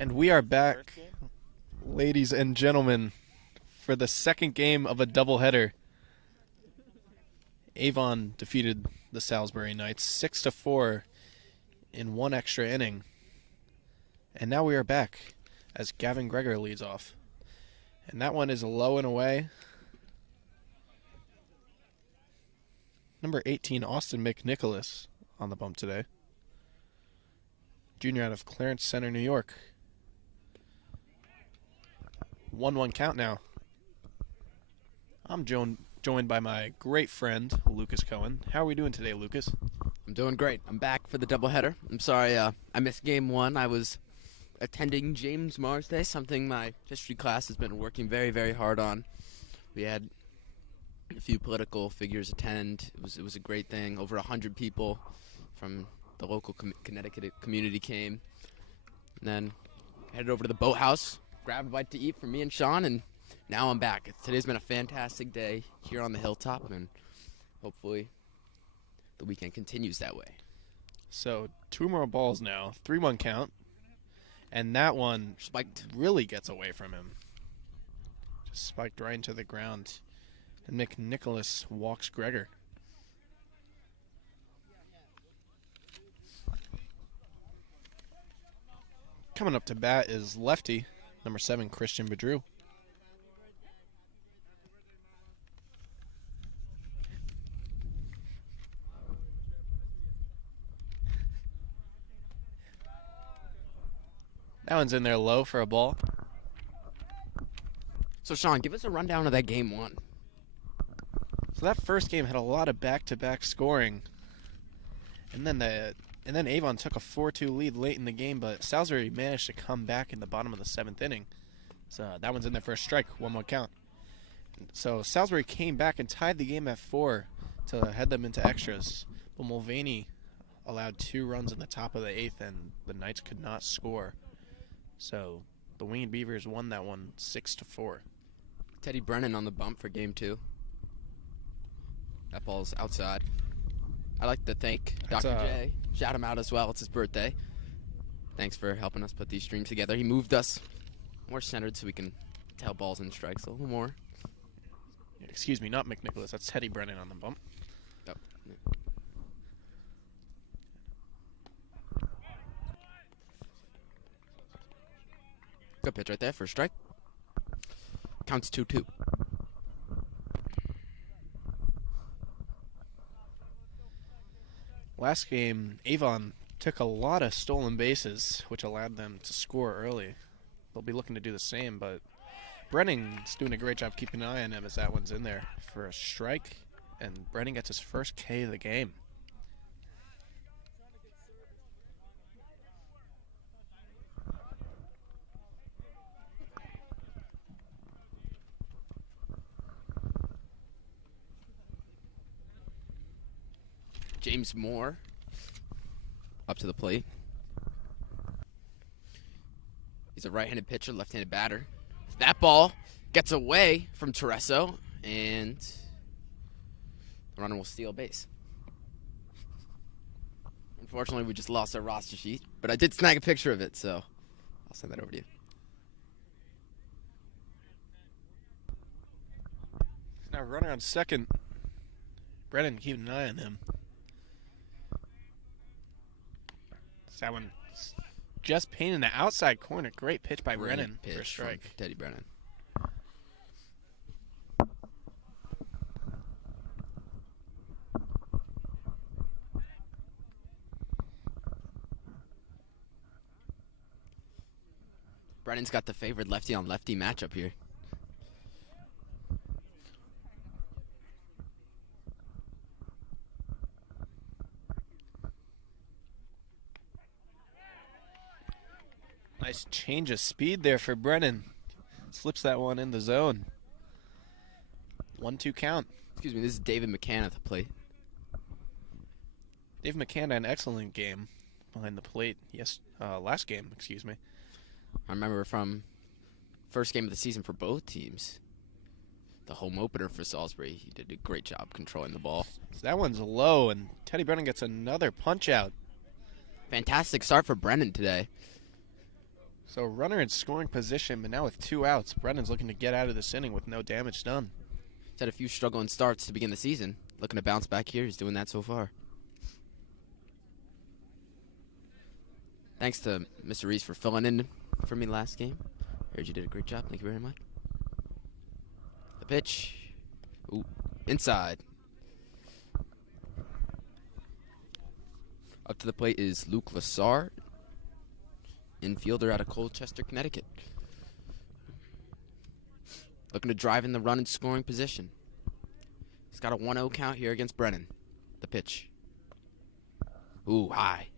And we are back, ladies and gentlemen, for the second game of a doubleheader. Avon defeated the Salisbury Knights 6-4 in one extra inning. And now we are back as Gavin Greger leads off. And that one is low and away. Number 18, Austin McNicholas, on the bump today. Junior out of Clarence Center, New York. 1-1 count now. I'm joined by my great friend, Lucas Cohen. How are we doing today, Lucas? I'm doing great. I'm back for the doubleheader. I'm sorry I missed game one. I was attending James Mars Day, something my history class has been working very, very hard on. We had a few political figures attend. It was a great thing. Over 100 people from the local Connecticut community came. And then headed over to the boathouse, grabbed a bite to eat for me and Sean, and now I'm back. Today's been a fantastic day here on the hilltop, and hopefully the weekend continues that way. So, 2 more balls now. 3-1 count. And that one Spiked. really gets away from him. Just spiked right into the ground. And McNicholas walks Greger. Coming up to bat is lefty, number 7, Christian Bedrew. That one's in there low for a ball. So, Sean, give us a rundown of that game one. So that first game had a lot of back-to-back scoring. And then Avon took a 4-2 lead late in the game, but Salisbury managed to come back in the bottom of the 7th inning. So that one's in there for a strike, 1-1 count. So Salisbury came back and tied the game at 4 to head them into extras. But Mulvaney allowed 2 runs in the top of the 8th, and the Knights could not score. So the Winged Beavers won that one 6-4. Teddy Brennan on the bump for game 2. That ball's outside. I'd like to thank Dr. J. Shout him out as well. It's his birthday. Thanks for helping us put these streams together. He moved us more centered so we can tell balls and strikes a little more. Excuse me, not McNicholas. That's Teddy Brennan on the bump. Oh. Good pitch right there for a strike. Counts 2-2. Last game, Avon took a lot of stolen bases, which allowed them to score early. They'll be looking to do the same, but Brennan's doing a great job keeping an eye on him as that one's in there for a strike, and Brennan gets his first K of the game. James Moore up to the plate. He's a right-handed pitcher, left-handed batter. That ball gets away from Tereso, and the runner will steal base. Unfortunately, we just lost our roster sheet, but I did snag a picture of it, so I'll send that over to you. Now runner on second. Brennan keeping an eye on him. That one just painting the outside corner. Great pitch by Brennan for a strike. Teddy Brennan. Brennan's got the favored lefty on lefty matchup here. Nice change of speed there for Brennan. Slips that one in the zone. 1-2 count. Excuse me, this is David McCann at the plate. Dave McCann had an excellent game behind the plate. Last game, excuse me. I remember from first game of the season for both teams, the home opener for Salisbury, he did a great job controlling the ball. So that one's low, and Teddy Brennan gets another punch out. Fantastic start for Brennan today. So runner in scoring position, but now with 2 outs, Brennan's looking to get out of this inning with no damage done. He's had a few struggling starts to begin the season. Looking to bounce back here. He's doing that so far. Thanks to Mr. Reese for filling in for me last game. Heard you did a great job. Thank you very much. The pitch. Ooh, inside. Up to the plate is Luke Lassard, infielder out of Colchester, Connecticut. Looking to drive in the run in scoring position. He's got a 1-0 count here against Brennan. The pitch. Ooh, high.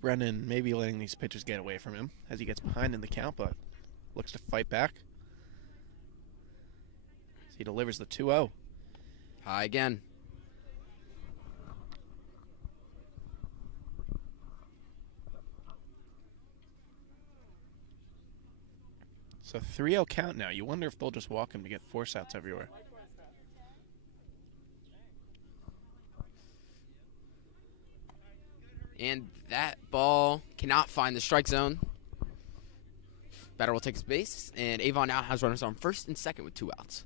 Brennan may be letting these pitches get away from him as he gets behind in the count, but looks to fight back. He delivers the 2-0. High again. So 3-0 count now. You wonder if they'll just walk him to get force outs everywhere. And that ball cannot find the strike zone. Batter will take his base, and Avon now has runners on first and second with 2 outs.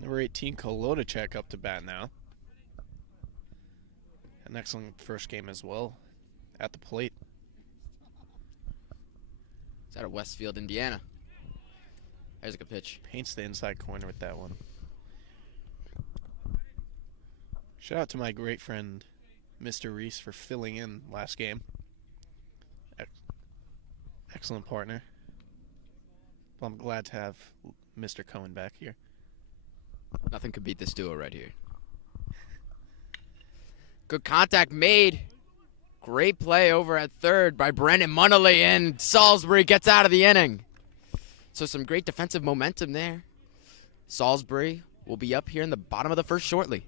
Number 18, Kolodacek up to bat now. An excellent first game as well at the plate. It's out of Westfield, Indiana. There's a good pitch. Paints the inside corner with that one. Shout out to my great friend, Mr. Reese, for filling in last game. Excellent partner. Well, I'm glad to have Mr. Cohen back here. Nothing could beat this duo right here. Good contact made. Great play over at third by Brendan Munnelly, and Salisbury gets out of the inning. So some great defensive momentum there. Salisbury will be up here in the bottom of the first shortly.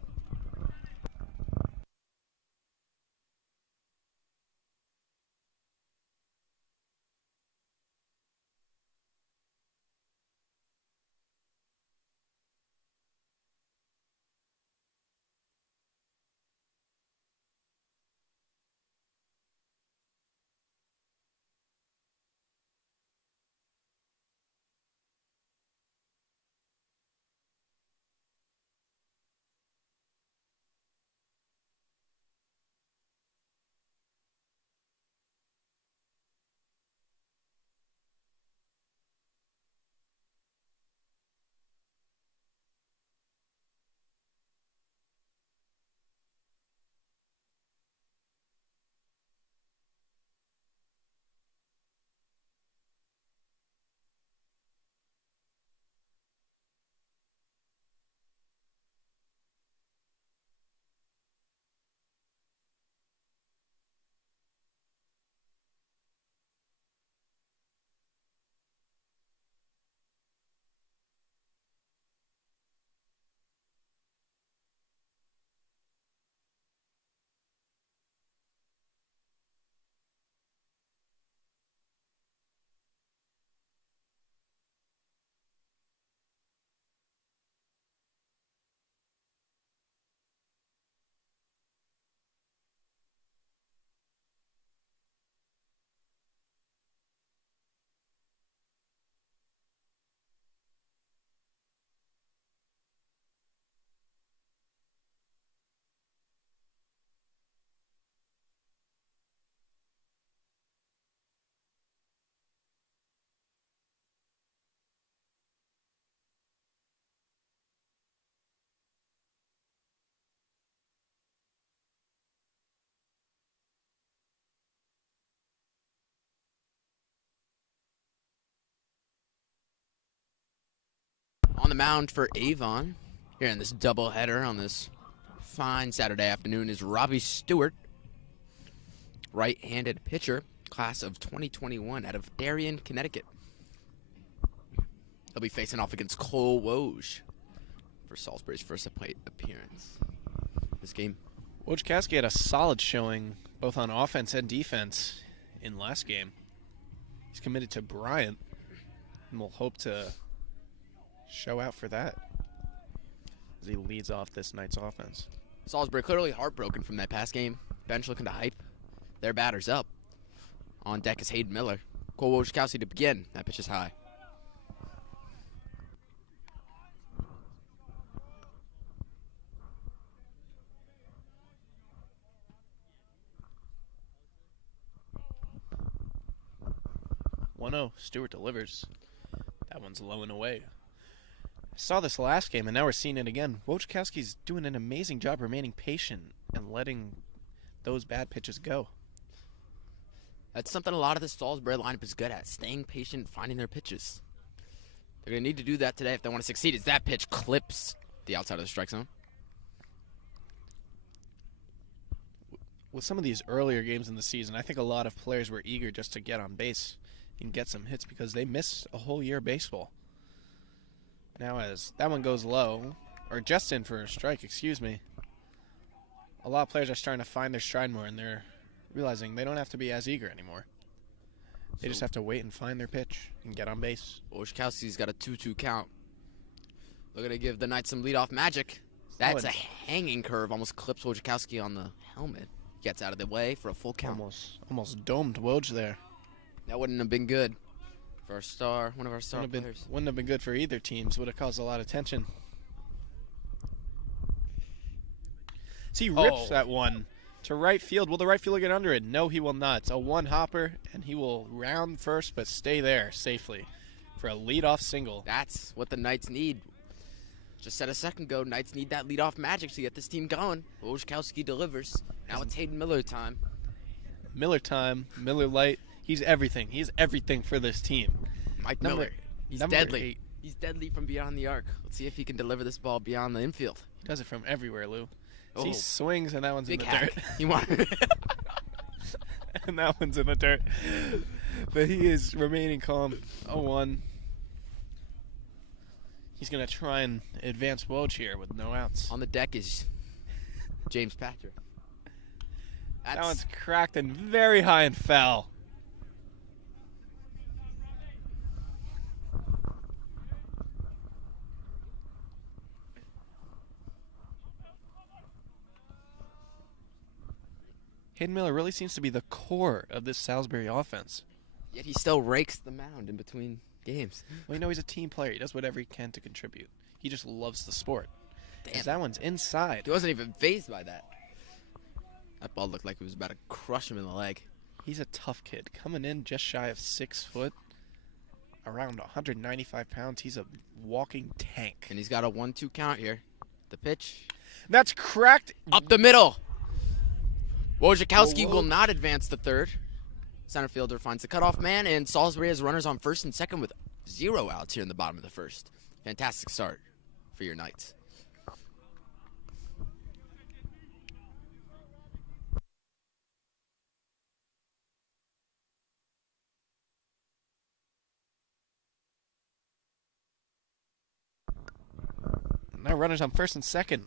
On the mound for Avon here in this doubleheader on this fine Saturday afternoon is Robbie Stewart, right-handed pitcher, class of 2021 out of Darien, Connecticut. He'll be facing off against Cole Woj for Salisbury's first plate appearance. This game. Wojciechowski had a solid showing both on offense and defense in last game. He's committed to Bryant, and we'll hope to show out for that as he leads off this night's offense. Salisbury clearly heartbroken from that past game. Bench looking to hype their batters up. On deck is Hayden Miller. Cole Wojciechowski to begin. That pitch is high. Stewart delivers. That one's low and away. I saw this last game, and now we're seeing it again. Wojciechowski's doing an amazing job remaining patient and letting those bad pitches go. That's something a lot of the Salisbury lineup is good at, staying patient, finding their pitches. They're going to need to do that today if they want to succeed, as that pitch clips the outside of the strike zone. With some of these earlier games in the season, I think a lot of players were eager just to get on base and get some hits because they missed a whole year of baseball. Now as that one goes low, or just in for a strike, excuse me, a lot of players are starting to find their stride more, and they're realizing they don't have to be as eager anymore. They just have to wait and find their pitch and get on base. Wojciechowski's got a 2-2 count. Looking to give the Knights some leadoff magic. That's a hanging curve, almost clips Wojciechowski on the helmet. Gets out of the way for a full count. Almost domed Woj there. That wouldn't have been good for one of our star players. Wouldn't have been good for either teams. Would have caused a lot of tension. So he rips that one to right field. Will the right fielder get under it? No, he will not. It's a one-hopper, and he will round first but stay there safely for a leadoff single. That's what the Knights need. Just said a second ago, Knights need that leadoff magic to get this team going. Wojciechowski delivers. Now it's Hayden Miller time. Miller Light. He's everything. He's everything for this team. Mike Miller. He's deadly. He's deadly from beyond the arc. Let's see if he can deliver this ball beyond the infield. He does it from everywhere, Lou. So he swings, and that one's in the dirt. He wanted and that one's in the dirt. But he is remaining calm. 0-1. He's going to try and advance Woj here with no outs. On the deck is James Patrick. That one's cracked and very high and foul. Hayden Miller really seems to be the core of this Salisbury offense. Yet he still rakes the mound in between games. Well, you know, he's a team player. He does whatever he can to contribute. He just loves the sport. Damn. That one's inside. He wasn't even fazed by that. That ball looked like it was about to crush him in the leg. He's a tough kid. Coming in just shy of 6 foot, around 195 pounds. He's a walking tank. And he's got a 1-2 count here. The pitch. That's cracked. Up the middle. Wojciechowski will not advance to third. Center fielder finds the cutoff man, and Salisbury has runners on first and second with 0 outs here in the bottom of the first. Fantastic start for your Knights. Now runners on first and second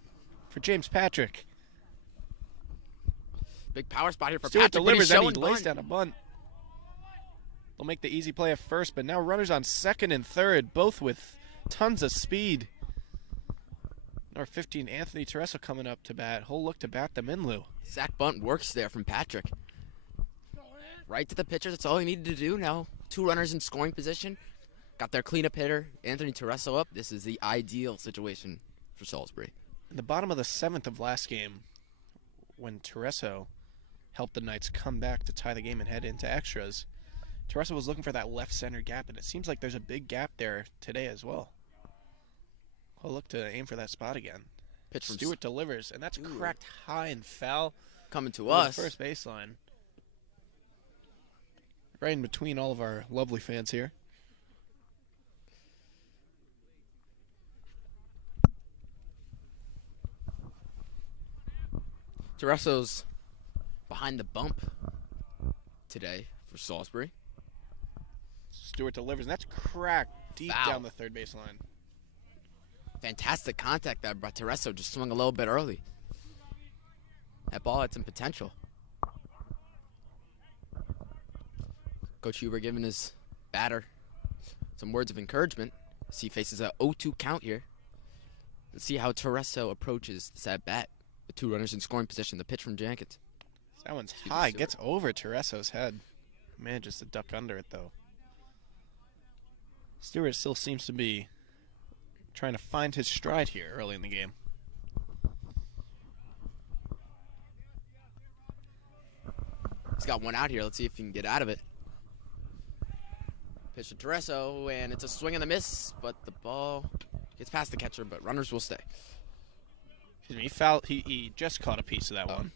for James Patrick. Big power spot here for Stewart Patrick. delivers and he lays down a bunt. They'll make the easy play at first, but now runners on second and third, both with tons of speed. Number 15, Anthony Tereso coming up to bat. He'll look to bat them in, Lou. Sack bunt works there from Patrick. Right to the pitcher. That's all he needed to do. Now 2 runners in scoring position. Got their cleanup hitter, Anthony Tereso, up. This is the ideal situation for Salisbury. In the bottom of the 7th of last game, when Tereso helped the Knights come back to tie the game and head into extras, Tereso was looking for that left center gap, and it seems like there's a big gap there today as well. He'll look to aim for that spot again. Pitch from Stewart delivers, and that's cracked high and foul. Coming to us. First baseline. Right in between all of our lovely fans here. Tereso's behind the bump today for Salisbury. Stewart delivers, and that's cracked deep down the third baseline. Fantastic contact there by Tereso. Just swung a little bit early. That ball had some potential. Coach Huber giving his batter some words of encouragement as he faces a 0-2 count here. Let's see how Tereso approaches this at bat with 2 runners in scoring position. The pitch from Jenkins. That one's high. Gets over Tereso's head. Manages to duck under it, though. Stewart still seems to be trying to find his stride here early in the game. He's got one out here. Let's see if he can get out of it. Pitch to Tereso, and it's a swing and a miss, but the ball gets past the catcher, but runners will stay. Excuse me, he just caught a piece of that one.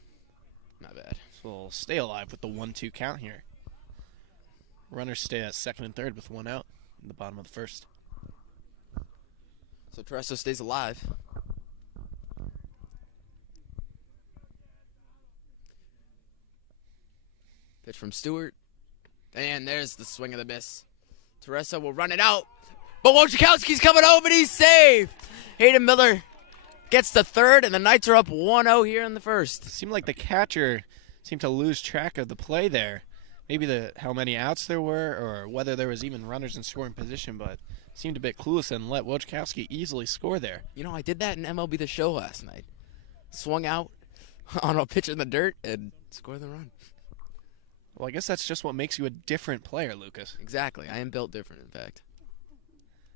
Not bad. So we'll stay alive with the 1-2 count here. Runners stay at second and third with 1 out in the bottom of the first. So Tereso stays alive. Pitch from Stewart. And there's the swing of the miss. Tereso will run it out. But Wojciechowski's coming home and he's saved. Hayden Miller gets the third, and the Knights are up 1-0 here in the first. It seemed like the catcher seemed to lose track of the play there. Maybe how many outs there were, or whether there was even runners in scoring position, but seemed a bit clueless and let Wojciechowski easily score there. You know, I did that in MLB The Show last night. Swung out on a pitch in the dirt and scored the run. Well, I guess that's just what makes you a different player, Lucas. Exactly. I am built different, in fact.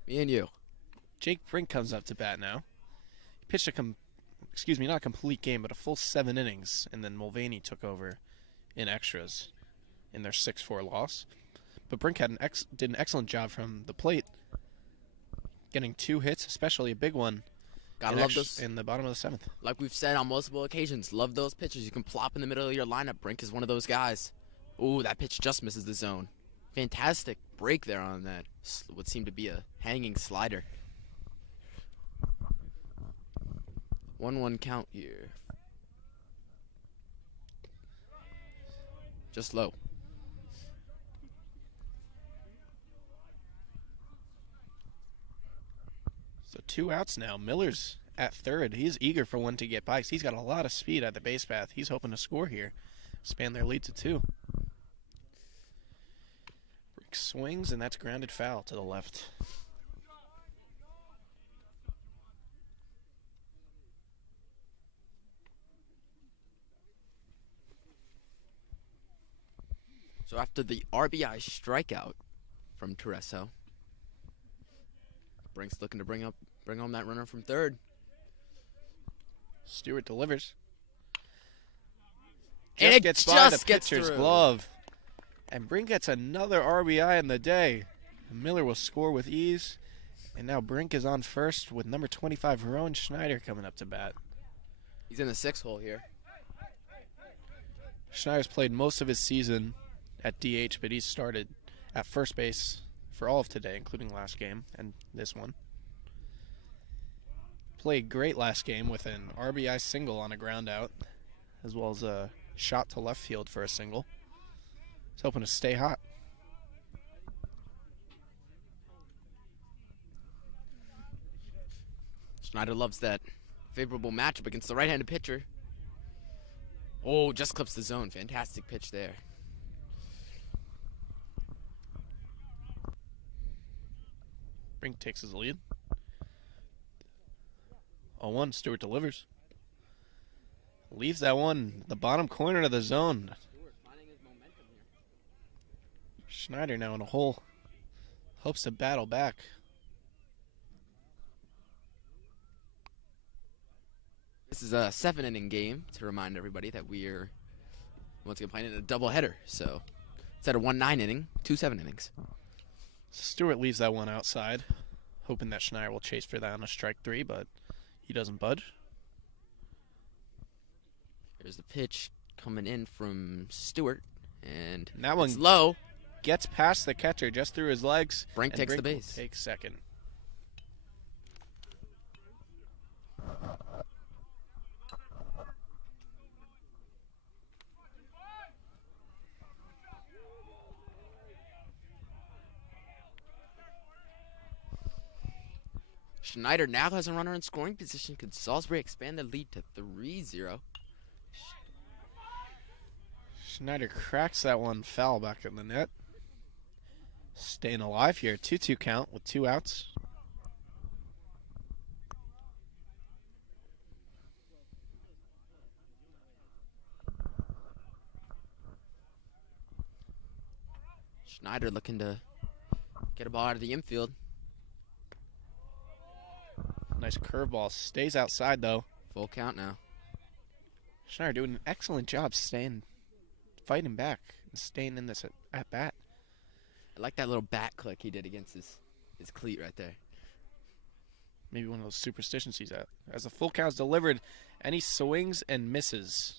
Me and you. Jake Brink comes up to bat now. He pitched not a complete game, but a full 7 innings, and then Mulvaney took over in extras in their 6-4 loss. But Brink did an excellent job from the plate, getting 2 hits, especially a big one. Gotta love those. In the bottom of the 7th. Like we've said on multiple occasions, love those pitches you can plop in the middle of your lineup. Brink is one of those guys. Ooh, that pitch just misses the zone. Fantastic break there on that, what seemed to be a hanging slider. 1-1 count here. Just low. So 2 outs now. Miller's at third. He's eager for one to get by. He's got a lot of speed at the base path. He's hoping to score here. Expand their lead to 2. Brink swings, and that's grounded foul to the left. So after the RBI strikeout from Tereso, Brink's looking to bring home that runner from third. Stewart delivers. And it gets by the just gets pitcher's through. glove. And Brink gets another RBI in the day. Miller will score with ease. And now Brink is on first with number 25, Rowan Schneider, coming up to bat. He's in the 6th hole here. Schneider's played most of his season at DH, but he's started at first base for all of today, including last game and this one. Played great last game with an RBI single on a ground out, as well as a shot to left field for a single. He's hoping to stay hot. Schneider loves that favorable matchup against the right-handed pitcher. Oh, just clips the zone. Fantastic pitch there. Brink takes his lead. 0-1, Stewart delivers. Leaves that one the bottom corner of the zone. Schneider now in a hole. Hopes to battle back. This is a 7-inning game, to remind everybody that we're once again playing in a doubleheader. So instead of 1 9-inning, 2 7 innings. Stewart leaves that one outside, hoping that Schneider will chase for that on a strike 3, but he doesn't budge. There's the pitch coming in from Stewart, and that one's low. Gets past the catcher just through his legs. Brink takes the base. Takes second. Schneider now has a runner in scoring position. Could Salisbury expand their lead to 3-0? Schneider cracks that one foul back in the net. Staying alive here. 2-2 count with 2 outs. Schneider looking to get a ball out of the infield. Nice curveball. Stays outside, though. Full count now. Schneider doing an excellent job fighting back, and staying in this at bat. I like that little bat click he did against his cleat right there. Maybe one of those superstitions he's at. As the full count is delivered, and he swings and misses.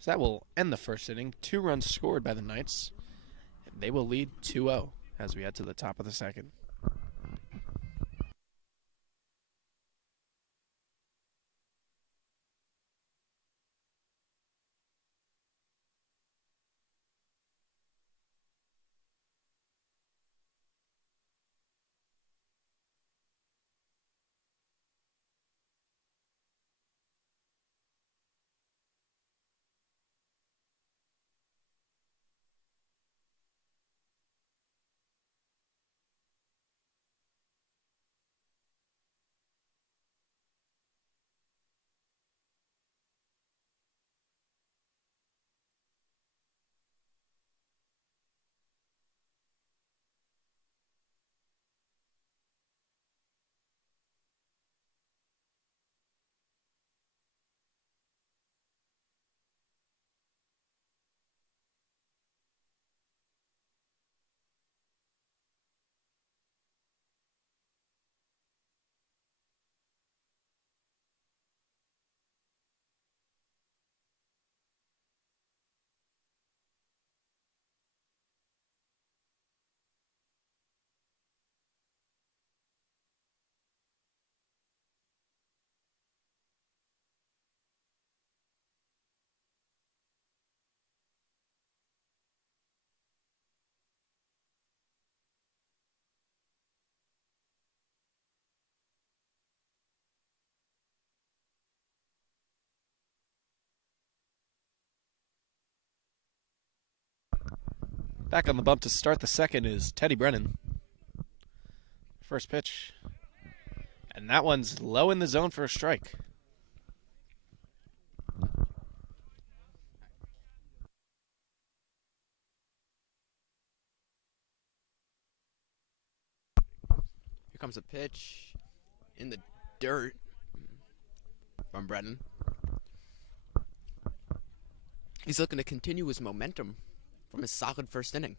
So that will end the first inning. 2 runs scored by the Knights. They will lead 2-0 as we head to the top of the second. Back on the bump to start the second is Teddy Brennan. First pitch. And that one's low in the zone for a strike. Here comes a pitch in the dirt from Brennan. He's looking to continue his momentum from his solid first inning.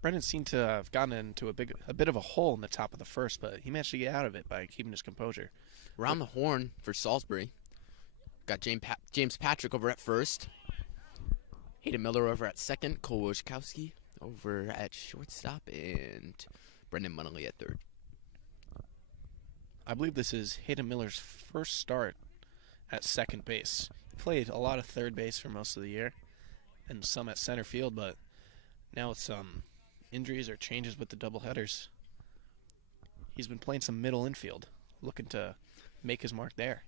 Brennan seemed to have gotten into a bit of a hole in the top of the first, but he managed to get out of it by keeping his composure. Around the horn for Salisbury. Got James Patrick over at first. Hayden Miller over at second. Cole Wojciechowski over at shortstop. And Brendan Munnelly at third. I believe this is Hayden Miller's first start at second base. He played a lot of third base for most of the year and some at center field, but now with some injuries or changes with the doubleheaders, he's been playing some middle infield, looking to make his mark there.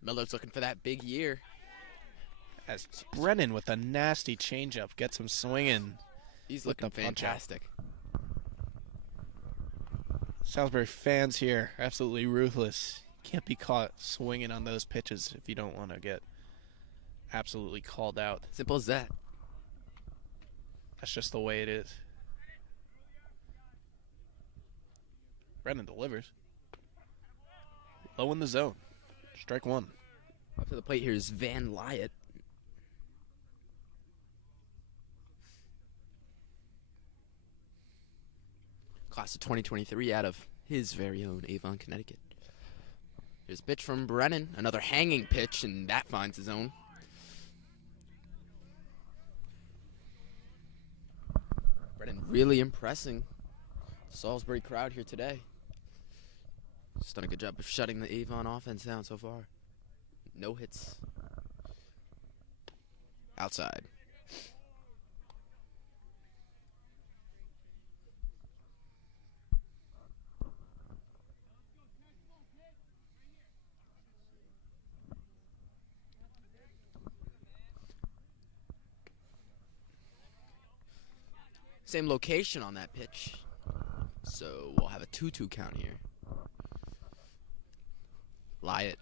Miller's looking for that big year. As Brennan with a nasty changeup gets him swinging. He's with looking the punch out. fantastic. Salisbury fans here are absolutely ruthless. Can't be caught swinging on those pitches if you don't want to get absolutely called out. Simple as that. That's just the way it is. Brennan delivers. Low in the zone. Strike one. Up to the plate here is Van Lyot. Class of 2023 out of his very own Avon, Connecticut. Here's a pitch from Brennan. Another hanging pitch, and that finds his own. Brennan really impressing the Salisbury crowd here today. Just done a good job of shutting the Avon offense down so far. No hits. Outside. Same location on that pitch. So we'll have a 2-2 count here. Lyatt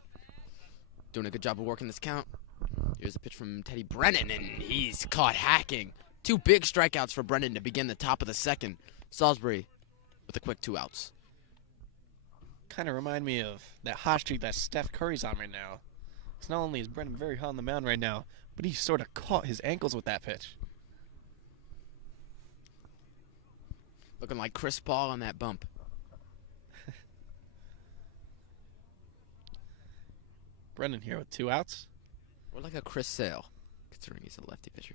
doing a good job of working this count. Here's a pitch from Teddy Brennan, and he's caught hacking. 2 big strikeouts for Brennan to begin the top of the second. Salisbury with a quick 2 outs. Kind of remind me of that hot streak that Steph Curry's on right now. Because not only is Brennan very hot on the mound right now, but he sort of caught his ankles with that pitch. Looking like Chris Paul on that bump. Brennan here with 2 outs. Or like a Chris Sale, considering he's a lefty pitcher.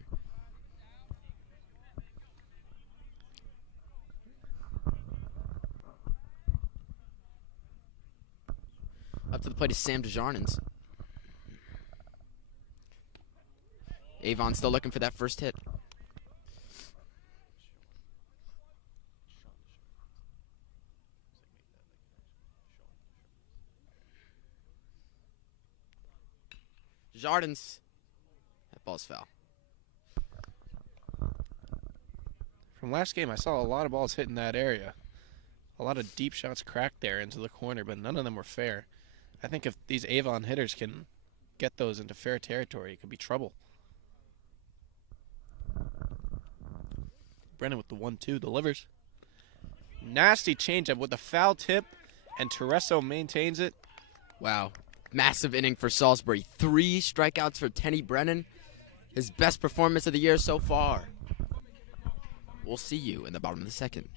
Up to the plate is Sam Desjardins. Avon still looking for that first hit. Desjardins. That ball's foul. From last game, I saw a lot of balls hitting that area. A lot of deep shots cracked there into the corner, but none of them were fair. I think if these Avon hitters can get those into fair territory, it could be trouble. Brennan with the 1-2 delivers. Nasty changeup with the foul tip, and Tereso maintains it. Wow. Massive inning for Salisbury. 3 strikeouts for Teddy Brennan. His best performance of the year so far. We'll see you in the bottom of the second.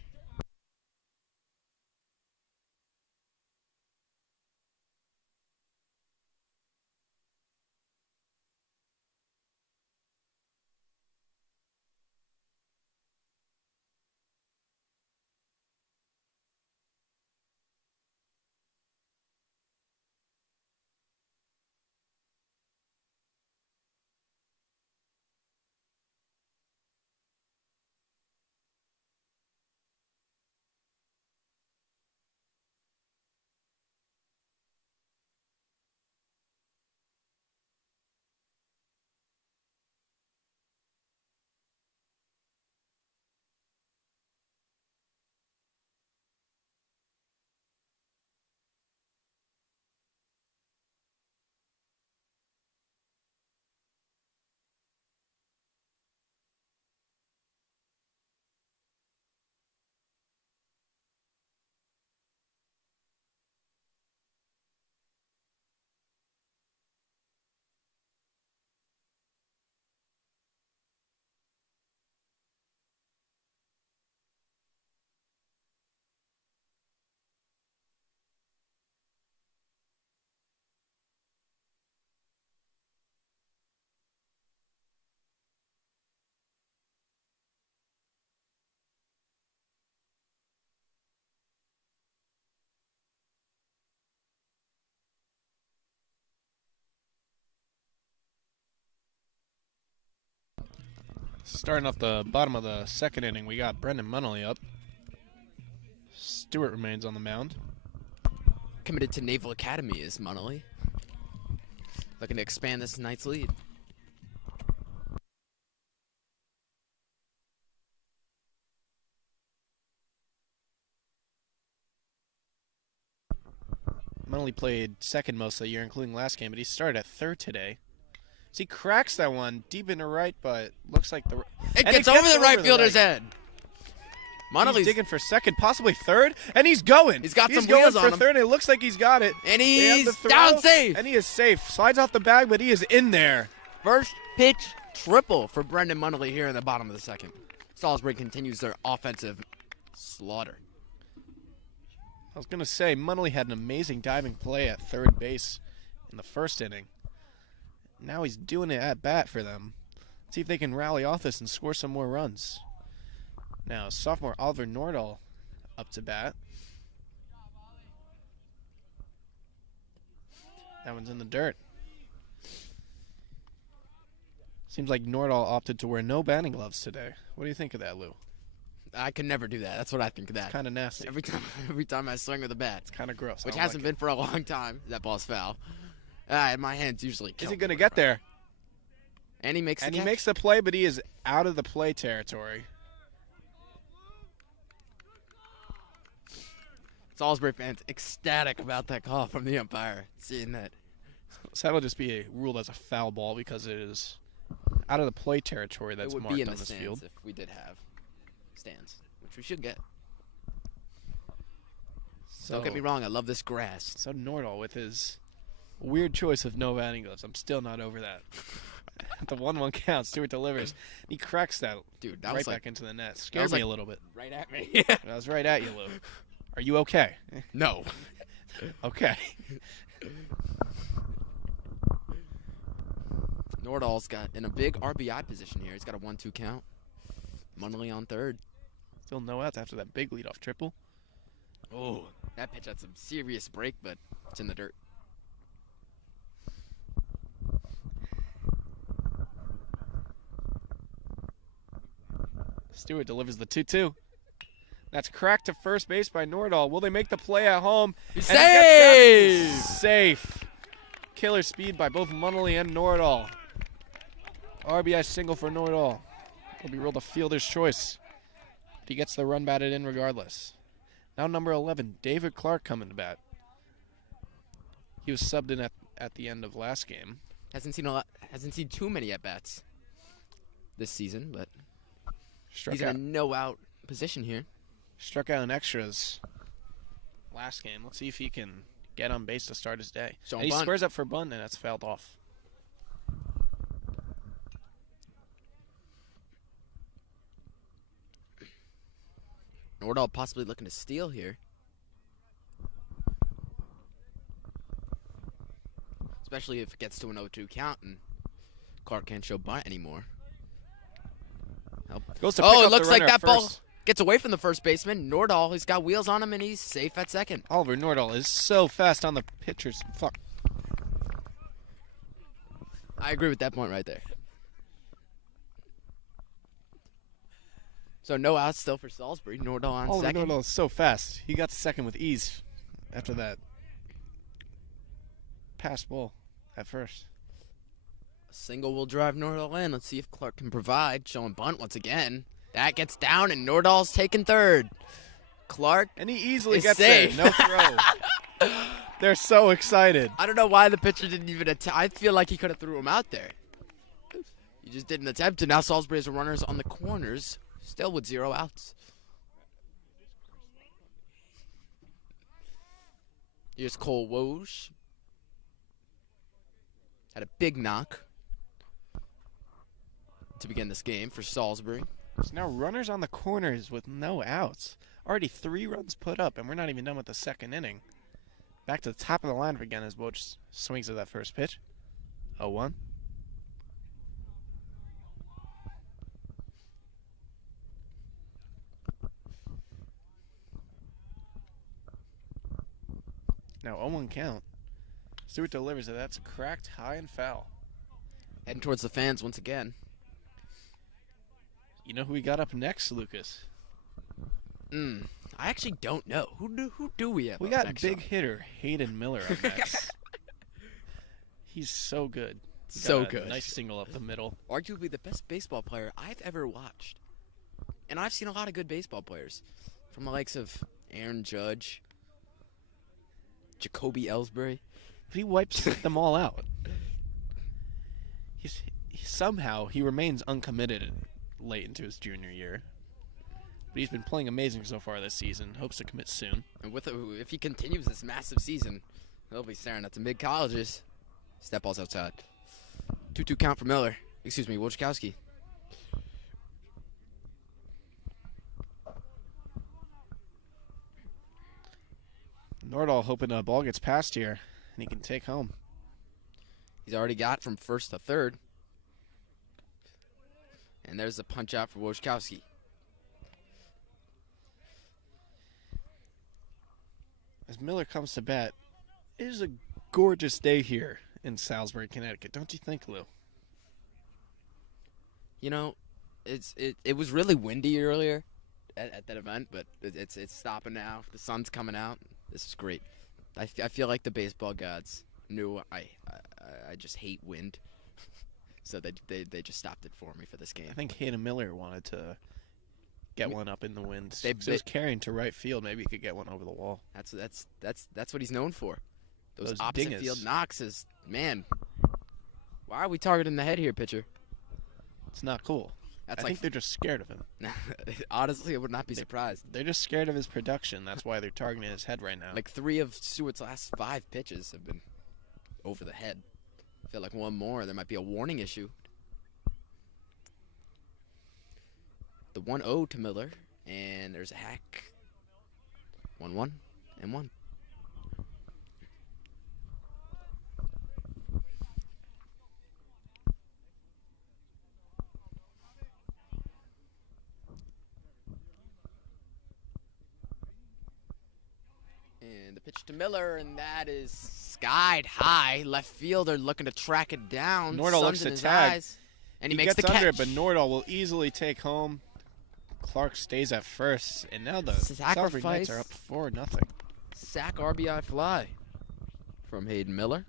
Starting off the bottom of the second inning, we got Brendan Munnelly up. Stewart remains on the mound. Committed to Naval Academy is Munnelly. Looking to expand this night's lead. Munnelly played second most of the year, including last game, but he started at third today. So he cracks that one deep into right, but looks like the... It gets over the right fielder's head. He's digging for second, possibly third, and he's going. He's got some going wheels for on him. third, and it looks like he's got it. And he's down safe. And he is safe. Slides off the bag, but he is in there. First pitch triple for Brendan Munnelly here in the bottom of the second. Salisbury continues their offensive slaughter. I was going to say, Munnelly had an amazing diving play at third base in the first inning. Now he's doing it at bat for them. See if they can rally off this and score some more runs. Now, sophomore Oliver Nordahl up to bat. That one's in the dirt. Seems like Nordahl opted to wear no batting gloves today. What do you think of that, Lou? I could never do that. That's what I think of that. Kind of nasty. Every time I swing with a bat. It's kind of gross. Which hasn't been for a long time. That ball's foul. And my hands usually kill. Is he going to get there? And he makes the catch. He makes the play, but he is out of the play territory. Salisbury fans ecstatic about that call from the umpire, seeing that. So that'll just be ruled as a foul ball because it is out of the play territory that's It would marked be in on the this stands field. if we did have stands, which we should get. So, Don't get me wrong, I love this grass. So Nordahl with his weird choice of no batting gloves. I'm still not over that. The 1-1 count. Stewart delivers. He cracks that, Dude, that right was back like into the net. Scared was me like- a little bit. right at me. I was right at you, Lou. Are you okay? No. Okay. Nordahl's got in a big RBI position here. He's got a 1-2 count. Munley on third. Still no outs after that big leadoff triple. Oh, that pitch had some serious break, but it's in the dirt. Stewart delivers the 2-2. That's cracked to first base by Nordahl. Will they make the play at home? And he gets down. Safe. Killer speed by both Munley and Nordahl. RBI single for Nordahl. Will be ruled a fielder's choice. But he gets the run batted in regardless. Now number 11, David Clark coming to bat. He was subbed in at the end of last game. Hasn't seen too many at bats this season, but Struck he's out, in a no out position here. struck out in extras last game. Let's see if he can get on base to start his day. So And he bunt. squares up for bunt, and that's fouled off. Nordahl possibly looking to steal here. Especially if it gets to an 0-2 count and Clark can't show bunt anymore. Goes to pick Oh, up it looks the like runner that at ball first. gets away from the first baseman. Nordahl, he's got wheels on him and he's safe at second. Oliver Nordahl is so fast on the pitchers. Fuck. I agree with that point right there. So no outs still for Salisbury. Nordahl on Oliver second. Nordahl is so fast. He got to second with ease after that pass ball at first. A single will drive Nordahl in. Let's see if Clark can provide. Showing bunt once again. That gets down and Nordahl's taking third. Clark, And he easily It's gets safe. there. No throw. They're so excited. I don't know why the pitcher didn't even attempt. I feel like he could have threw him out there. He just didn't attempt to. Now Salisbury has runners on the corners, still with 0 outs. Here's Cole Woj. Had a big knock to begin this game for Salisbury. So now runners on the corners with no outs. Already 3 runs put up, and we're not even done with the second inning. Back to the top of the lineup again as Woj swings at that first pitch. 0-1. Now 0-1 count. Stewart delivers it. That's cracked high and foul. Heading towards the fans once again. You know who we got up next, Lucas? I actually don't know. Who do we have? We up got next big on? hitter Hayden Miller up next. He's so good. He got So a good. Nice single up the middle. Arguably the best baseball player I've ever watched. And I've seen a lot of good baseball players. From the likes of Aaron Judge, Jacoby Ellsbury. But he wipes them all out. Somehow he remains uncommitted late into his junior year. But he's been playing amazing so far this season. Hopes to commit soon. And if he continues this massive season, he'll be staring at some big colleges. Step balls outside. 2-2 count for Miller. Excuse me, Wojciechowski. Nordahl hoping a ball gets past here and he can take home. He's already got from first to third. And there's a punch out for Wojciechowski. As Miller comes to bat, it is a gorgeous day here in Salisbury, Connecticut. Don't you think, Lou? You know, it was really windy earlier at that event, but it's stopping now. The sun's coming out. This is great. I feel like the baseball gods knew I just hate wind, so they just stopped it for me for this game. I think Hayden Miller wanted to get one up in the wind. They- He was carrying to right field. Maybe he could get one over the wall. That's what he's known for. Those opposite dingers. field knocks is, man. Why are we targeting the head here, pitcher? It's not cool. That's I think they're just scared of him. honestly, I would not be surprised. They're just scared of his production. That's why they're targeting his head right now. Like 3 of Stewart's last 5 pitches have been over the head. I feel like one more, there might be a warning issue. The 1-0 to Miller, and there's a hack. 1-1 and 1. And the pitch to Miller, and that is skied high. Left fielder looking to track it down. Nordal Sun's looks in to his tag. eyes, and he He makes gets the under catch. it, but Nordal will easily take home. Clark stays at first, and now the Salisbury Knights are up 4-0. Sack RBI fly from Hayden Miller.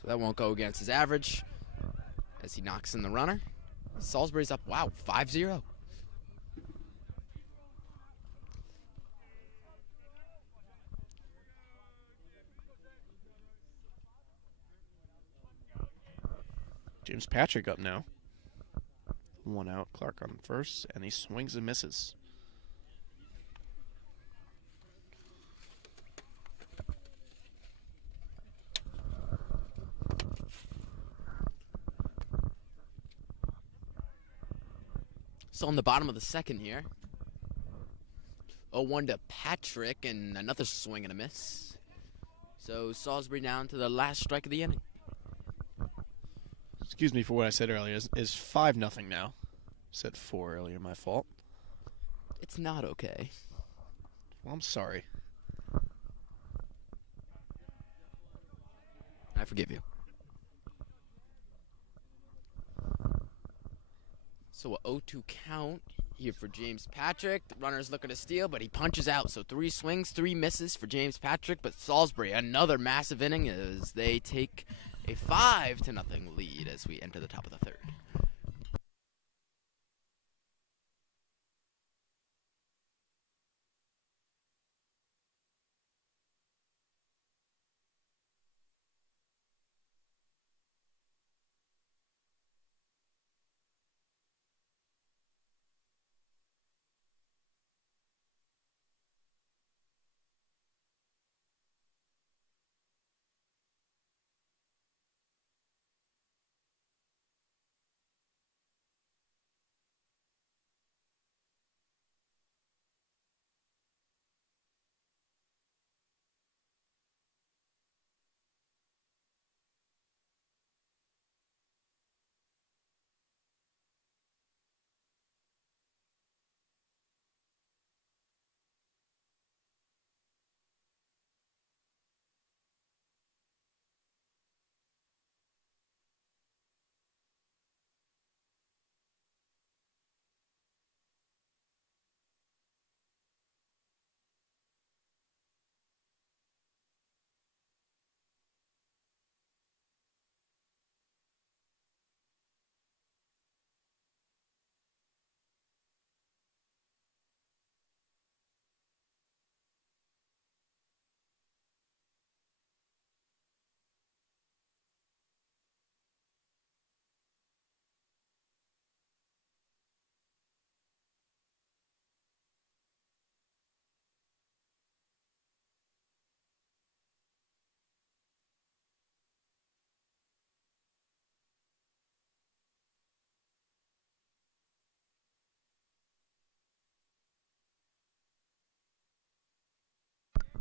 So that won't go against his average as he knocks in the runner. Salisbury's up, wow, 5-0. James Patrick up now. 1 out, Clark on first, and he swings and misses. So on the bottom of the second here. 0-1 to Patrick, and another swing and a miss. So Salisbury down to the last strike of the inning. Excuse me for what I said earlier. Is 5-0 now. Said 4 earlier, my fault. It's not okay. Well, I'm sorry. I forgive you. So a 0-2 count here for James Patrick. The runner's looking to steal, but he punches out. So 3 swings, 3 misses for James Patrick. But Salisbury, another massive inning as they take a 5-0 lead as we enter the top of the third.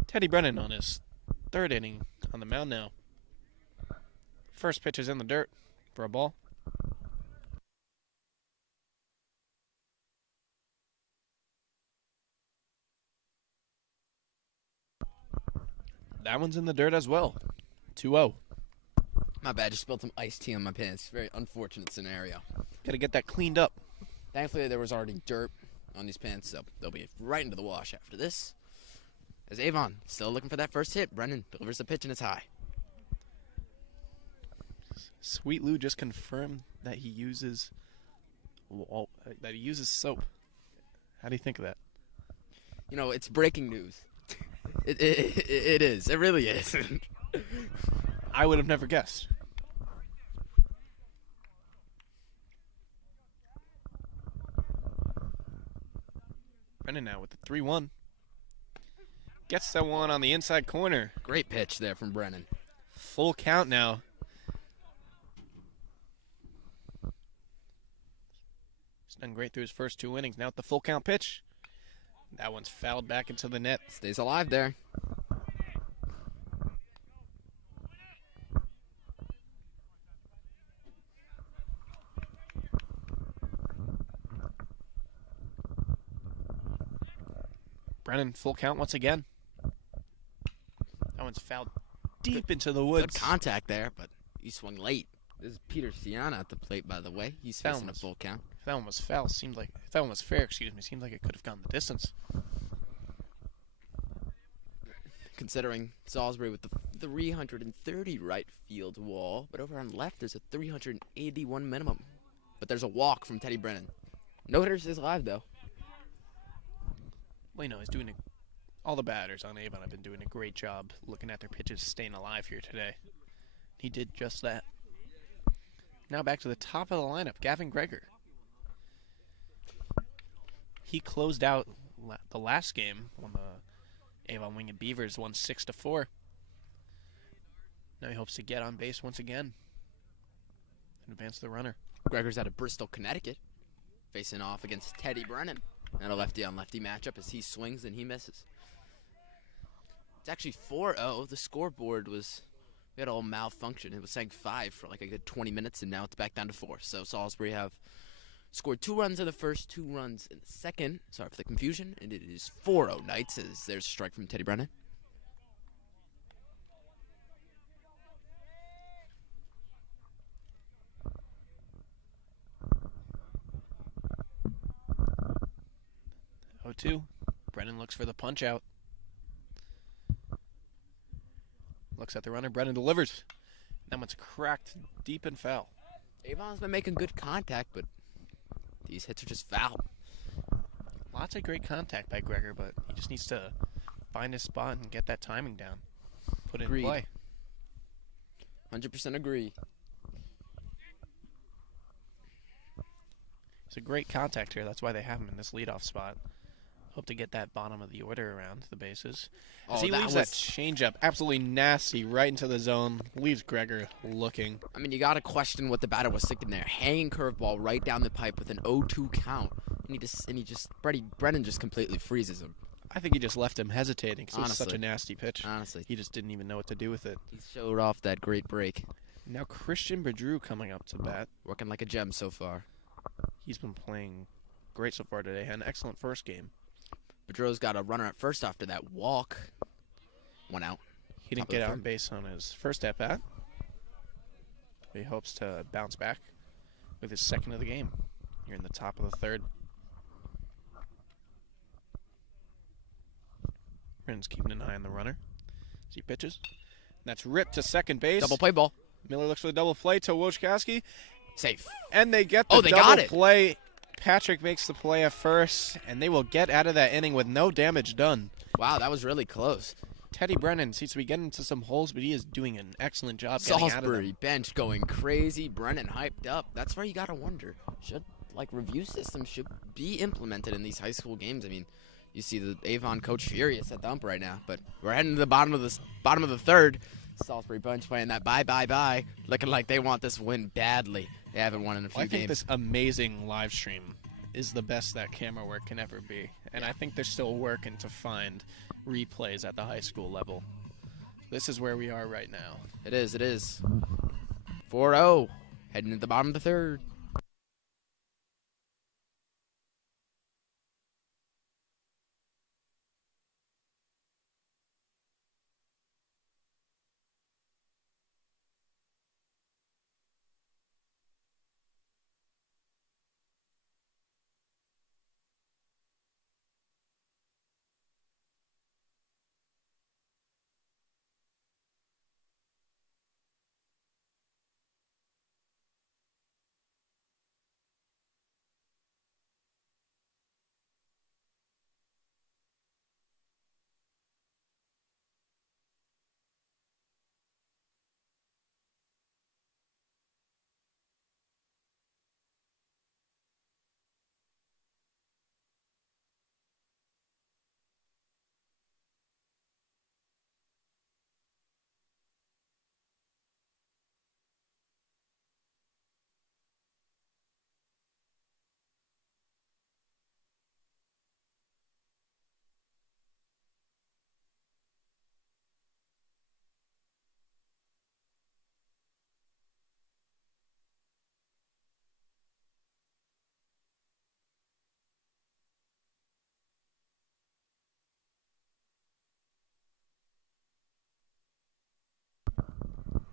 Teddy Brennan on his 3rd inning on the mound now. First pitch is in the dirt for a ball. That one's in the dirt as well. 2-0. My bad, just spilled some iced tea on my pants. Very unfortunate scenario. Got to get that cleaned up. Thankfully, there was already dirt on these pants, so they'll be right into the wash after this. As Avon still looking for that first hit, Brennan delivers the pitch and it's high. Sweet Lou just confirmed that he uses soap How do you think of that? You know, it's breaking news. It is. It really is. I would have never guessed. Brennan now with the 3-1. Gets that one on the inside corner. Great pitch there from Brennan. Full count now. He's done great through his first 2 innings. Now at the full count pitch. That one's fouled back into the net. Stays alive there. Brennan, full count once again. That one's fouled deep into the woods. Good contact there, but he swung late. This is Peter Siana at the plate, by the way. He's facing a full count. If that one was foul, seemed like if that one was fair, seemed like it could have gone the distance. Considering Salisbury with the 330 right field wall, but over on left there's a 381 minimum. But there's a walk from Teddy Brennan. No hitters is alive though. Well, you know, he's doing all the batters on Avon have been doing a great job looking at their pitches, staying alive here today. He did just that. Now back to the top of the lineup, Gavin Greger. He closed out the last game when the Avon Winged Beavers won 6-4. Now he hopes to get on base once again and advance the runner. Greger's out of Bristol, Connecticut, facing off against Teddy Brennan. And a lefty-on-lefty matchup as he swings and he misses. It's actually 4-0. The scoreboard we had a little malfunction. It was saying 5 for like a good 20 minutes, and now it's back down to 4. So Salisbury have scored 2 runs in the first, 2 runs in the second. Sorry for the confusion. And it is 4-0 Knights as there's a strike from Teddy Brennan. Two. Brennan looks for the punch out. Looks at the runner. Brennan delivers. That one's cracked deep and foul. Avon's been making good contact, but these hits are just foul. Lots of great contact by Greger, but he just needs to find his spot and get that timing down. Put it Agreed. in play. 100% agree. It's a great contact here. That's why they have him in this leadoff spot. Hope to get that bottom of the order around the bases. As he leaves that changeup absolutely nasty right into the zone, leaves Greger looking. I mean, you got to question what the batter was thinking there. Hanging curveball right down the pipe with an 0-2 count. Brennan just completely freezes him. I think he just left him hesitating because it was such a nasty pitch. Honestly. He just didn't even know what to do with it. He showed off that great break. Now Christian Bedrew coming up to bat. Working like a gem so far. He's been playing great so far today. Had an excellent first game. Bedrow's got a runner at first after that walk. 1 out. He didn't get out on base on his first at-bat. He hopes to bounce back with his second of the game here in the top of the third. Brennan's keeping an eye on the runner as he pitches. That's ripped to second base. Double play ball. Miller looks for the double play to Wojciechowski. Safe. And they get the double play. Patrick makes the play at first, and they will get out of that inning with no damage done. Wow, that was really close. Teddy Brennan seems to be getting into some holes, but he is doing an excellent job getting out of them. Salisbury bench going crazy. Brennan hyped up. That's where you got to wonder. Review systems should be implemented in these high school games. I mean, you see the Avon coach furious at the ump right now, but we're heading to the bottom of the third. Salisbury bench playing that bye, looking like they want this win badly. They haven't won in a few games. I think this amazing live stream is the best that camera work can ever be, and I think they're still working to find replays at the high school level. This is where we are right now. It is. 4-0, heading to the bottom of the third.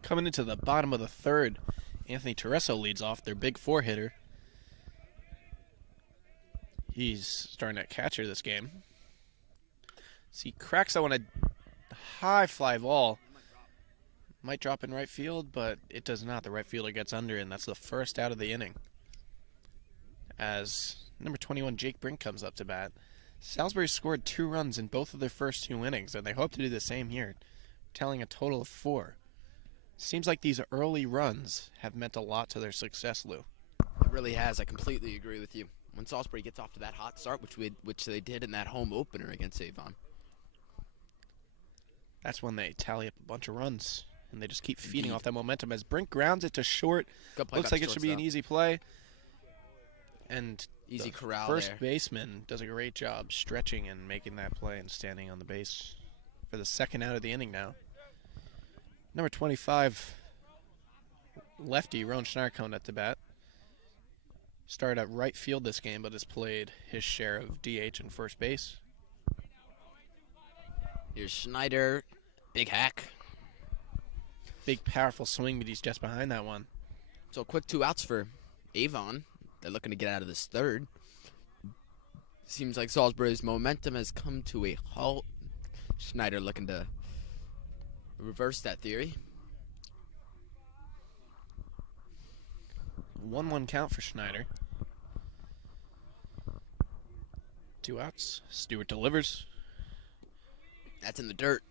Coming into the bottom of the third, Anthony Tereso leads off, their big four hitter. He's starting at catcher this game. See, cracks that one a high fly ball. Might drop in right field, but it does not. The right fielder gets under, and that's the first out of the inning. As number 21, Jake Brink, comes up to bat. Salisbury scored 2 runs in both of their first 2 innings, and they hope to do the same here, tallying a total of 4. Seems like these early runs have meant a lot to their success, Lou. It really has. I completely agree with you. When Salisbury gets off to that hot start, which they did in that home opener against Avon, that's when they tally up a bunch of runs, and they just keep feeding off that momentum. As Brink grounds it to short, looks like it should be an easy play. And easy corral first there. baseman does a great job stretching and making that play and standing on the base for the second out of the inning now. Number 25, lefty Rowan Schneider, coming at the bat. Started at right field this game, but has played his share of DH and first base. Here's Schneider. Big hack. Big, powerful swing, but he's just behind that one. So quick 2 outs for Avon. They're looking to get out of this third. Seems like Salisbury's momentum has come to a halt. Schneider looking to reverse that theory. 1-1 count for Schneider. 2 outs. Stewart delivers. That's in the dirt.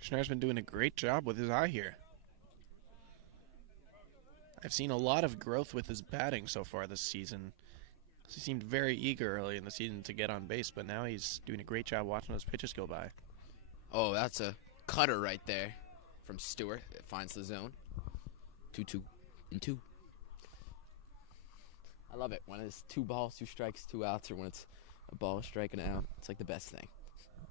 Schneider's been doing a great job with his eye here. I've seen a lot of growth with his batting so far this season. He seemed very eager early in the season to get on base, but now he's doing a great job watching those pitches go by. Oh, that's a cutter right there from Stewart. It finds the zone. 2-2 and 2. I love it when it's 2 balls, 2 strikes, 2 outs, or when it's a ball striking out. It's like the best thing.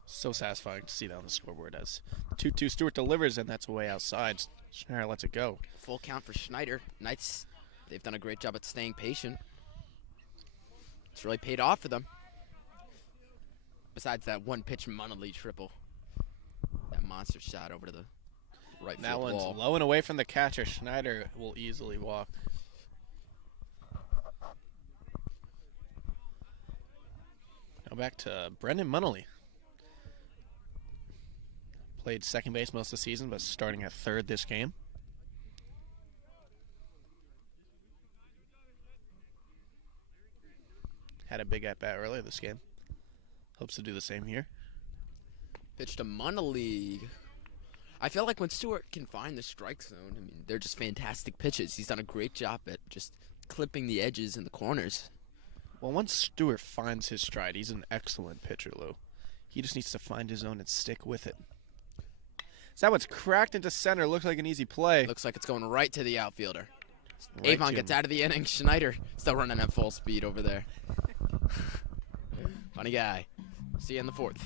So satisfying to see that on the scoreboard. As 2-2, Stewart delivers, and that's way outside. Schneider lets it go. Full count for Schneider. Knights, they've done a great job at staying patient. It's really paid off for them. Besides that 1-pitch Monolith triple. That monster shot over to the right field That one's wall. low and away from the catcher. Schneider will easily walk. Now back to Brendan Munnelly. Played second base most of the season, but starting at third this game. Had a big at-bat earlier this game. Hopes to do the same here. Pitch to Monolith. I feel like when Stewart can find the strike zone, I mean, they're just fantastic pitches. He's done a great job at just clipping the edges and the corners. Well, once Stewart finds his stride, he's an excellent pitcher, Lou. He just needs to find his zone and stick with it. So that one's cracked into center. Looks like an easy play. Looks like it's going right to the outfielder. Right Avon to gets him. out of the inning. Schneider still running at full speed over there. Funny guy. See you in the 4th.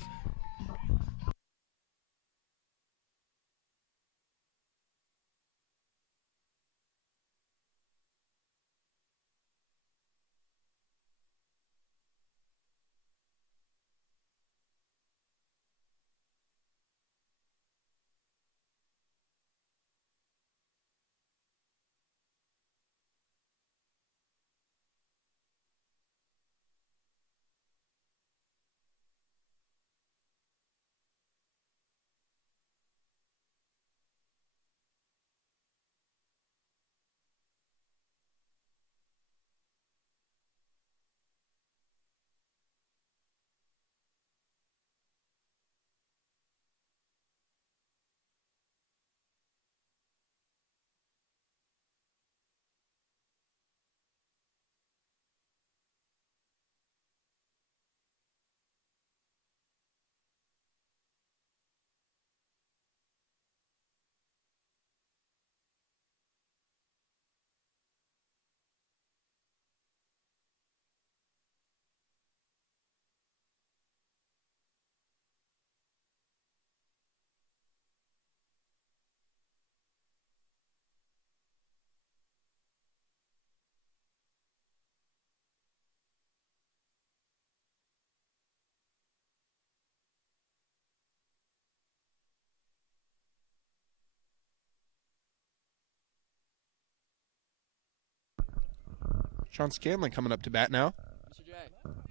Sean Scanlon coming up to bat now. Mr. J,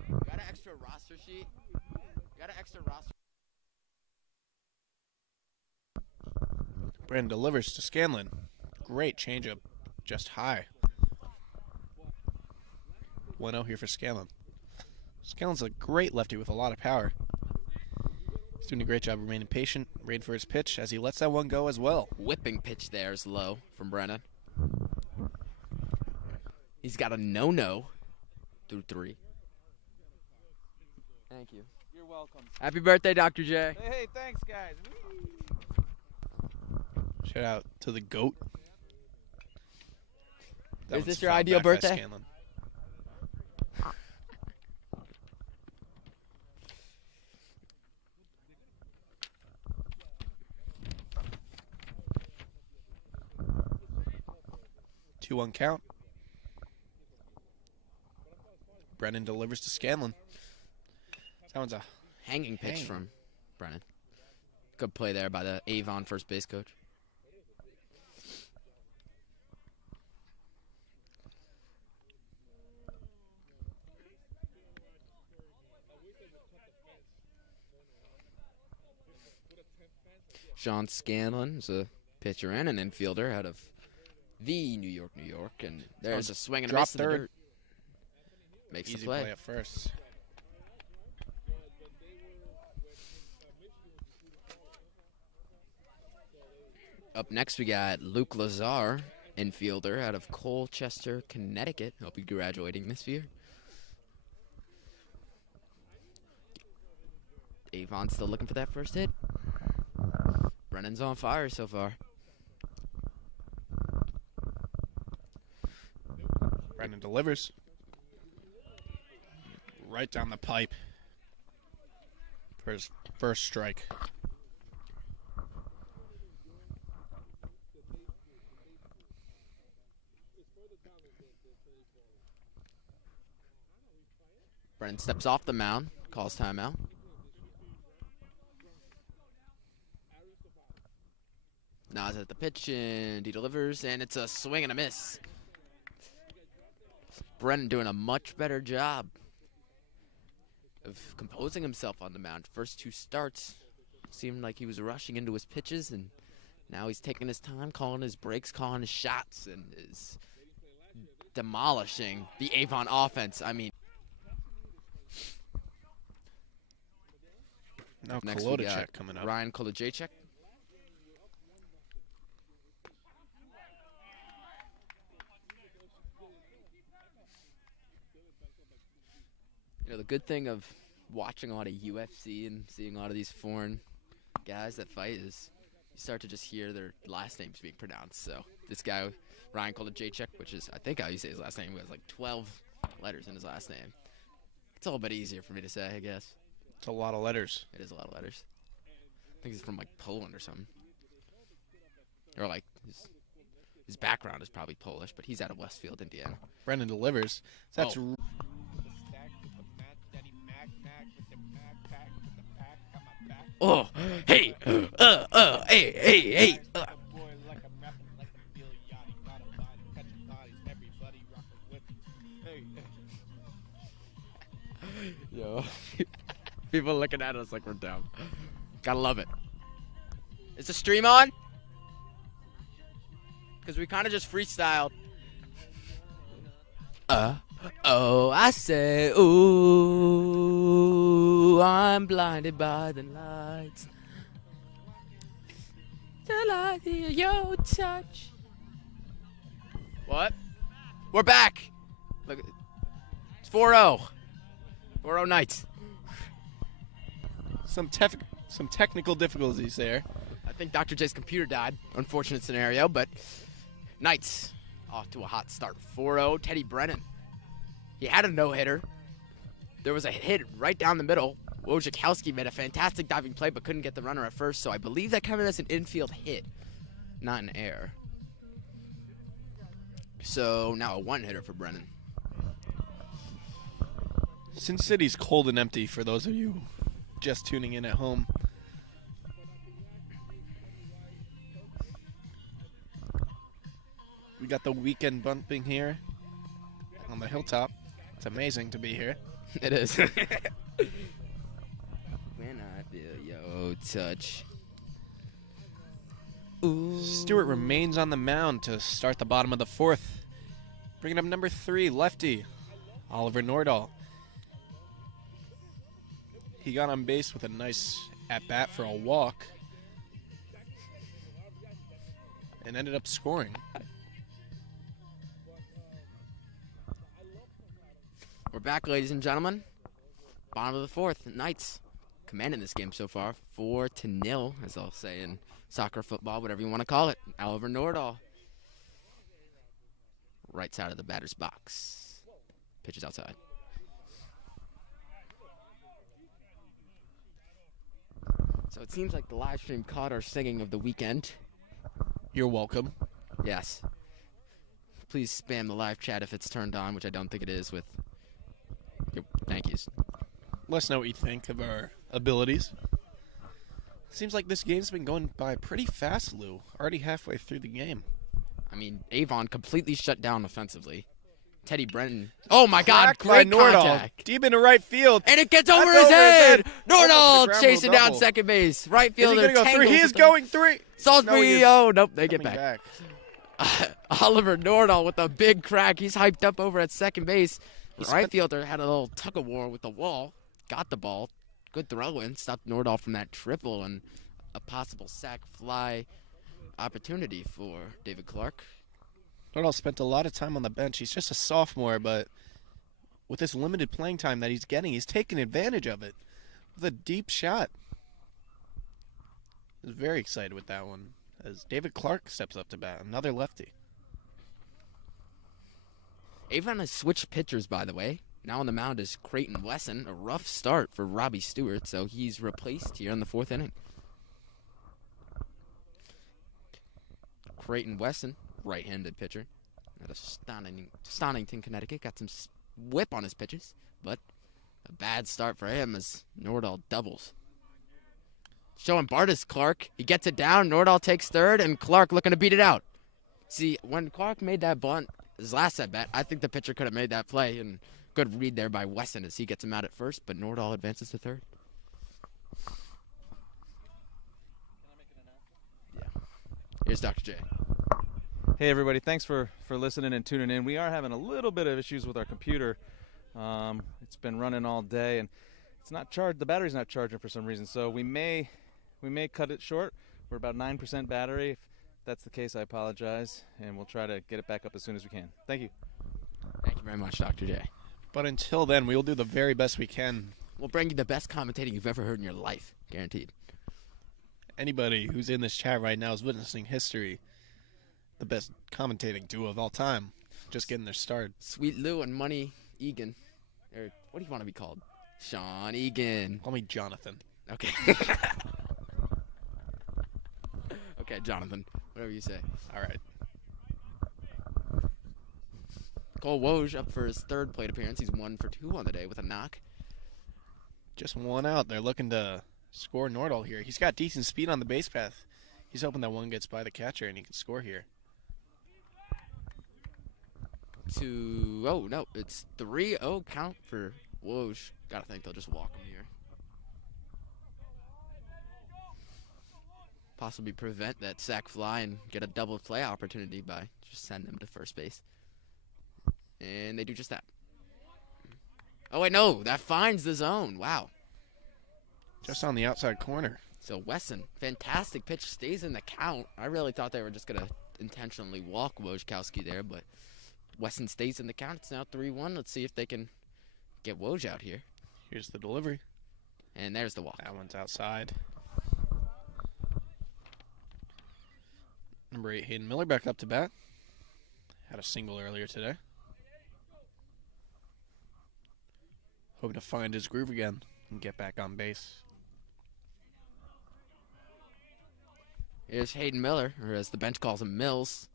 you got an extra roster sheet? You got an extra roster? Brandon delivers to Scanlon. Great changeup, just high. 1-0 here for Scanlon. Scanlon's a great lefty with a lot of power. He's doing a great job remaining patient, waiting for his pitch as he lets that one go as well. Whipping pitch there is low from Brennan. He's got a no-no through 3. Thank you. You're welcome. Happy birthday, Dr. J. Hey, thanks, guys. Shout out to the GOAT. That Is one's this your fouled ideal back by birthday? Scanlon. 2-1 count. Brennan delivers to Scanlon. That one's a Hanging pitch Hang. from Brennan. Good play there by the Avon first base coach. Sean Scanlon is a pitcher and an infielder out of the New York, and there's a swing and a drop miss in the third. dirt. Makes easy the play. play at first. Up next, we got Luke Lazar, infielder out of Colchester, Connecticut. He'll be graduating this year. Avon's still looking for that first hit. Brennan's on fire so far. Brennan delivers. Right down the pipe for his first strike. Brennan steps off the mound, calls timeout. Nas at the pitch, and he delivers, and it's a swing and a miss. Brennan doing a much better job of composing himself on the mound. First 2 starts seemed like he was rushing into his pitches, and now he's taking his time, calling his breaks, calling his shots, and is demolishing the Avon offense. I mean, Now next we got Kolodacek coming up. Ryan Kolodacek. You know, the good thing of watching a lot of UFC and seeing a lot of these foreign guys that fight is you start to just hear their last names being pronounced. So this guy, Ryan Kolodacek, which is, I think how you say his last name, he has like 12 letters in his last name. It's a little bit easier for me to say, I guess. It's a lot of letters. It is a lot of letters. I think he's from like Poland or something. Or like his background is probably Polish, but he's out of Westfield, Indiana. Brennan delivers. That's Oh. Oh, hey, hey. Yo, people looking at us like we're dumb. Gotta love it. Is the stream on? Because we kind of just freestyled. Oh, I say, ooh, I'm blinded by the lights. The light of your touch. What? We're back. Look, it's 4-0. 4-0 Knights. some technical difficulties there. I think Dr. J's computer died. Unfortunate scenario, but Knights off to a hot start. 4-0, Teddy Brennan. He had a no-hitter. There was a hit right down the middle. Wojciechowski made a fantastic diving play but couldn't get the runner at first, so I believe that counted as an infield hit, not an error. So now a one-hitter for Brennan. Sin City's cold and empty for those of you just tuning in at home. We got the weekend bumping here on the hilltop. It's amazing to be here. It is. When I feel your touch. Ooh. Stewart remains on the mound to start the bottom of the fourth. Bringing up number 3, lefty, Oliver Nordahl. He got on base with a nice at-bat for a walk and ended up scoring. We're back, ladies and gentlemen. Bottom of the fourth. Knights commanding this game so far, 4-0, as I'll say in soccer, football, whatever you want to call it. Oliver Nordahl. Right side of the batter's box. Pitches outside. So it seems like the live stream caught our singing of the weekend. You're welcome. Yes. Please spam the live chat if it's turned on, which I don't think it is, with your thank yous. Let us know what you think of our abilities. Seems like this game's been going by pretty fast, Lou. Already halfway through the game. I mean, Avon completely shut down offensively. Teddy Brennan. Oh my God! Cracked by Great Nordahl. contact. Deep into right field. And it gets That's over his head. Almost Nordahl a ground chasing rule down double. second base. Right Is he fielder. going to go 3? tangles He is with the- going 3. No, he Salisbury. is Oh nope, they get coming back. back. Oliver Nordahl with a big crack. He's hyped up over at second base. He Right spent- fielder had a little tug of war with the wall. Got the ball. Good throw in. Stopped Nordahl from that triple and a possible sac fly opportunity for David Clark. Nordahl spent a lot of time on the bench. He's just a sophomore, but with this limited playing time that he's getting, he's taking advantage of it with a deep shot. I was very excited with that one as David Clark steps up to bat, another lefty. Avon has switched pitchers, by the way. Now on the mound is Creighton Wesson. A rough start for Robbie Stewart, so he's replaced here in the fourth inning. Creighton Wesson, right-handed pitcher, out of Stonington, Connecticut. Got some whip on his pitches, but a bad start for him as Nordahl doubles. Showing Bartis Clark. He gets it down. Nordahl takes third, and Clark looking to beat it out. See, when Clark made that bunt, his last at bat, I think the pitcher could have made that play, and good read there by Wesson as he gets him out at first, but Nordahl advances to third. Yeah. Here's Dr. J. Hey everybody, thanks for listening and tuning in. We are having a little bit of issues with our computer. It's been running all day and it's not charged. The battery's not charging for some reason, so we may cut it short. We're about 9% battery. If that's the case, I apologize, and we'll try to get it back up as soon as we can. Thank you. Thank you very much, Dr. J. But until then, we will do the very best we can. We'll bring you the best commentating you've ever heard in your life, guaranteed. Anybody who's in this chat right now is witnessing history. The best commentating duo of all time. Just getting their start. Sweet Lou and Money Egan. Or what do you want to be called? Sean Egan. Call me Jonathan. Okay. Okay, Jonathan. Whatever you say. All right. Cole Woj up for his third plate appearance. He's 1 for 2 on the day with a knock. Just one out. They're looking to score Nordahl here. He's got decent speed on the base path. He's hoping that one gets by the catcher and he can score here. Oh no, it's 3-0 count for Woj. Gotta think they'll just walk him here. Possibly prevent that sac fly and get a double play opportunity by just sending him to first base. And they do just that. Oh wait, no, that finds the zone. Wow. Just on the outside corner. So Wesson, fantastic pitch, stays in the count. I really thought they were just gonna intentionally walk Wojciechowski there, but Wesson stays in the count. It's now 3-1. Let's see if they can get Woj out here. Here's the delivery. And there's the walk. That one's outside. Number 8, Hayden Miller back up to bat. Had a single earlier today. Hoping to find his groove again and get back on base. Here's Hayden Miller, or as the bench calls him, Mills.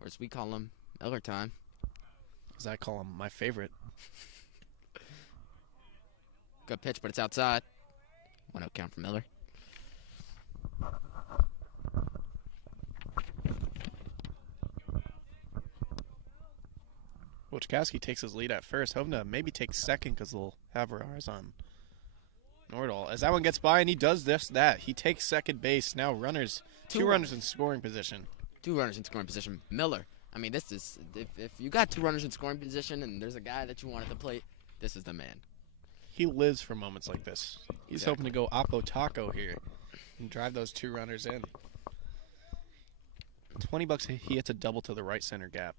Or as we call him, Miller time. As I call him, my favorite. Good pitch, but it's outside. 1-0 count for Miller. Wojciechowski takes his lead at first, hoping to maybe take second because they'll have runners on Nordal. As that one gets by, and he does that. He takes second base. Now two runners in scoring position. 2 runners in scoring position. Miller. I mean, this is if you got 2 runners in scoring position and there's a guy that you want at the plate, this is the man. He lives for moments like this. He's hoping to go Oppo Taco here and drive those 2 runners in. $20, he hits a double to the right center gap.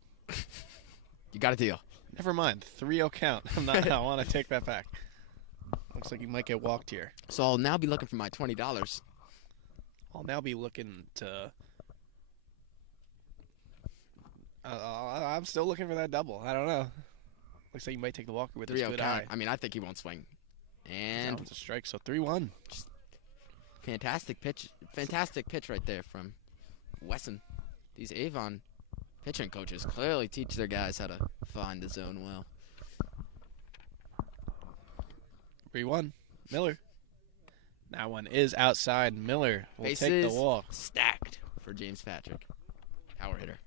You got a deal. Never mind. 3-0 count. I want to take that back. Looks like he might get walked here. So I'll now be looking for my $20. I'll now be looking to... I'm still looking for that double. I don't know. Looks like he might take the walker with his 3-0 good count. eye. I mean, I think he won't swing. And It's a strike, so 3-1. fantastic pitch right there from Wesson. These Avon pitching coaches clearly teach their guys how to find the zone well. 3-1. Miller. That one is outside. Miller will take the Bases walk. stacked for James Patrick. Power hitter.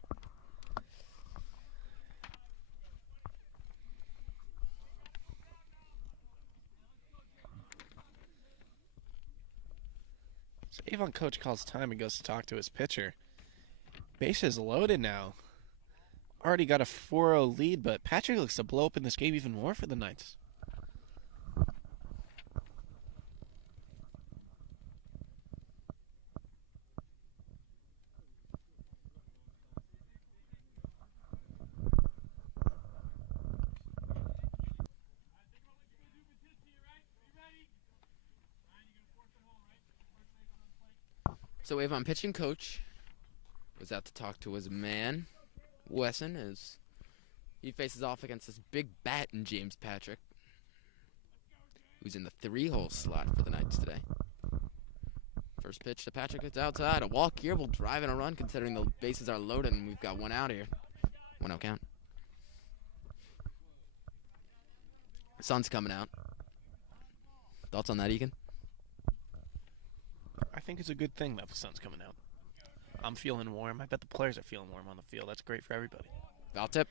So Avon coach calls time and goes to talk to his pitcher. Bases loaded now. Already got a 4-0 lead, but Patrick looks to blow up in this game even more for the Knights. So Avon pitching coach was out to talk to his man, Wesson, as he faces off against this big bat in James Patrick, who's in the 3-hole slot for the Knights today. First pitch to Patrick, it's outside. A walk here will drive in a run considering the bases are loaded and we've got 1 out here. 1-0 count. Sun's coming out. Thoughts on that, Egan? I think it's a good thing that the sun's coming out. I'm feeling warm. I bet the players are feeling warm on the field. That's great for everybody. Foul tip.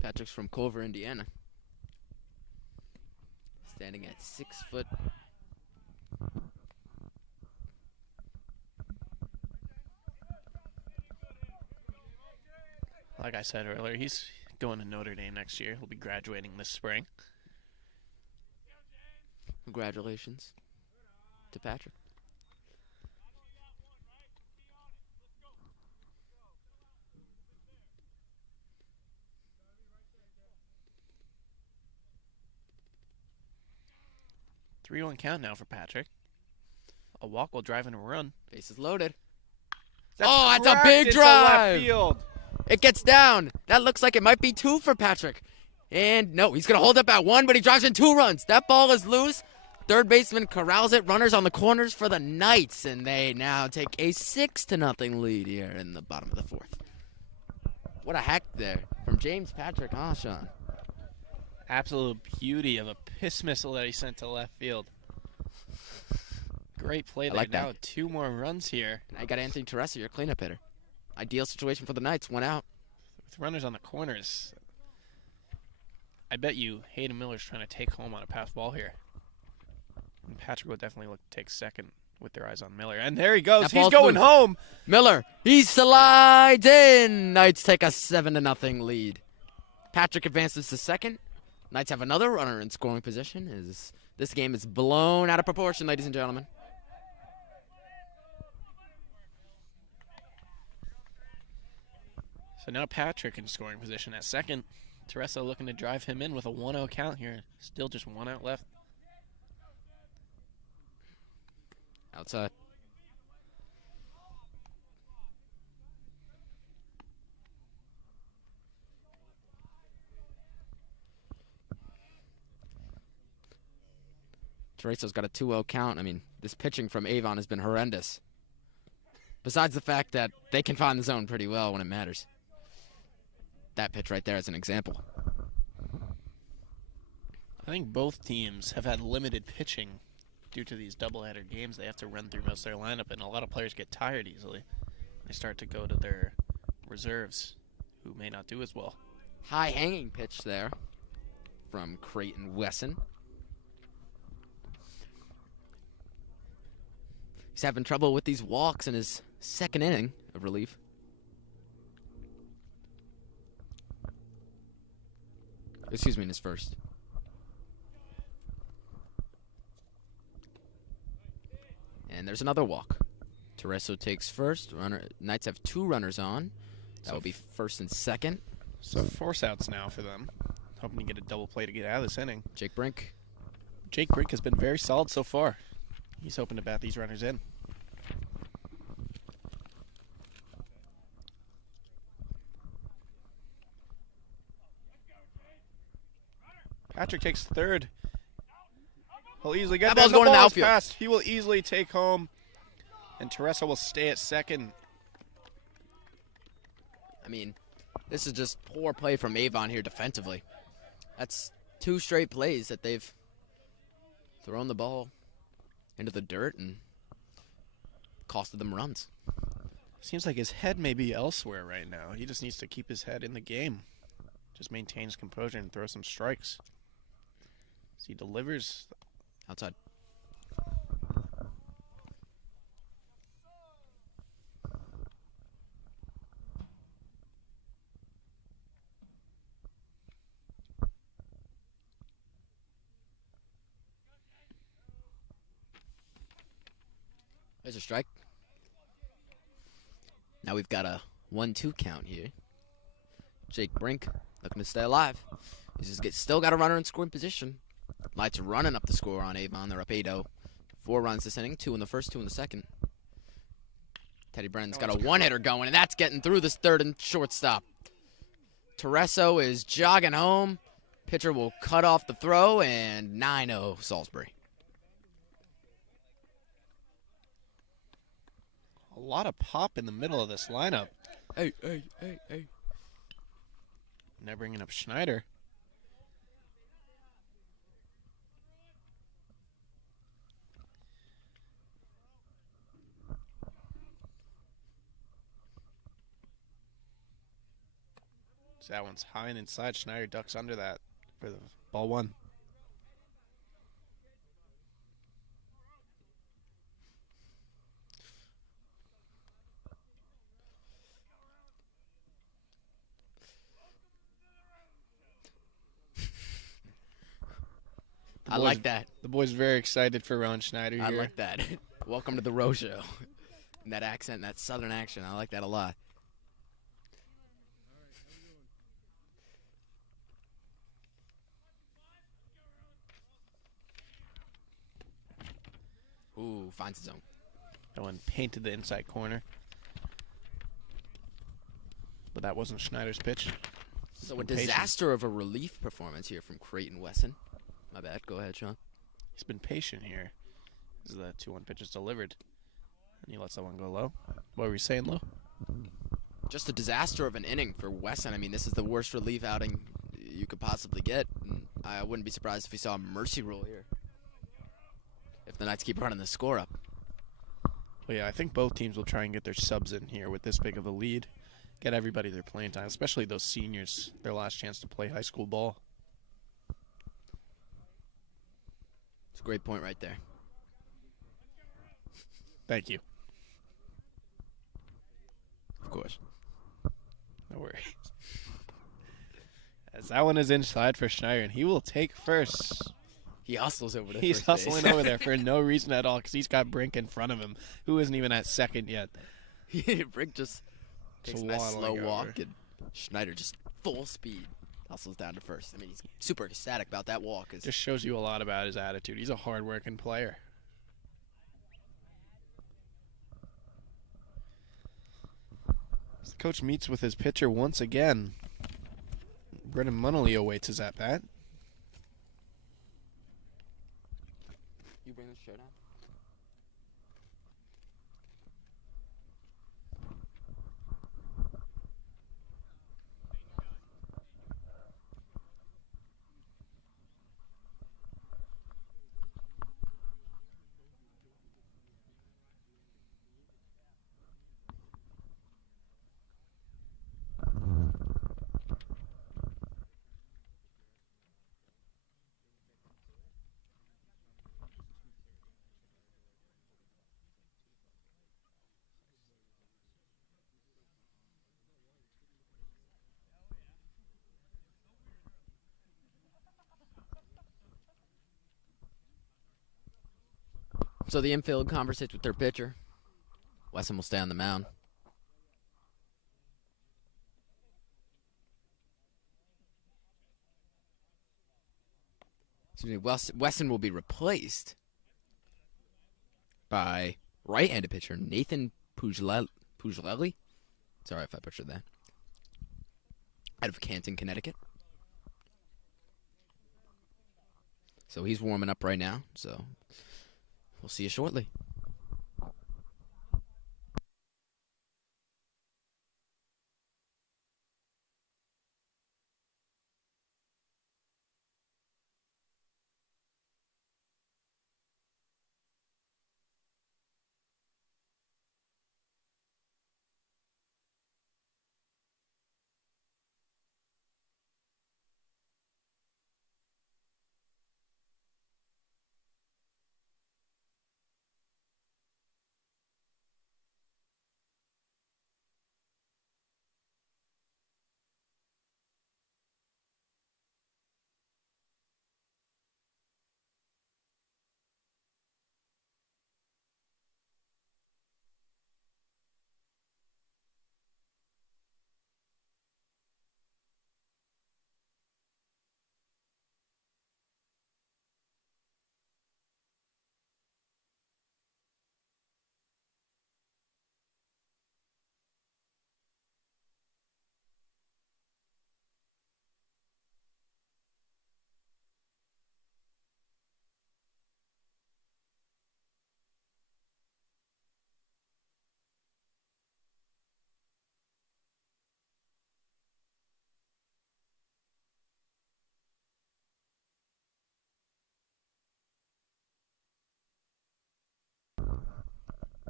Patrick's from Culver, Indiana. Standing at 6 foot. Like I said earlier, he's going to Notre Dame next year. He'll be graduating this spring. Congratulations to Patrick. Three-one count now for Patrick. A walk will drive in a run. Bases loaded. That's That's a cracked big into left drive. field. It gets down. That looks like it might be 2 for Patrick. And no, he's going to hold up at 1, but he drives in 2 runs. That ball is loose. Third baseman corrals it. Runners on the corners for the Knights. And they now take a 6-0 lead here in the bottom of the 4th. What a hack there from James Patrick, huh, Sean? Absolute beauty of a piss missile that he sent to left field. Great play there. like that. Now 2 more runs here. And I got Anthony Teresa, your cleanup hitter. Ideal situation for the Knights. 1 out. With runners on the corners. I bet you Hayden Miller's trying to take home on a pass ball here. And Patrick would definitely look to take second with their eyes on Miller. And there he goes. That He's ball's going loose. home. Miller, he slides in. Knights take a 7-0 lead. Patrick advances to second. Knights have another runner in scoring position. As this game is blown out of proportion, ladies and gentlemen. So now Patrick in scoring position at second. Teresa looking to drive him in with a 1-0 count here. Still just 1 out left. Outside. Teresa's got a 2-0 count. I mean, this pitching from Avon has been horrendous. Besides the fact that they can find the zone pretty well when it matters. That pitch right there is an example. I think both teams have had limited pitching due to these doubleheader games. They have to run through most of their lineup, and a lot of players get tired easily. They start to go to their reserves, who may not do as well. High hanging pitch there from Creighton Wesson. He's having trouble with these walks in his second inning of relief. Excuse me, in his first. And there's another walk. Tereso takes first. Knights have 2 runners on. That will be first and second. So force outs now for them. Hoping to get a double play to get out of this inning. Jake Brink. Jake Brink has been very solid so far. He's hoping to bat these runners in. Patrick takes third. He'll easily get That there. ball's going in the ball is outfield. passed. He will easily take home. And Teresa will stay at second. I mean, this is just poor play from Avon here defensively. That's 2 straight plays that they've thrown the ball into the dirt and costed them runs. Seems like his head may be elsewhere right now. He just needs to keep his head in the game. Just maintain his composure and throw some strikes. As he delivers. Outside. There's a strike. Now we've got a 1-2 count here. Jake Brink looking to stay alive. He's just still got a runner in scoring position. Lights are running up the score on Avon. They're up 8-0. 4 runs this inning, 2 in the first, 2 in the second. Teddy Brennan's got a one-hitter going, and that's getting through this third and shortstop. Tereso is jogging home. Pitcher will cut off the throw, and 9-0 Salisbury. A lot of pop in the middle of this lineup. Hey. Now bringing up Schneider. So that one's high and inside. Schneider ducks under that for the ball 1. I like that. The boy's very excited for Ron Schneider here. I like that. Welcome to the Row Show. And that accent, that southern accent, I like that a lot. Ooh, finds his zone. That one painted the inside corner. But that wasn't Schneider's pitch. So a disaster of a relief performance here from Creighton Wesson. My bad. Go ahead, Sean. He's been patient here. This is the 2-1 pitch is delivered. And he lets that one go low. What were you saying, Lou? Just a disaster of an inning for Wesson. I mean, this is the worst relief outing you could possibly get. And I wouldn't be surprised if we saw a mercy rule here, if the Knights keep running the score up. Well, yeah, I think both teams will try and get their subs in here with this big of a lead. Get everybody their playing time, especially those seniors, their last chance to play high school ball. It's a great point right there. Thank you. Of course. No worries. As that one is inside for Schneider, and he will take first. He hustles over to He's first hustling base. over there for no reason at all because he's got Brink in front of him, who isn't even at second yet. Brink just takes a nice slow walk, and Schneider just full speed hustles down to first. I mean, he's super ecstatic about that walk. Just shows you a lot about his attitude. He's a hard-working player. As the coach meets with his pitcher once again, Brennan Munnelly awaits his at-bat. You bring this shirt on? So the infield conversates with their pitcher. Wesson will stay on the mound. Wesson will be replaced by right-handed pitcher Nathan Puglelli. Sorry if I butchered that. Out of Canton, Connecticut. So he's warming up right now. So we'll see you shortly.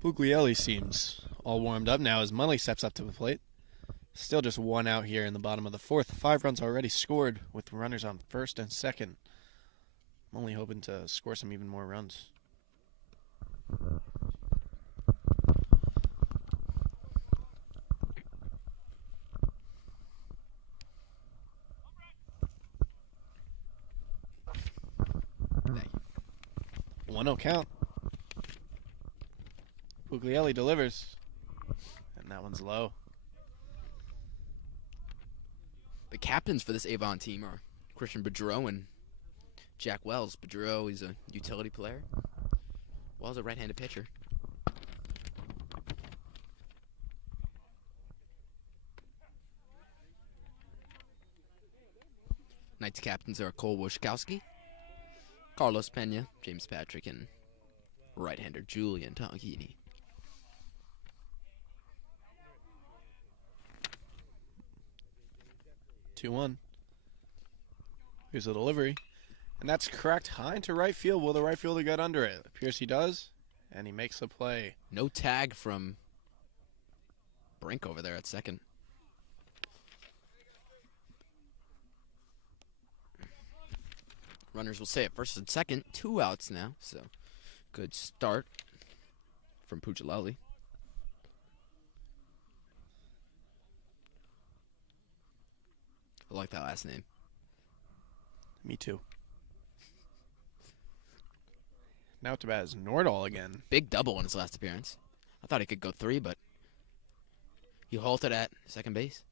Puglielli seems all warmed up now as Munley steps up to the plate. Still just one out here in the bottom of the fourth. 5 runs already scored with runners on first and second. I'm only hoping to score some even more runs. Thank you. 1-0 count. Puglielli delivers. And that one's low. The captains for this Avon team are Christian Boudreau and Jack Wells. Boudreau is a utility player. Wells a right-handed pitcher. Knights captains are Cole Wojciechowski, Carlos Pena, James Patrick, and right-hander Julian Tonghini. 2-1. Here's the delivery. And that's cracked high into right field. Will the right fielder get under it? Appears he does. And he makes the play. No tag from Brink over there at second. Runners will stay at first and second. 2 outs now, so good start from Puglielli. I like that last name. Me too. Now to bat is Nordahl again. Big double in his last appearance. I thought he could go 3, but he halted at second base.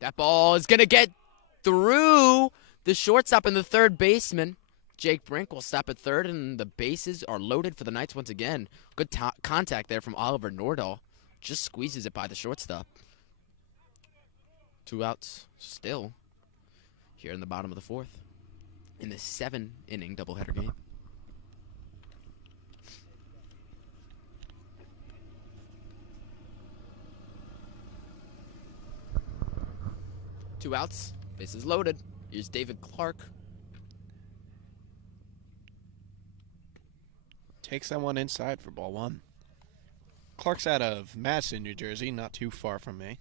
That ball is going to get through the shortstop and the third baseman. Jake Brink will stop at third, and the bases are loaded for the Knights once again. Good contact there from Oliver Nordahl. Just squeezes it by the shortstop. 2 outs still here in the bottom of the fourth in this 7-inning doubleheader game. Two outs, bases loaded. Here's David Clark. Takes that one inside for ball 1. Clark's out of Madison, New Jersey, not too far from me.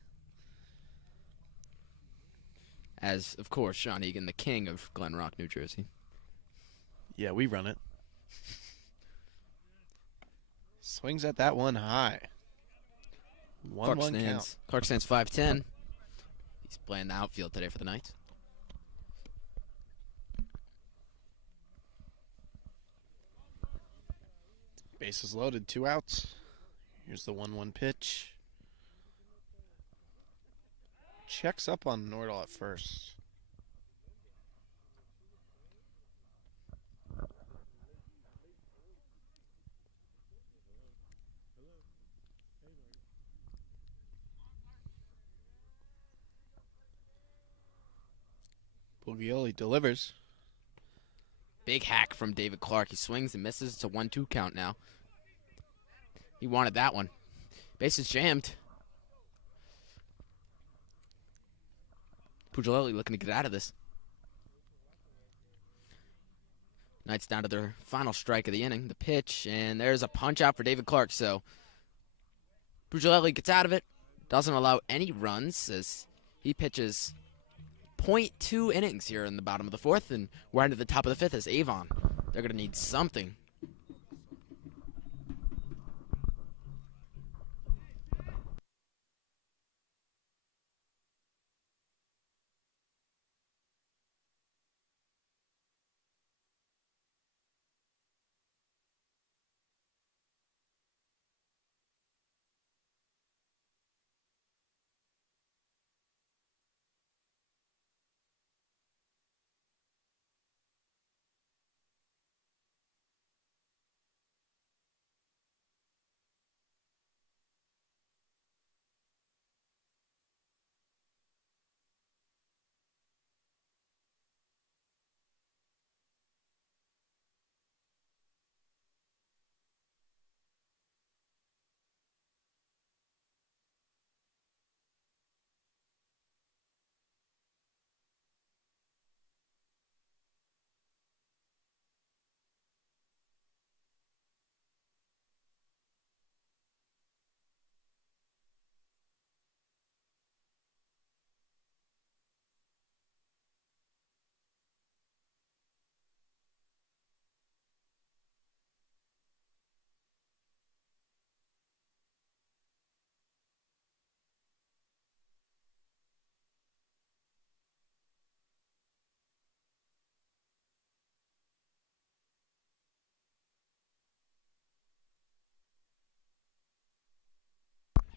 As, of course, Sean Egan, the king of Glen Rock, New Jersey. Yeah, we run it. Swings at that one high. 1-1 count. Clark stands 5'10". He's playing the outfield today for the Knights. Bases loaded, 2 outs. Here's the 1-1 pitch. Checks up on Nordal at first. Buglioli delivers. Big hack from David Clark. He swings and misses. It's a 1-2 count now. He wanted that one. Bases jammed. Puglielli looking to get out of this. Knights down to their final strike of the inning, the pitch, and there's a punch out for David Clark. So Puglielli gets out of it, doesn't allow any runs as he pitches .2 innings here in the bottom of the fourth, and we're into the top of the fifth as Avon. They're going to need something.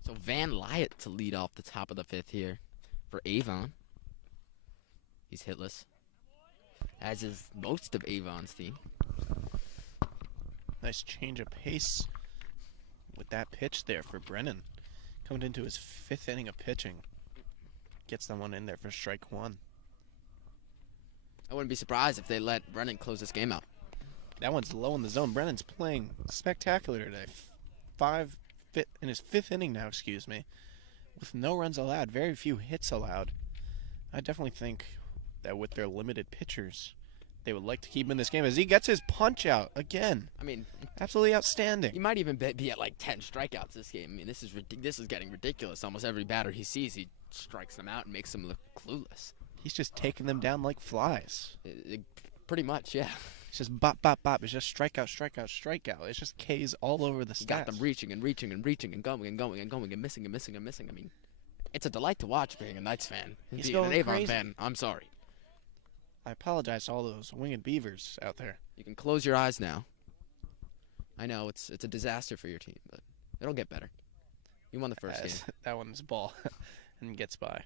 So Van Lyot to lead off the top of the fifth here for Avon. He's hitless, as is most of Avon's team. Nice change of pace with that pitch there for Brennan. Coming into his 5th inning of pitching. Gets that one in there for strike 1. I wouldn't be surprised if they let Brennan close this game out. That one's low in the zone. Brennan's playing spectacular today. In his 5th inning now, with no runs allowed, very few hits allowed. I definitely think that with their limited pitchers, they would like to keep him in this game as he gets his punch out again. I mean, absolutely outstanding. He might even be at like 10 strikeouts this game. I mean, this is getting ridiculous. Almost every batter he sees, he strikes them out and makes them look clueless. He's just taking them down like flies. Pretty much, yeah. It's just bop, bop, bop. It's just strikeout, strikeout, strikeout. It's just K's all over the stats. He got them reaching and reaching and reaching and going and going and going and missing and missing and missing. I mean, it's a delight to watch being a Knights fan. He's being going an Avon crazy. fan, I'm sorry. I apologize to all those winged beavers out there. You can close your eyes now. I know it's a disaster for your team, but it'll get better. You won the first game. That one's ball and gets by.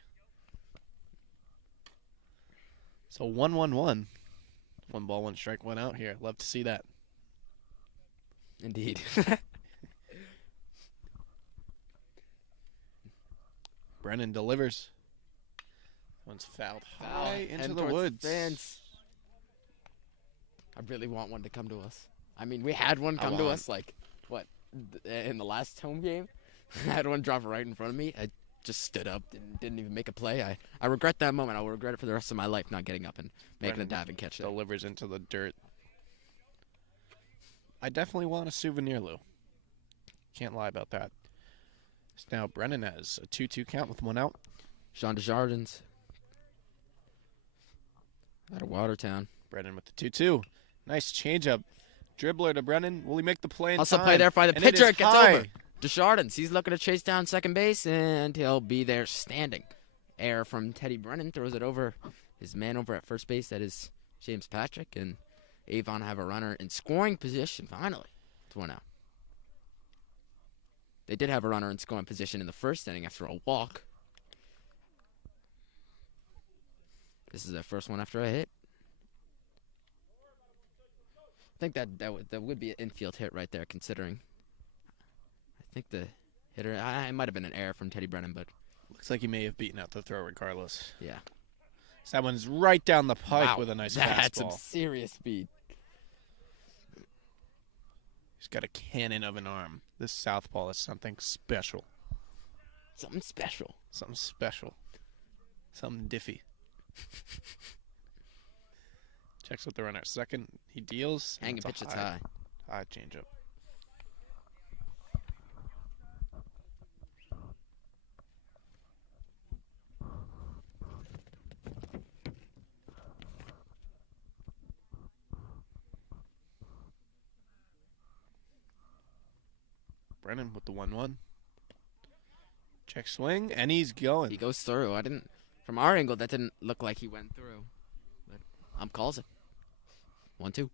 So 1-1-1. 1 ball, 1 strike, 1 out here. Love to see that. Indeed. Brennan delivers. One's fouled high into the woods. Fans. I really want one to come to us. I mean, we had one come to us, like, what, in the last home game? I had one drop right in front of me. I just stood up and didn't even make a play. I regret that moment. I will regret it for the rest of my life, not getting up and making a dive and catch it. Delivers into the dirt. I definitely want a souvenir, Lou. Can't lie about that. So now Brennan has a 2-2 count with 1 out. Jean Desjardins out of Watertown. Brennan with the 2-2. Nice changeup. dribbler to Brennan. Will he make the play in Also time? play there by the And it pitcher. is It gets high. over. Deschardins, he's looking to chase down second base, and he'll be there standing. Error from Teddy Brennan, throws it over his man over at first base. That is James Patrick, and Avon have a runner in scoring position, finally. It's 1 out. They did have a runner in scoring position in the first inning after a walk. This is their first one after a hit. I think that would be an infield hit right there, considering. I think the hitter, it might have been an error from Teddy Brennan, but Looks like he may have beaten out the throw regardless. yeah. So that one's right down the pike Wow, with a nice that's some fastball. serious speed. He's got a cannon of an arm. This southpaw is something special. Something special. Something special. Something diffy. Checks with the runner at second. He deals. and Hanging it's a pitch, it's high. High changeup. Brennan with the 1-1. Check swing, and he's going. He goes through. From our angle, that didn't look like he went through. But calls it. 1-2.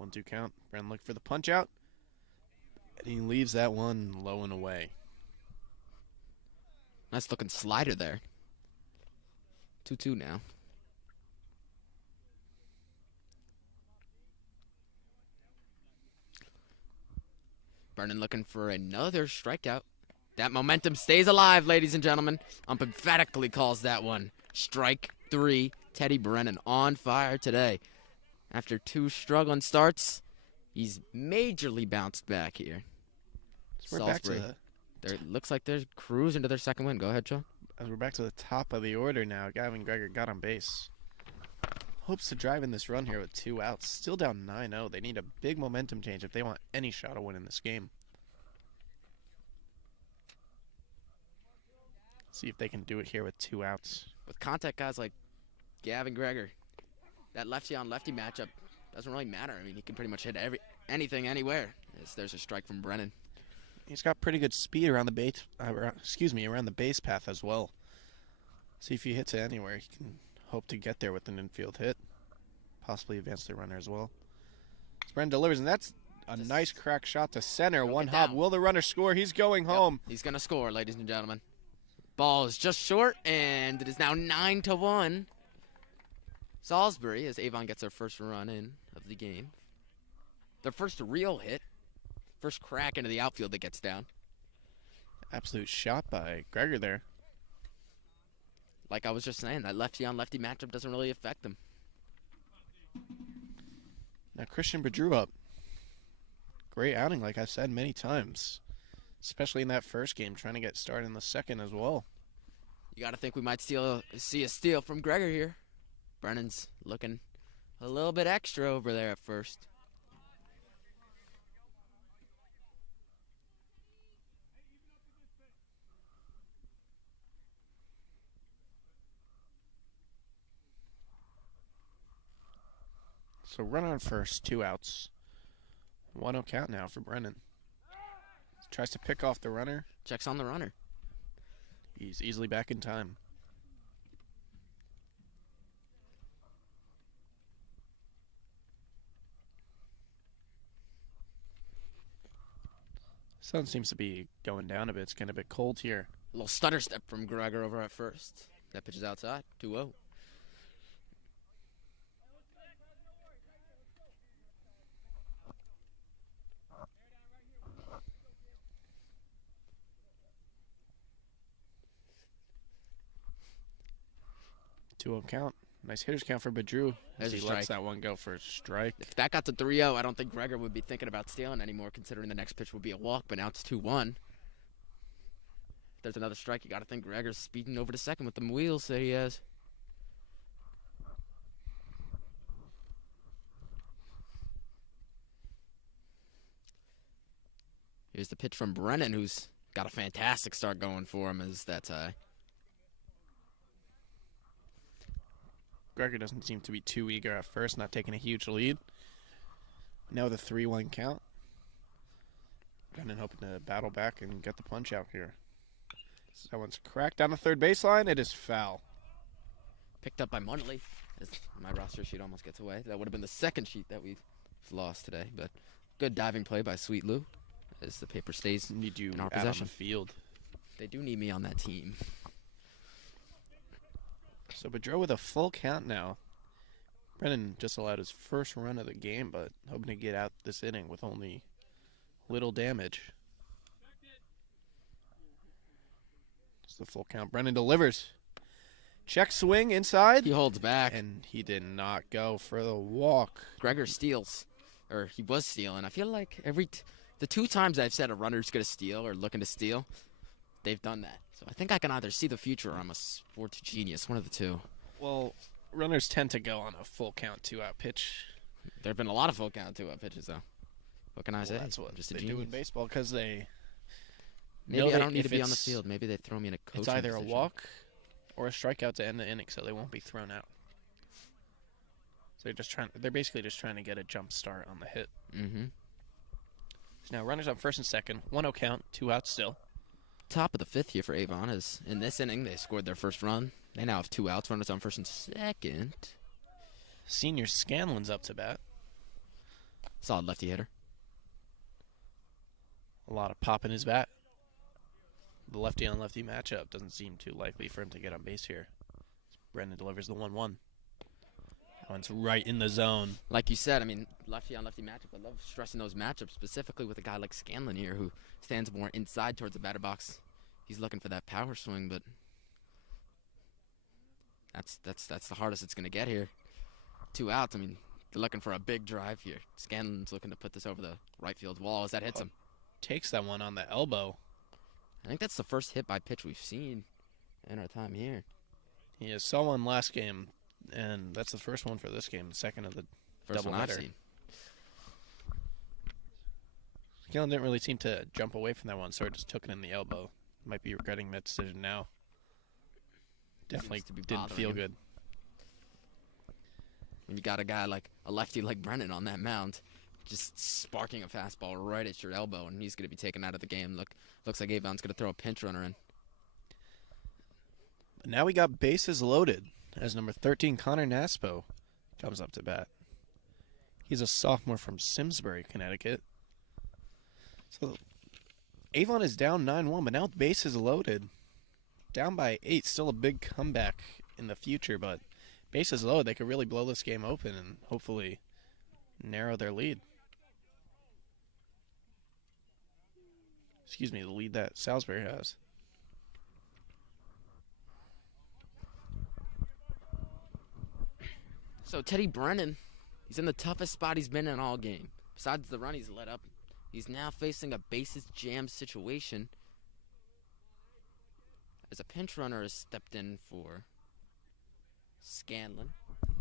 1-2 count. Brennan look for the punch out. And he leaves that one low and away. Nice looking slider there. 2-2 now. Brennan looking for another strikeout. That momentum stays alive, ladies and gentlemen. Emphatically calls that one. Strike 3. Teddy Brennan on fire today. After 2 struggling starts, he's majorly bounced back here. So we're back to Salisbury. Looks like they're cruising to their second win. Go ahead, Sean. as we're back to the top of the order now. Gavin Greger got on base. Hopes to drive in this run here with 2 outs. Still down 9-0. They need a big momentum change if they want any shot of winning this game. See if they can do it here with 2 outs. With contact guys like Gavin Greger, that lefty-on-lefty matchup doesn't really matter. I mean, he can pretty much hit anything, anywhere. There's a strike from Brennan. He's got pretty good speed around the around the base path as well. See if he hits it anywhere. He can hope to get there with an infield hit. Possibly advance the runner as well. Brennan delivers, and that's a nice crack shot to center. Broke One it hop. down. Will the runner score? He's going home. He's going to score, ladies and gentlemen. Ball is just short, and it is now 9-1. Salisbury, as Avon gets their first run in of the game. Their first real hit. First crack into the outfield that gets down. Absolute shot by Greger there. Like I was just saying, that lefty-on-lefty matchup doesn't really affect them. Now Christian Bedrew up. Great outing, like I've said many times. Especially in that first game, trying to get started in the second as well. You got to think we might see a steal from Greger here. Brennan's looking a little bit extra over there at first. So run on first, 2 outs. 1-0 count now for Brennan. Tries to pick off the runner. Checks on the runner. He's easily back in time. Sun seems to be going down a bit. It's getting a bit cold here. A little stutter step from Greger over at first. That pitch is outside. 2-0. Count. Nice hitter's count for Bedrew as There's a he lets strike. that one go for a strike. If that got to 3-0, I don't think Greger would be thinking about stealing anymore, considering the next pitch would be a walk, but now it's 2-1. If there's another strike, you got to think Greger's speeding over to second with them wheels that he has. Here's the pitch from Brennan, who's got a fantastic start going for him as that tie. Gregor doesn't seem to be too eager at first, not taking a huge lead. Now the 3-1 count. Brennan hoping to battle back and get the punch out here. So that one's cracked down the third baseline. It is foul. Picked up by Munley. As my roster sheet almost gets away. That would have been the second sheet that we've lost today. But good diving play by Sweet Lou as the paper stays Need you in our out on possession. the field. They do need me on that team. So Bedreau with a full count now. Brennan just allowed his first run of the game, but hoping to get out this inning with only little damage. It's the full count. Brennan delivers. Check swing inside. He holds back. And he did not go for the walk. Gregor steals. Or he was stealing. I feel like the 2 times I've said a runner's going to steal or looking to steal, they've done that. So I think I can either see the future or I'm a sports genius. One of the two. Well, runners tend to go on a full count 2-out pitch. There have been a lot of full count 2-out pitches, though. What can I say? That's what I'm just a they genius. do in baseball because they Maybe know I that don't need to if be on the it's- field. Maybe they throw me in a coaching It's either a position. walk or a strikeout to end the inning, so they won't be thrown out. So they're basically just trying to get a jump start on the hit. Mm-hmm. So now runners on first and second, 1-0 count, 2 outs still. Top of the 5th here for Avon is in this inning they scored their first run. They now have 2 outs. Runners on first and second. Senior Scanlon's up to bat. Solid lefty hitter. A lot of pop in his bat. The lefty on lefty matchup doesn't seem too likely for him to get on base here. Brendan delivers the 1-1. That one's right in the zone. Like you said, I mean, lefty on lefty matchup. I love stressing those matchups, specifically with a guy like Scanlon here who stands more inside towards the batter box. He's looking for that power swing, but that's the hardest it's going to get here. 2 outs. I mean, they're looking for a big drive here. Scanlon's looking to put this over the right field wall as that hits him. Takes that one on the elbow. I think that's the first hit by pitch we've seen in our time here. He saw one last game, and that's the first one for this game, the second of the First one I've doubleheader. seen. Scanlon didn't really seem to jump away from that one, so he just took it in the elbow. Might be regretting that decision now. Definitely Seems to be didn't bothering feel him. good. When you got a guy like a lefty like Brennan on that mound, just sparking a fastball right at your elbow, and he's going to be taken out of the game. Looks like Avon's going to throw a pinch runner in. Now we got bases loaded as number 13, Connor Naspo, comes up to bat. He's a sophomore from Simsbury, Connecticut. So Avon is down 9-1, but now bases loaded. Down by 8, still a big comeback in the future, but bases loaded, they could really blow this game open and hopefully narrow their lead. Excuse me, the lead that Salisbury has. So Teddy Brennan, he's in the toughest spot he's been in all game. Besides the run he's let up, he's now facing a bases jam situation as a pinch runner has stepped in for Scanlon.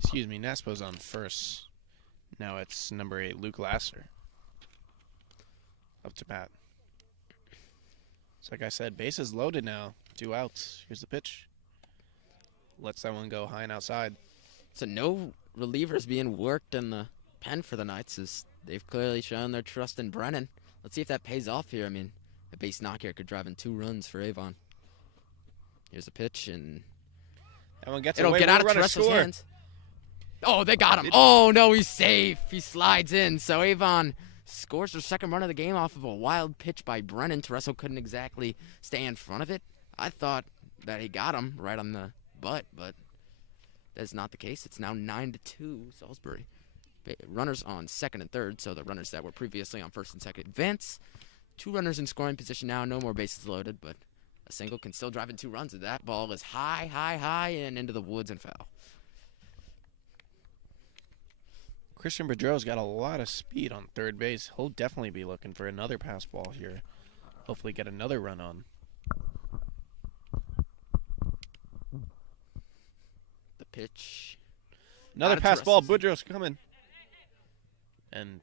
Excuse me, Naspo's on first. Now it's number 8, Luke Lasser. Up to bat. So like I said, bases loaded now. 2 outs. Here's the pitch. Lets that one go high and outside. So no relievers being worked in the pen for the Knights as they've clearly shown their trust in Brennan. Let's see if that pays off here. I mean, a base knock here could drive in 2 runs for Avon. Here's a pitch, and That one gets it'll away. get out of Runner Teresa's score. hands. Oh, they got him. Oh, no, he's safe. He slides in. So Avon scores their second run of the game off of a wild pitch by Brennan. Teresa couldn't exactly stay in front of it. I thought that he got him right on the butt, but that's not the case. It's now 9-2 Salisbury. Runners on second and third, so the runners that were previously on first and second advance. 2 runners in scoring position now. No more bases loaded, but a single can still drive in 2 runs. That ball is high, high, high, and into the woods and foul. Christian Bedreau's got a lot of speed on third base. He'll definitely be looking for another pass ball here. Hopefully get another run on. The pitch. Another Out of pass ball. Teresa's. Bedreau's coming. And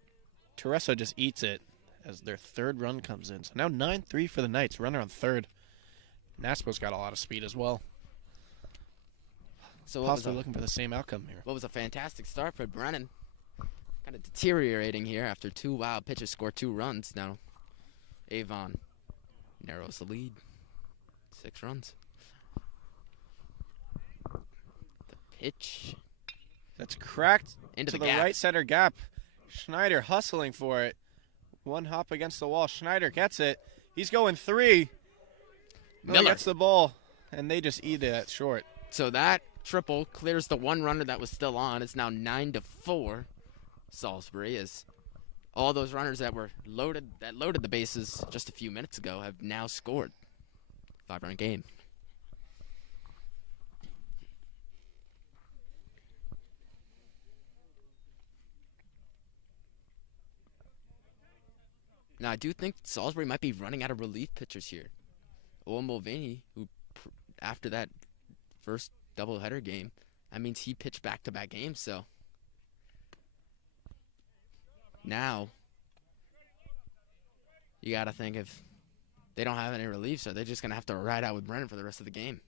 Teresa just eats it as their third run comes in. So now 9-3 for the Knights. Runner on third. Naspo's got a lot of speed as well. So Possibly looking for the same outcome here. what was a fantastic start for Brennan. Kind of deteriorating here after 2 wild pitches, scored 2 runs. Now Avon narrows the lead. 6 runs. The pitch That's cracked into to the the gap. right center gap. Schneider hustling for it. One hop against the wall. Schneider gets it. He's going 3. Miller gets the ball, and they just eat it short. So that triple clears the 1 runner that was still on. It's now 9-4. Salisbury, is all those runners that loaded the bases just a few minutes ago have now scored. 5-run game. Now I do think Salisbury might be running out of relief pitchers here. Owen Mulvaney, who after that first doubleheader game, that means he pitched back-to-back games, so now you got to think if they don't have any relief, so they're just going to have to ride out with Brennan for the rest of the game.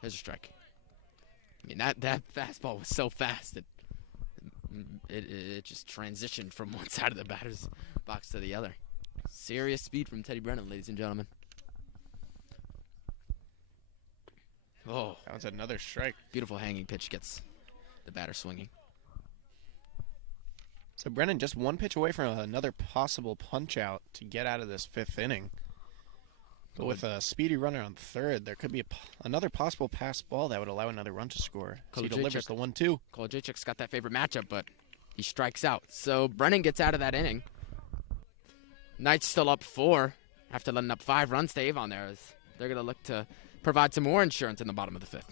Here's a strike. I mean, that fastball was so fast that it just transitioned from one side of the batter's box to the other. Serious speed from Teddy Brennan, ladies and gentlemen. Oh, That was another strike. beautiful hanging pitch gets the batter swinging. So Brennan just 1 pitch away from another possible punch-out to get out of this 5th inning. But with a speedy runner on third, there could be another possible pass ball that would allow another run to score. So he delivers the 1-2. Kolajicik's got that favorite matchup, but he strikes out. So Brennan gets out of that inning. Knights still up 4 after letting up 5 runs to Avon there. As they're going to look to provide some more insurance in the bottom of the 5th.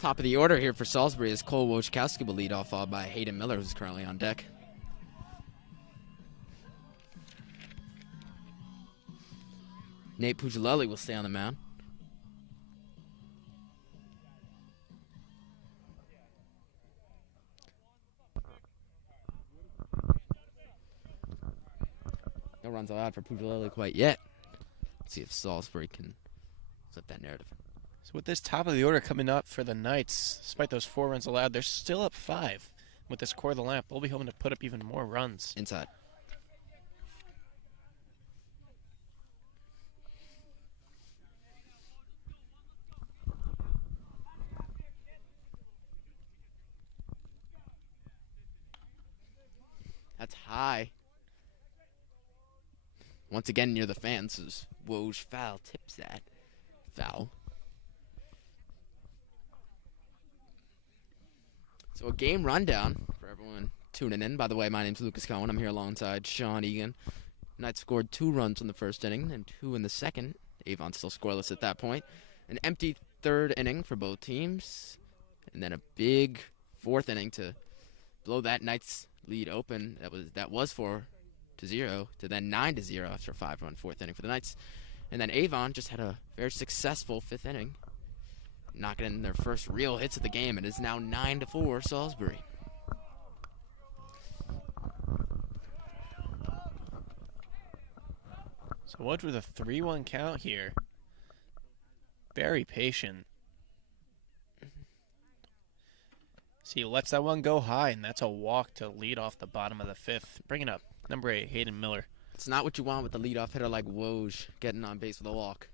Top of the order here for Salisbury is Cole Wojciechowski will lead off, followed by Hayden Miller, who's currently on deck. Nate Puglielli will stay on the mound. No runs allowed for Puglielli quite yet. Let's see if Salisbury can flip that narrative. So with this top of the order coming up for the Knights, despite those 4 runs allowed, they're still up 5. With this core of the lamp, they'll be hoping to put up even more runs. Inside. That's high. Once again, near the fence is Woj foul. Tips that. Foul. So a game rundown for everyone tuning in. By the way, my name's Lucas Cohen. I'm here alongside Sean Egan. Knights scored 2 runs in the first inning and 2 in the second. Avon still scoreless at that point. An empty third inning for both teams. And then a big fourth inning to blow that Knights lead open. That was 4-0 to then 9-0 after a 5-run fourth inning for the Knights. And then Avon just had a very successful fifth inning, knocking in their first real hits of the game. It is now 9-4 Salisbury. So what with a 3-1 count here? Very patient. See, he lets that one go high, and that's a walk to lead off the bottom of the fifth. Bringing up number 8, Hayden Miller. It's not what you want with a leadoff hitter like Woj getting on base with a walk.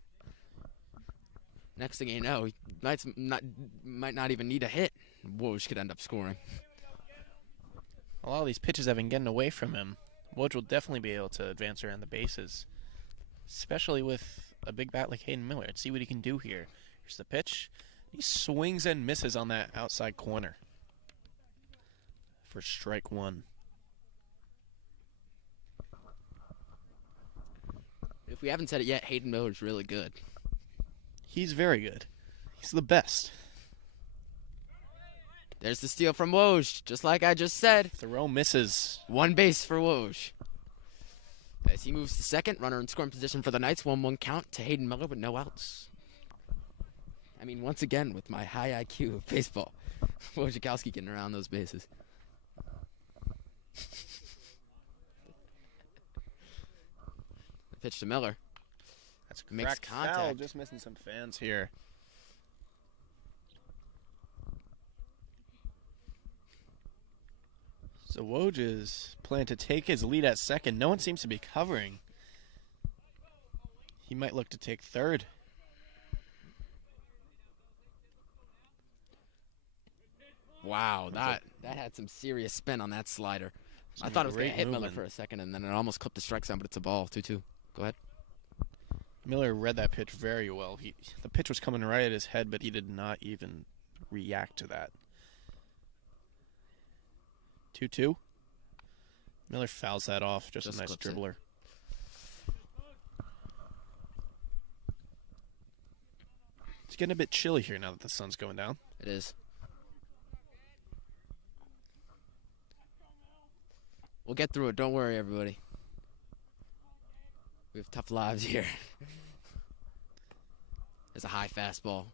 Next thing you know, Knights might not even need a hit. Woj could end up scoring. A lot of these pitches have been getting away from him. Woj will definitely be able to advance around the bases, especially with a big bat like Hayden Miller. Let's see what he can do here. Here's the pitch. He swings and misses on that outside corner for strike 1. If we haven't said it yet, Hayden Miller's really good. He's very good. He's the best. There's the steal from Woj, just like I just said. Throw misses. 1 base for Woj. As he moves to second, runner in scoring position for the Knights. 1-1 count to Hayden Miller with no outs. I mean, once again, with my high IQ of baseball, Wojciechowski getting around those bases. Pitch to Miller. That's Makes cracked contact. foul. Just missing some fans here. So Woj is planning to take his lead at second. No one seems to be covering. He might look to take third. Wow, that had some serious spin on that slider. I thought it was going to hit Miller for a second, and then it almost clipped the strike zone, but it's a ball, 2-2. Go ahead. Miller read that pitch very well. The pitch was coming right at his head, but he did not even react to that. 2-2. Miller fouls that off. Just a nice dribbler. It's getting a bit chilly here now that the sun's going down. It is. We'll get through it. Don't worry, everybody. We have tough lives here. There's a high fastball.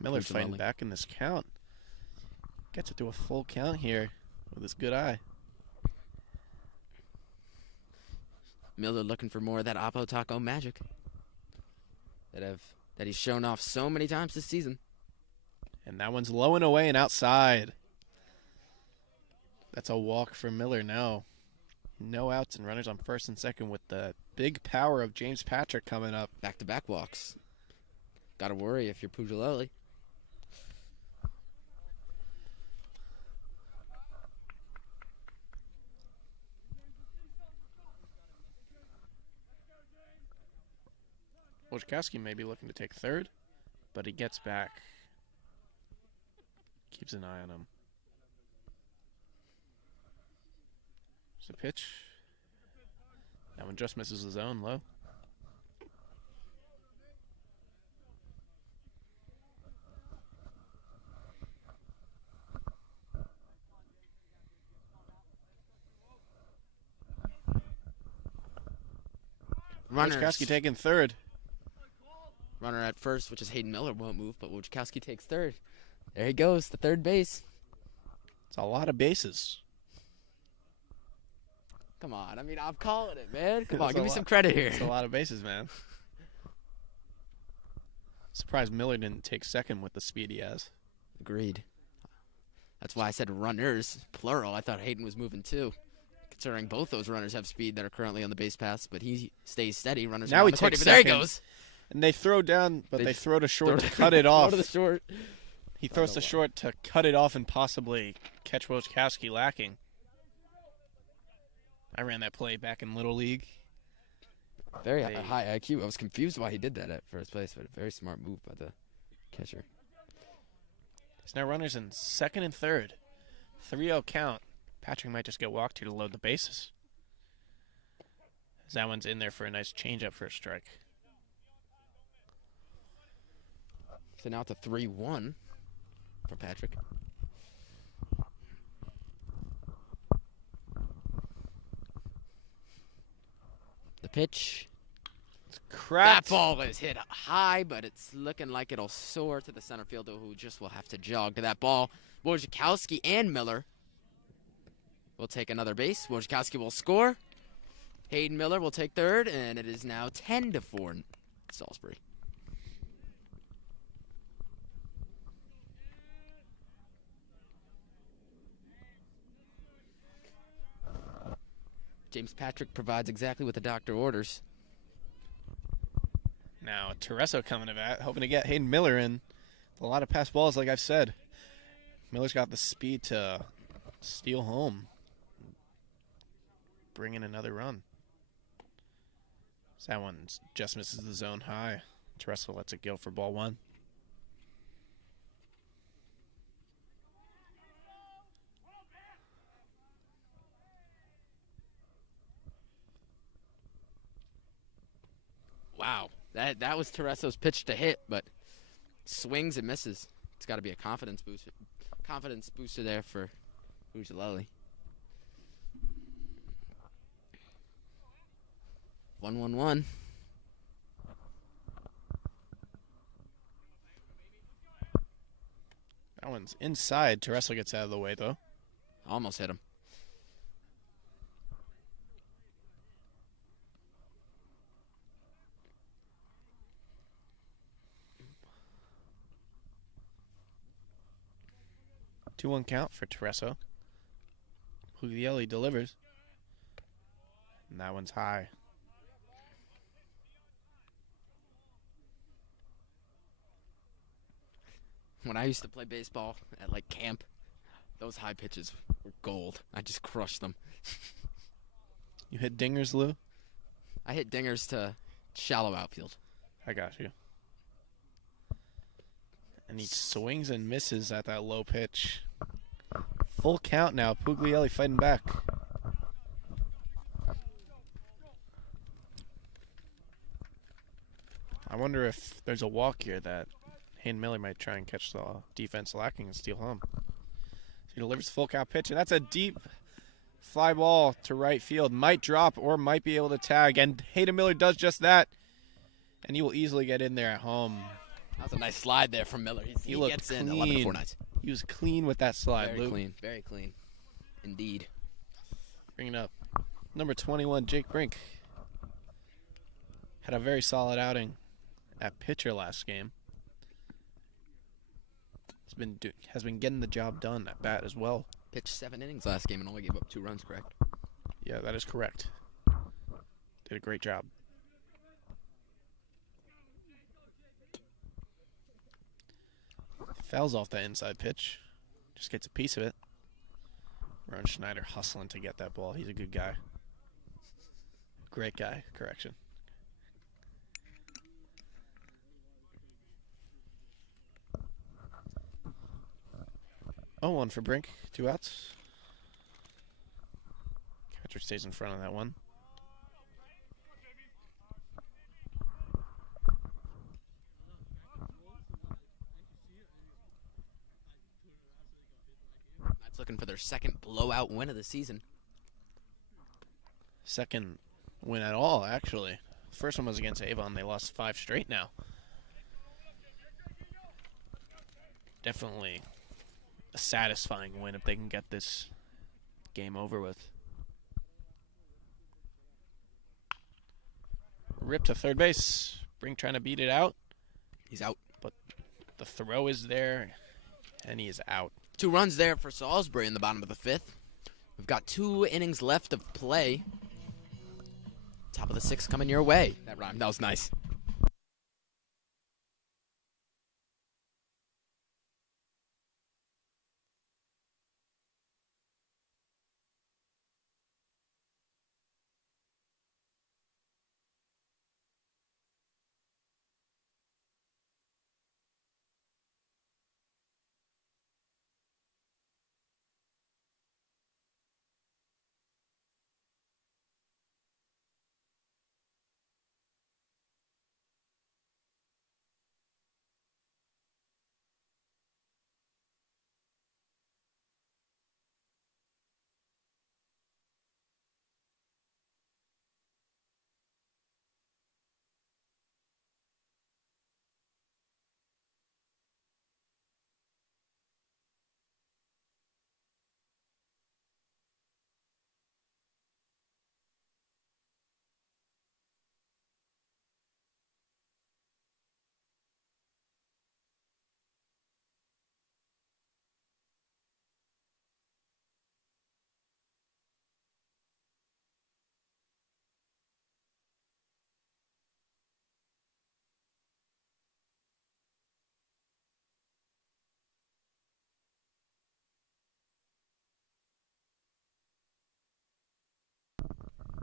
Miller fighting back in this count. Gets it to a full count here with his good eye. Miller looking for more of that Oppo Taco magic that he's shown off so many times this season. And that one's low and away and outside. That's a walk for Miller now. No outs and runners on first and second with the big power of James Patrick coming up. Back-to-back walks. Gotta worry if you're Puglielli. Wojciechowski may be looking to take third, but he gets back. Keeps an eye on him. There's a pitch. That one just misses the zone low. Wojciechowski taking third. Runner at first, which is Hayden Miller, won't move, but Wojciechowski takes third. There he goes, the third base. It's a lot of bases. Come on, I mean, I'm calling it, man. Come on, give me some credit here. It's a lot of bases, man. Surprised Miller didn't take second with the speed he has. Agreed. That's why I said runners, plural. I thought Hayden was moving too, considering both those runners have speed that are currently on the base paths, but he stays steady. Runners now he the takes there he second. goes. And they throw down, but they throw to short to cut it off. Throw to the short. He throws to short to cut it off and possibly catch Wojciechowski lacking. I ran that play back in Little League. Very Hey. high IQ. I was confused why he did that at first place, but a very smart move by the catcher. There's now runners in second and third. 3-0 count. Patrick might just get walked here to load the bases. As that one's in there for a nice changeup for a strike. So now it's a 3-1 for Patrick. The pitch. Cracked. That ball is hit high, but it's looking like it'll soar to the center fielder, who just will have to jog to that ball. Wojciechowski and Miller will take another base. Wojciechowski will score. Hayden Miller will take third, and it is now 10-4 Salisbury. James Patrick provides exactly what the doctor orders. Now Tereso coming to bat, hoping to get Hayden Miller in. A lot of pass balls, like I've said. Miller's got the speed to steal home. Bring in another run. So that one just misses the zone high. Tereso lets it go for ball one. Wow, that was Tereso's pitch to hit, but swings and misses. It's got to be a confidence booster there for Ujuleli. 1-1-1. That one's inside. Tereso gets out of the way, though. Almost hit him. Two-one count for Tereso. Puglielli delivers. And that one's high. When I used to play baseball at like camp, those high pitches were gold. I just crushed them. You hit dingers, Lou? I hit dingers to shallow outfield. I got you. And he swings and misses at that low pitch. Full count now. Puglielli fighting back. I wonder if there's a walk here that Hayden Miller might try and catch the defense lacking and steal home. So he delivers the full count pitch, and that's a deep fly ball to right field. Might drop or might be able to tag, and Hayden Miller does just that. And he will easily get in there at home. That was a nice slide there from Miller. He looked gets in clean. 11-4 nights. He was clean with that slide, Very Lou. clean. Very clean. Indeed. Bringing up number 21, Jake Brink. Had a very solid outing at pitcher last game. Has been getting the job done at bat as well. Pitched 7 innings last game and only gave up 2 runs, correct? Yeah, that is correct. Did a great job. Fouls off that inside pitch. Just gets a piece of it. Ron Schneider hustling to get that ball. He's a good guy. Great guy, correction. 0-1 for Brink. 2 outs. Catcher stays in front of that one. That's looking for their second blowout win of the season. Second win at all, actually. First one was against Avon. They lost 5 straight now. Definitely a satisfying win if they can get this game over with. Rip to third base. Brink trying to beat it out. He's out. But the throw is there, and he is out. 2 runs there for Salisbury in the bottom of the 5th. We've got 2 innings left of play. Top of the 6th coming your way. That rhymed. That was nice.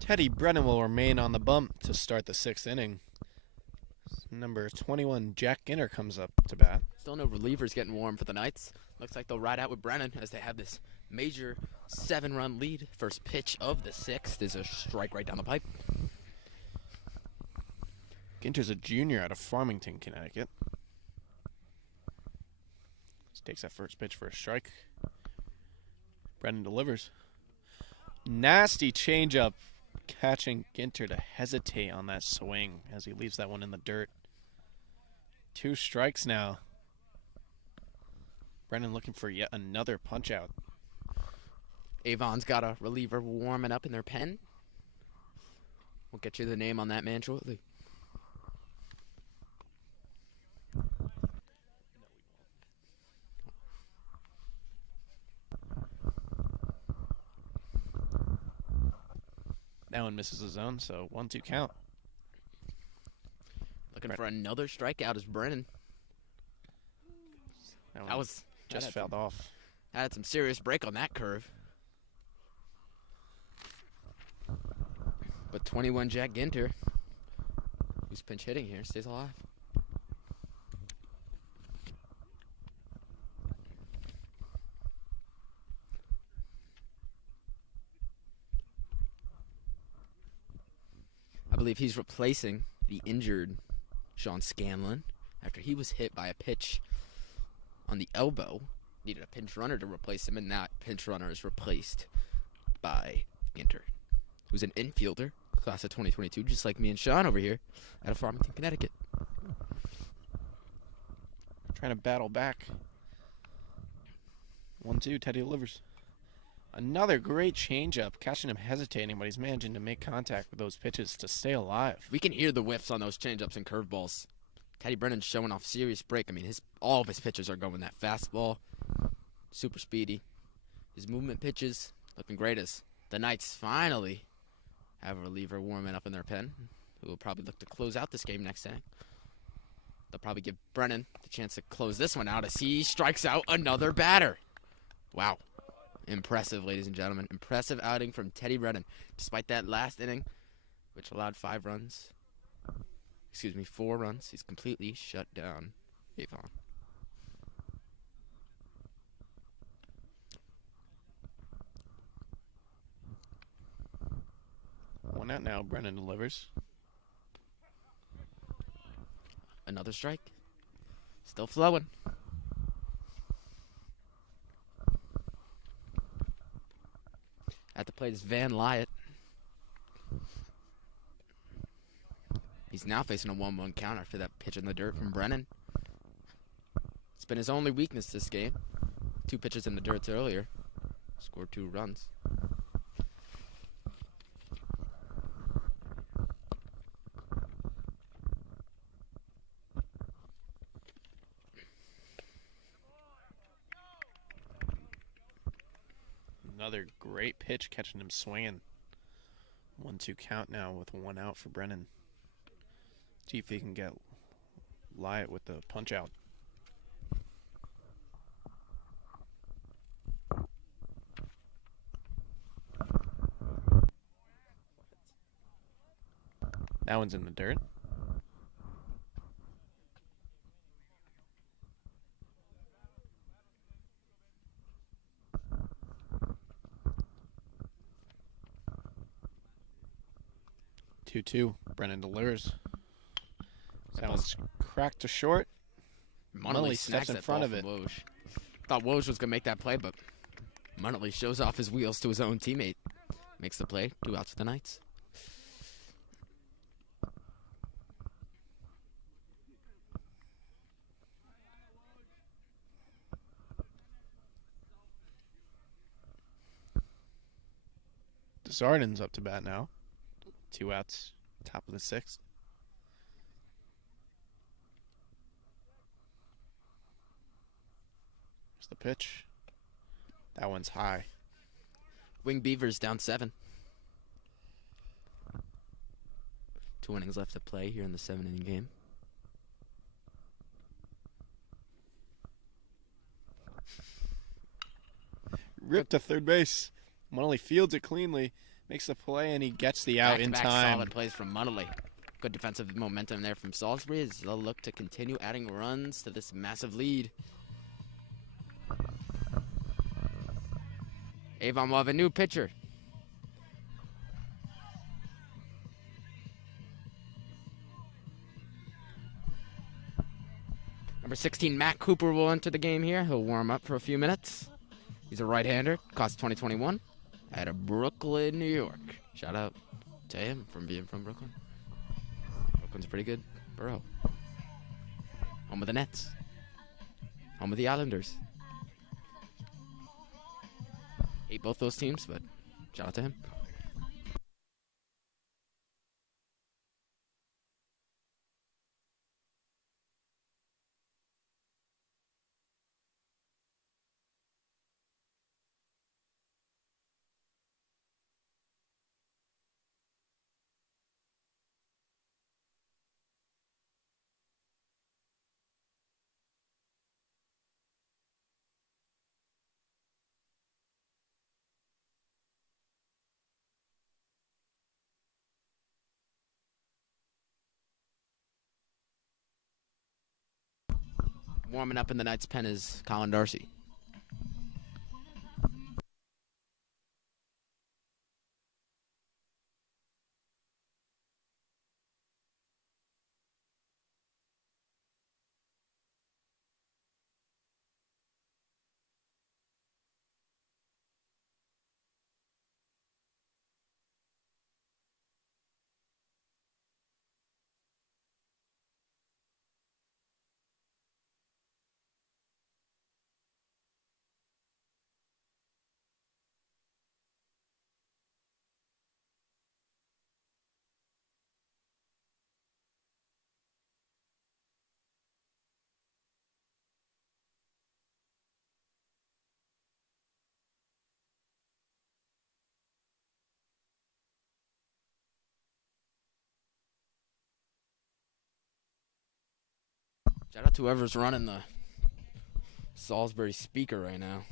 Teddy Brennan will remain on the bump to start the 6th inning. Number 21, Jack Ginter, comes up to bat. Still no relievers getting warm for the Knights. Looks like they'll ride out with Brennan as they have this major 7-run lead. First pitch of the 6th is a strike right down the pipe. Ginter's a junior out of Farmington, Connecticut. Just takes that first pitch for a strike. Brennan delivers. Nasty changeup, catching Ginter to hesitate on that swing as he leaves that one in the dirt. 2 strikes now. Brennan looking for yet another punch out. Avon's got a reliever warming up in their pen. We'll get you the name on that man shortly. That one misses the zone, so 1-2 count. Looking for another strikeout is Brennan. That That was just fouled off. had some serious break on that curve. But 21 Jack Ginter, who's pinch hitting here, stays alive. I believe he's replacing the injured Sean Scanlon after he was hit by a pitch on the elbow. Needed a pinch runner to replace him, and that pinch runner is replaced by Ginter, who's an infielder, class of 2022, just like me and Sean over here out of Farmington, Connecticut. Trying to battle back. 1-2, Teddy delivers. Another great changeup, catching him hesitating, but he's managing to make contact with those pitches to stay alive. We can hear the whiffs on those changeups and curveballs. Teddy Brennan's showing off serious break. I mean, all of his pitches are going that fastball, super speedy. His movement pitches looking great as the Knights finally have a reliever warming up in their pen, who will probably look to close out this game next inning. They'll probably give Brennan the chance to close this one out as he strikes out another batter. Wow. Impressive, ladies and gentlemen. Impressive outing from Teddy Brennan. Despite that last inning, which allowed 4 runs, he's completely shut down Avon. One out now, Brennan delivers. Another strike. Still flowing. At the plate is Van Lyot. He's now facing a 1-1 count after that pitch in the dirt from Brennan. It's been his only weakness this game. 2 pitches in the dirt earlier. Scored 2 runs. Another great pitch, catching him swinging. 1-2 count now with 1 out for Brennan. See if he can get Lyot with the punch out. That one's in the dirt. Two. Brennan delivers. That one's cracked to short. Munnelly steps snags in that front ball of from it. Woj. Thought Woj was going to make that play, but Munnelly shows off his wheels to his own teammate. Makes the play. 2 outs for the Knights. Desjardins up to bat now. 2 outs, top of the 6th. Here's the pitch. That one's high. Wing Beavers down 7. 2 innings left to play here in the 7-inning game. Ripped to third base. Munnelly fields it cleanly. makes the play, and he gets the out in Back-to-back time. solid plays from Munnelly. Good defensive momentum there from Salisbury as they'll look to continue adding runs to this massive lead. Avon will have a new pitcher. Number 16, Matt Cooper will enter the game here. He'll warm up for a few minutes. He's a right-hander, class of 2021, out of Brooklyn, New York. Shout out to him from being from Brooklyn. Brooklyn's a pretty good borough. Home of the Nets. Home of the Islanders. Hate both those teams, but shout out to him. Warming up in the Knights' pen is Colin Darcy. Shout out to whoever's running the Salisbury speaker right now.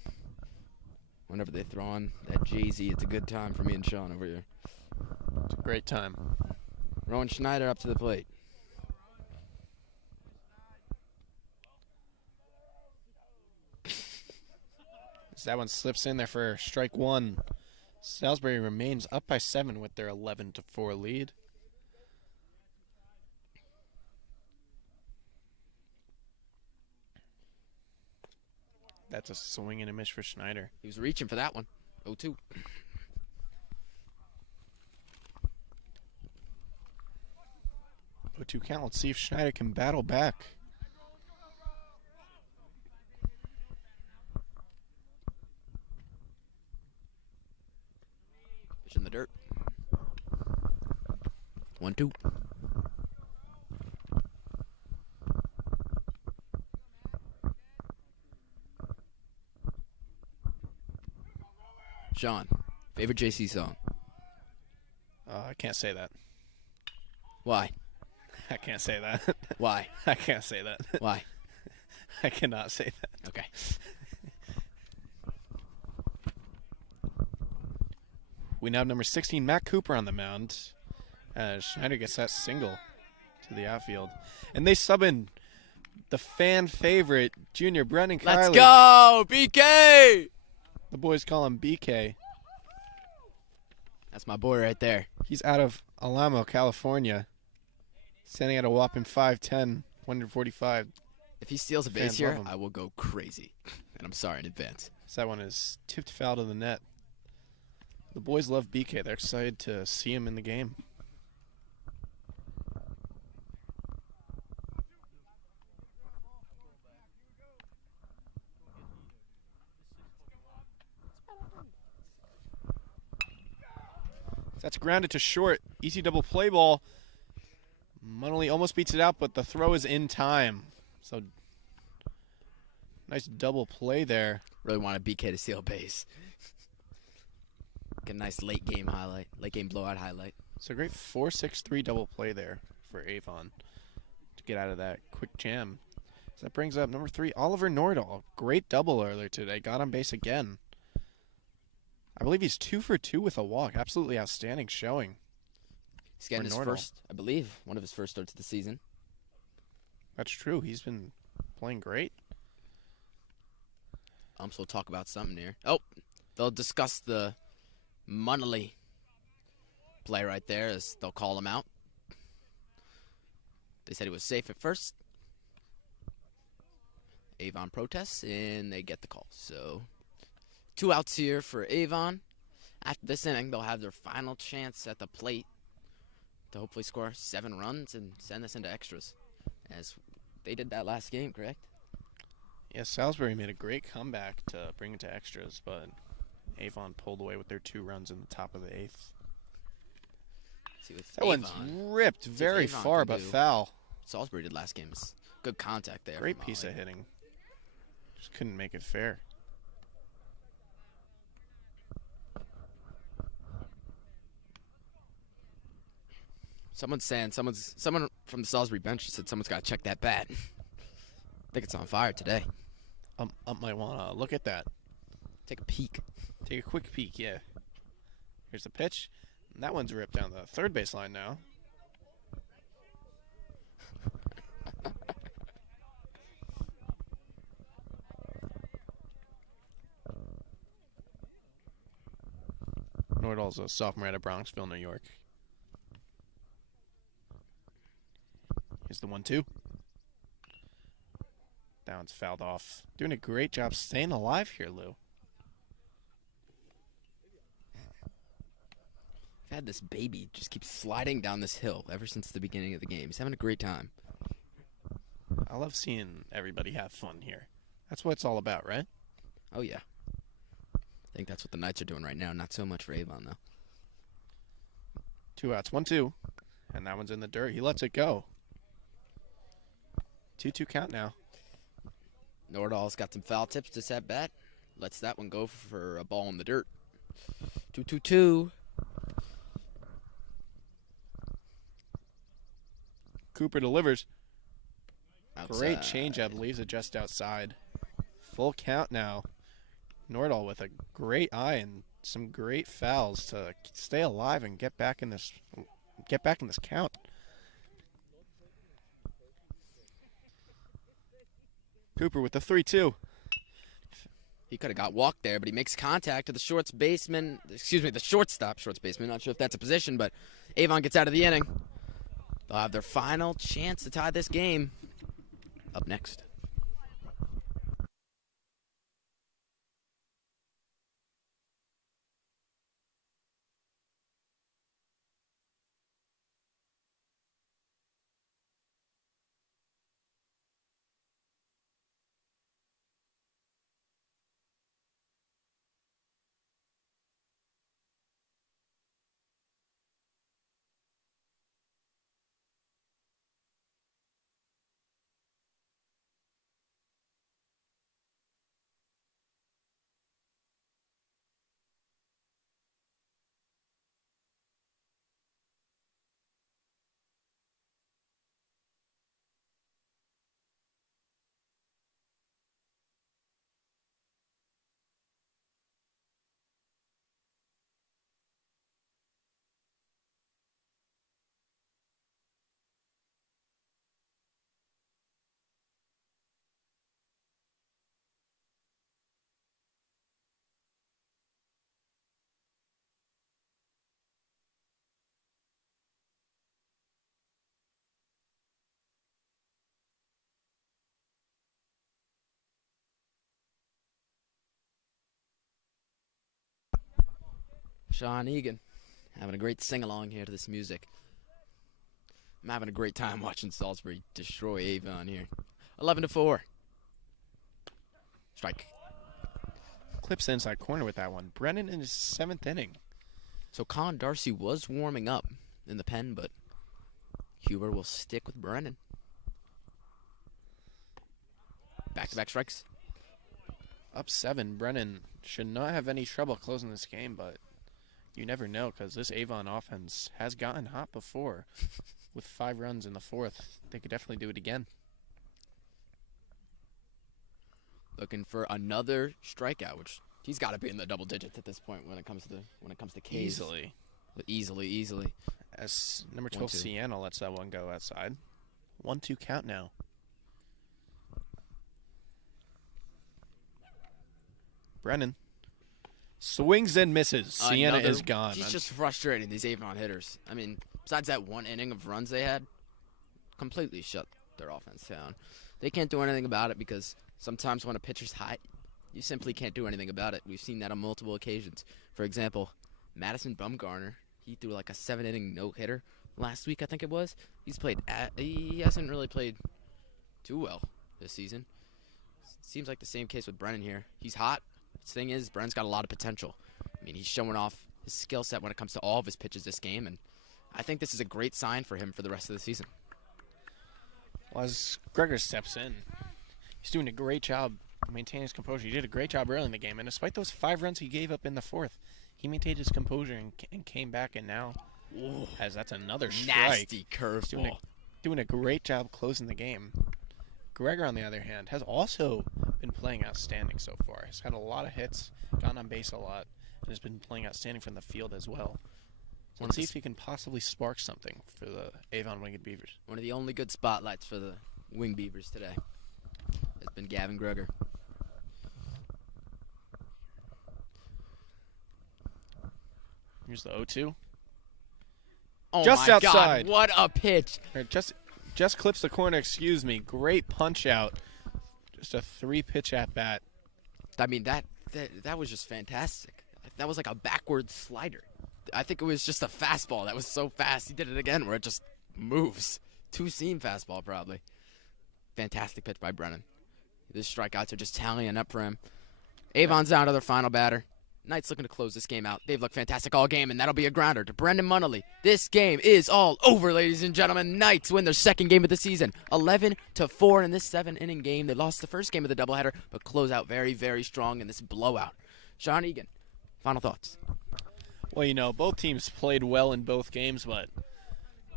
Whenever they throw on that Jay-Z, it's a good time for me and Sean over here. It's a great time. Rowan Schneider up to the plate. As that one slips in there for strike one. Salisbury remains up by 7 with their 11-4 lead. That's a swing and a miss for Schneider. He was reaching for that one. 0-2. 0-2 count. Let's see if Schneider can battle back. Fish in the dirt. 1-2. Sean, favorite JC song? I can't say that. Why? I can't say that. Why? I can't say that. Why? I cannot say that. Okay. We now have number 16, Matt Cooper on the mound. Schneider gets that single to the outfield. And they sub in the fan favorite, junior Brendan Kiley. Let's go, BK! The boys call him BK. That's my boy right there. He's out of Alamo, California. Standing at a whopping 5'10", 145. If he steals a base Fans here, love him. I will go crazy. And I'm sorry in advance. So that one is tipped foul to the net. The boys love BK. They're excited to see him in the game. That's grounded to short. Easy double play ball. Munnelly almost beats it out, but the throw is in time. So nice double play there. Really wanted BK to steal a base. Get a nice late game highlight, late game blowout highlight. So great 4-6-3 double play there for Avon to get out of that quick jam. So that brings up number 3, Oliver Nordahl. Great double earlier today. Got on base again. I believe he's 2 for 2 with a walk. Absolutely outstanding showing. He's getting his Nordal. first, I believe, one of his first starts of the season. That's true. He's been playing great. So we'll talk about something here. Oh, they'll discuss the Munnelly play right there as they'll call him out. They said he was safe at first. Avon protests, and they get the call. So 2 outs here for Avon. After this inning, they'll have their final chance at the plate to hopefully score 7 runs and send this into extras, as they did that last game, correct? Yeah, Salisbury made a great comeback to bring it to extras, but Avon pulled away with their 2 runs in the top of the 8th. See what That one's ripped very Avon far, can but do. foul. Salisbury did last game. Good contact there. Great from piece Ollie. of hitting. Just couldn't make it fair. Someone from the Salisbury bench said someone's got to check that bat. I think it's on fire today. Ump might want to look at that. Take a peek. Take a quick peek, yeah. Here's the pitch. And that one's ripped down the third baseline now. Nordal's a sophomore out of Bronxville, New York. Here's the 1-2. That one's fouled off. Doing a great job staying alive here, Lou. I've had this baby just keep sliding down this hill ever since the beginning of the game. He's having a great time. I love seeing everybody have fun here. That's what it's all about, right? Oh, yeah. I think that's what the Knights are doing right now. Not so much for Avon, though. 2 outs, 1-2. And that one's in the dirt. He lets it go. 2-2 count now. Nordal's got some foul tips to set bat. Lets that one go for a ball in the dirt. 2-2-2. Cooper delivers. Outside. Great changeup. Leaves it just outside. Full count now. Nordal with a great eye and some great fouls to stay alive and get back in this count. Cooper with the 3-2. He could have got walked there, but he makes contact to the shortstop. Shortstop baseman. Not sure if that's a position, but Avon gets out of the inning. They'll have their final chance to tie this game up next. Sean Egan having a great sing-along here to this music. I'm having a great time watching Salisbury destroy Avon here. 11-4. Strike. Clips the inside corner with that one. Brennan in his 7th inning. So Con Darcy was warming up in the pen, but Huber will stick with Brennan. Back-to-back strikes. Up 7. Brennan should not have any trouble closing this game, but you never know because this Avon offense has gotten hot before. With 5 runs in the 4th, they could definitely do it again. Looking for another strikeout, which He's got to be in the double digits at this point when it comes to Ks. Easily. As number 12 1-2. Sienna lets that one go outside. 1-2 count now. Brennan swings and misses. Sienna is gone. He's just frustrating, these Avon hitters. I mean, besides that one inning of runs they had, completely shut their offense down. They can't do anything about it because sometimes when a pitcher's hot, you simply can't do anything about it. We've seen that on multiple occasions. For example, Madison Bumgarner, he threw like a 7-inning no-hitter last week, I think it was. He hasn't really played too well this season. Seems like the same case with Brennan here. He's hot. The thing is, Brennan's got a lot of potential. I mean, he's showing off his skill set when it comes to all of his pitches this game, and I think this is a great sign for him for the rest of the season. Well, as Gregor steps in, he's doing a great job maintaining his composure. He did a great job early in the game, and despite those 5 runs he gave up in the 4th, he maintained his composure and came back, and now that's another strike. Nasty curveball. Doing a great job closing the game. Gregor, on the other hand, has also been playing outstanding so far. He's had a lot of hits, gotten on base a lot, and has been playing outstanding from the field as well. So let's see if he can possibly spark something for the Avon Winged Beavers. One of the only good spotlights for the Winged Beavers today has been Gavin Gregor. Here's the 0-2. Oh Just my outside. God, what a pitch. Just clips the corner, excuse me. Great punch out. Just a 3-pitch at bat. I mean, that was just fantastic. That was like a backward slider. I think it was just a fastball that was so fast. He did it again where it just moves. 2-seam fastball probably. Fantastic pitch by Brennan. These strikeouts are just tallying up for him. Avon's down to their final batter. Knights looking to close this game out. They've looked fantastic all game, and that'll be a grounder to Brendan Munnelly. This game is all over, ladies and gentlemen. Knights win their second game of the season, 11-4 in this 7-inning game. They lost the first game of the doubleheader, but close out very, very strong in this blowout. Sean Egan, final thoughts. Well, both teams played well in both games, but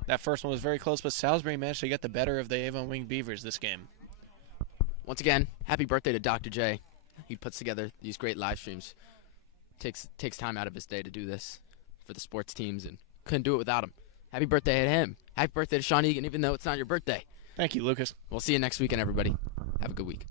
that first one was very close. But Salisbury managed to get the better of the Avon Winged Beavers this game. Once again, happy birthday to Dr. J. He puts together these great live streams. Takes time out of his day to do this for the sports teams, and couldn't do it without him. Happy birthday to him. Happy birthday to Sean Egan, even though it's not your birthday. Thank you, Lucas. We'll see you next weekend, everybody. Have a good week.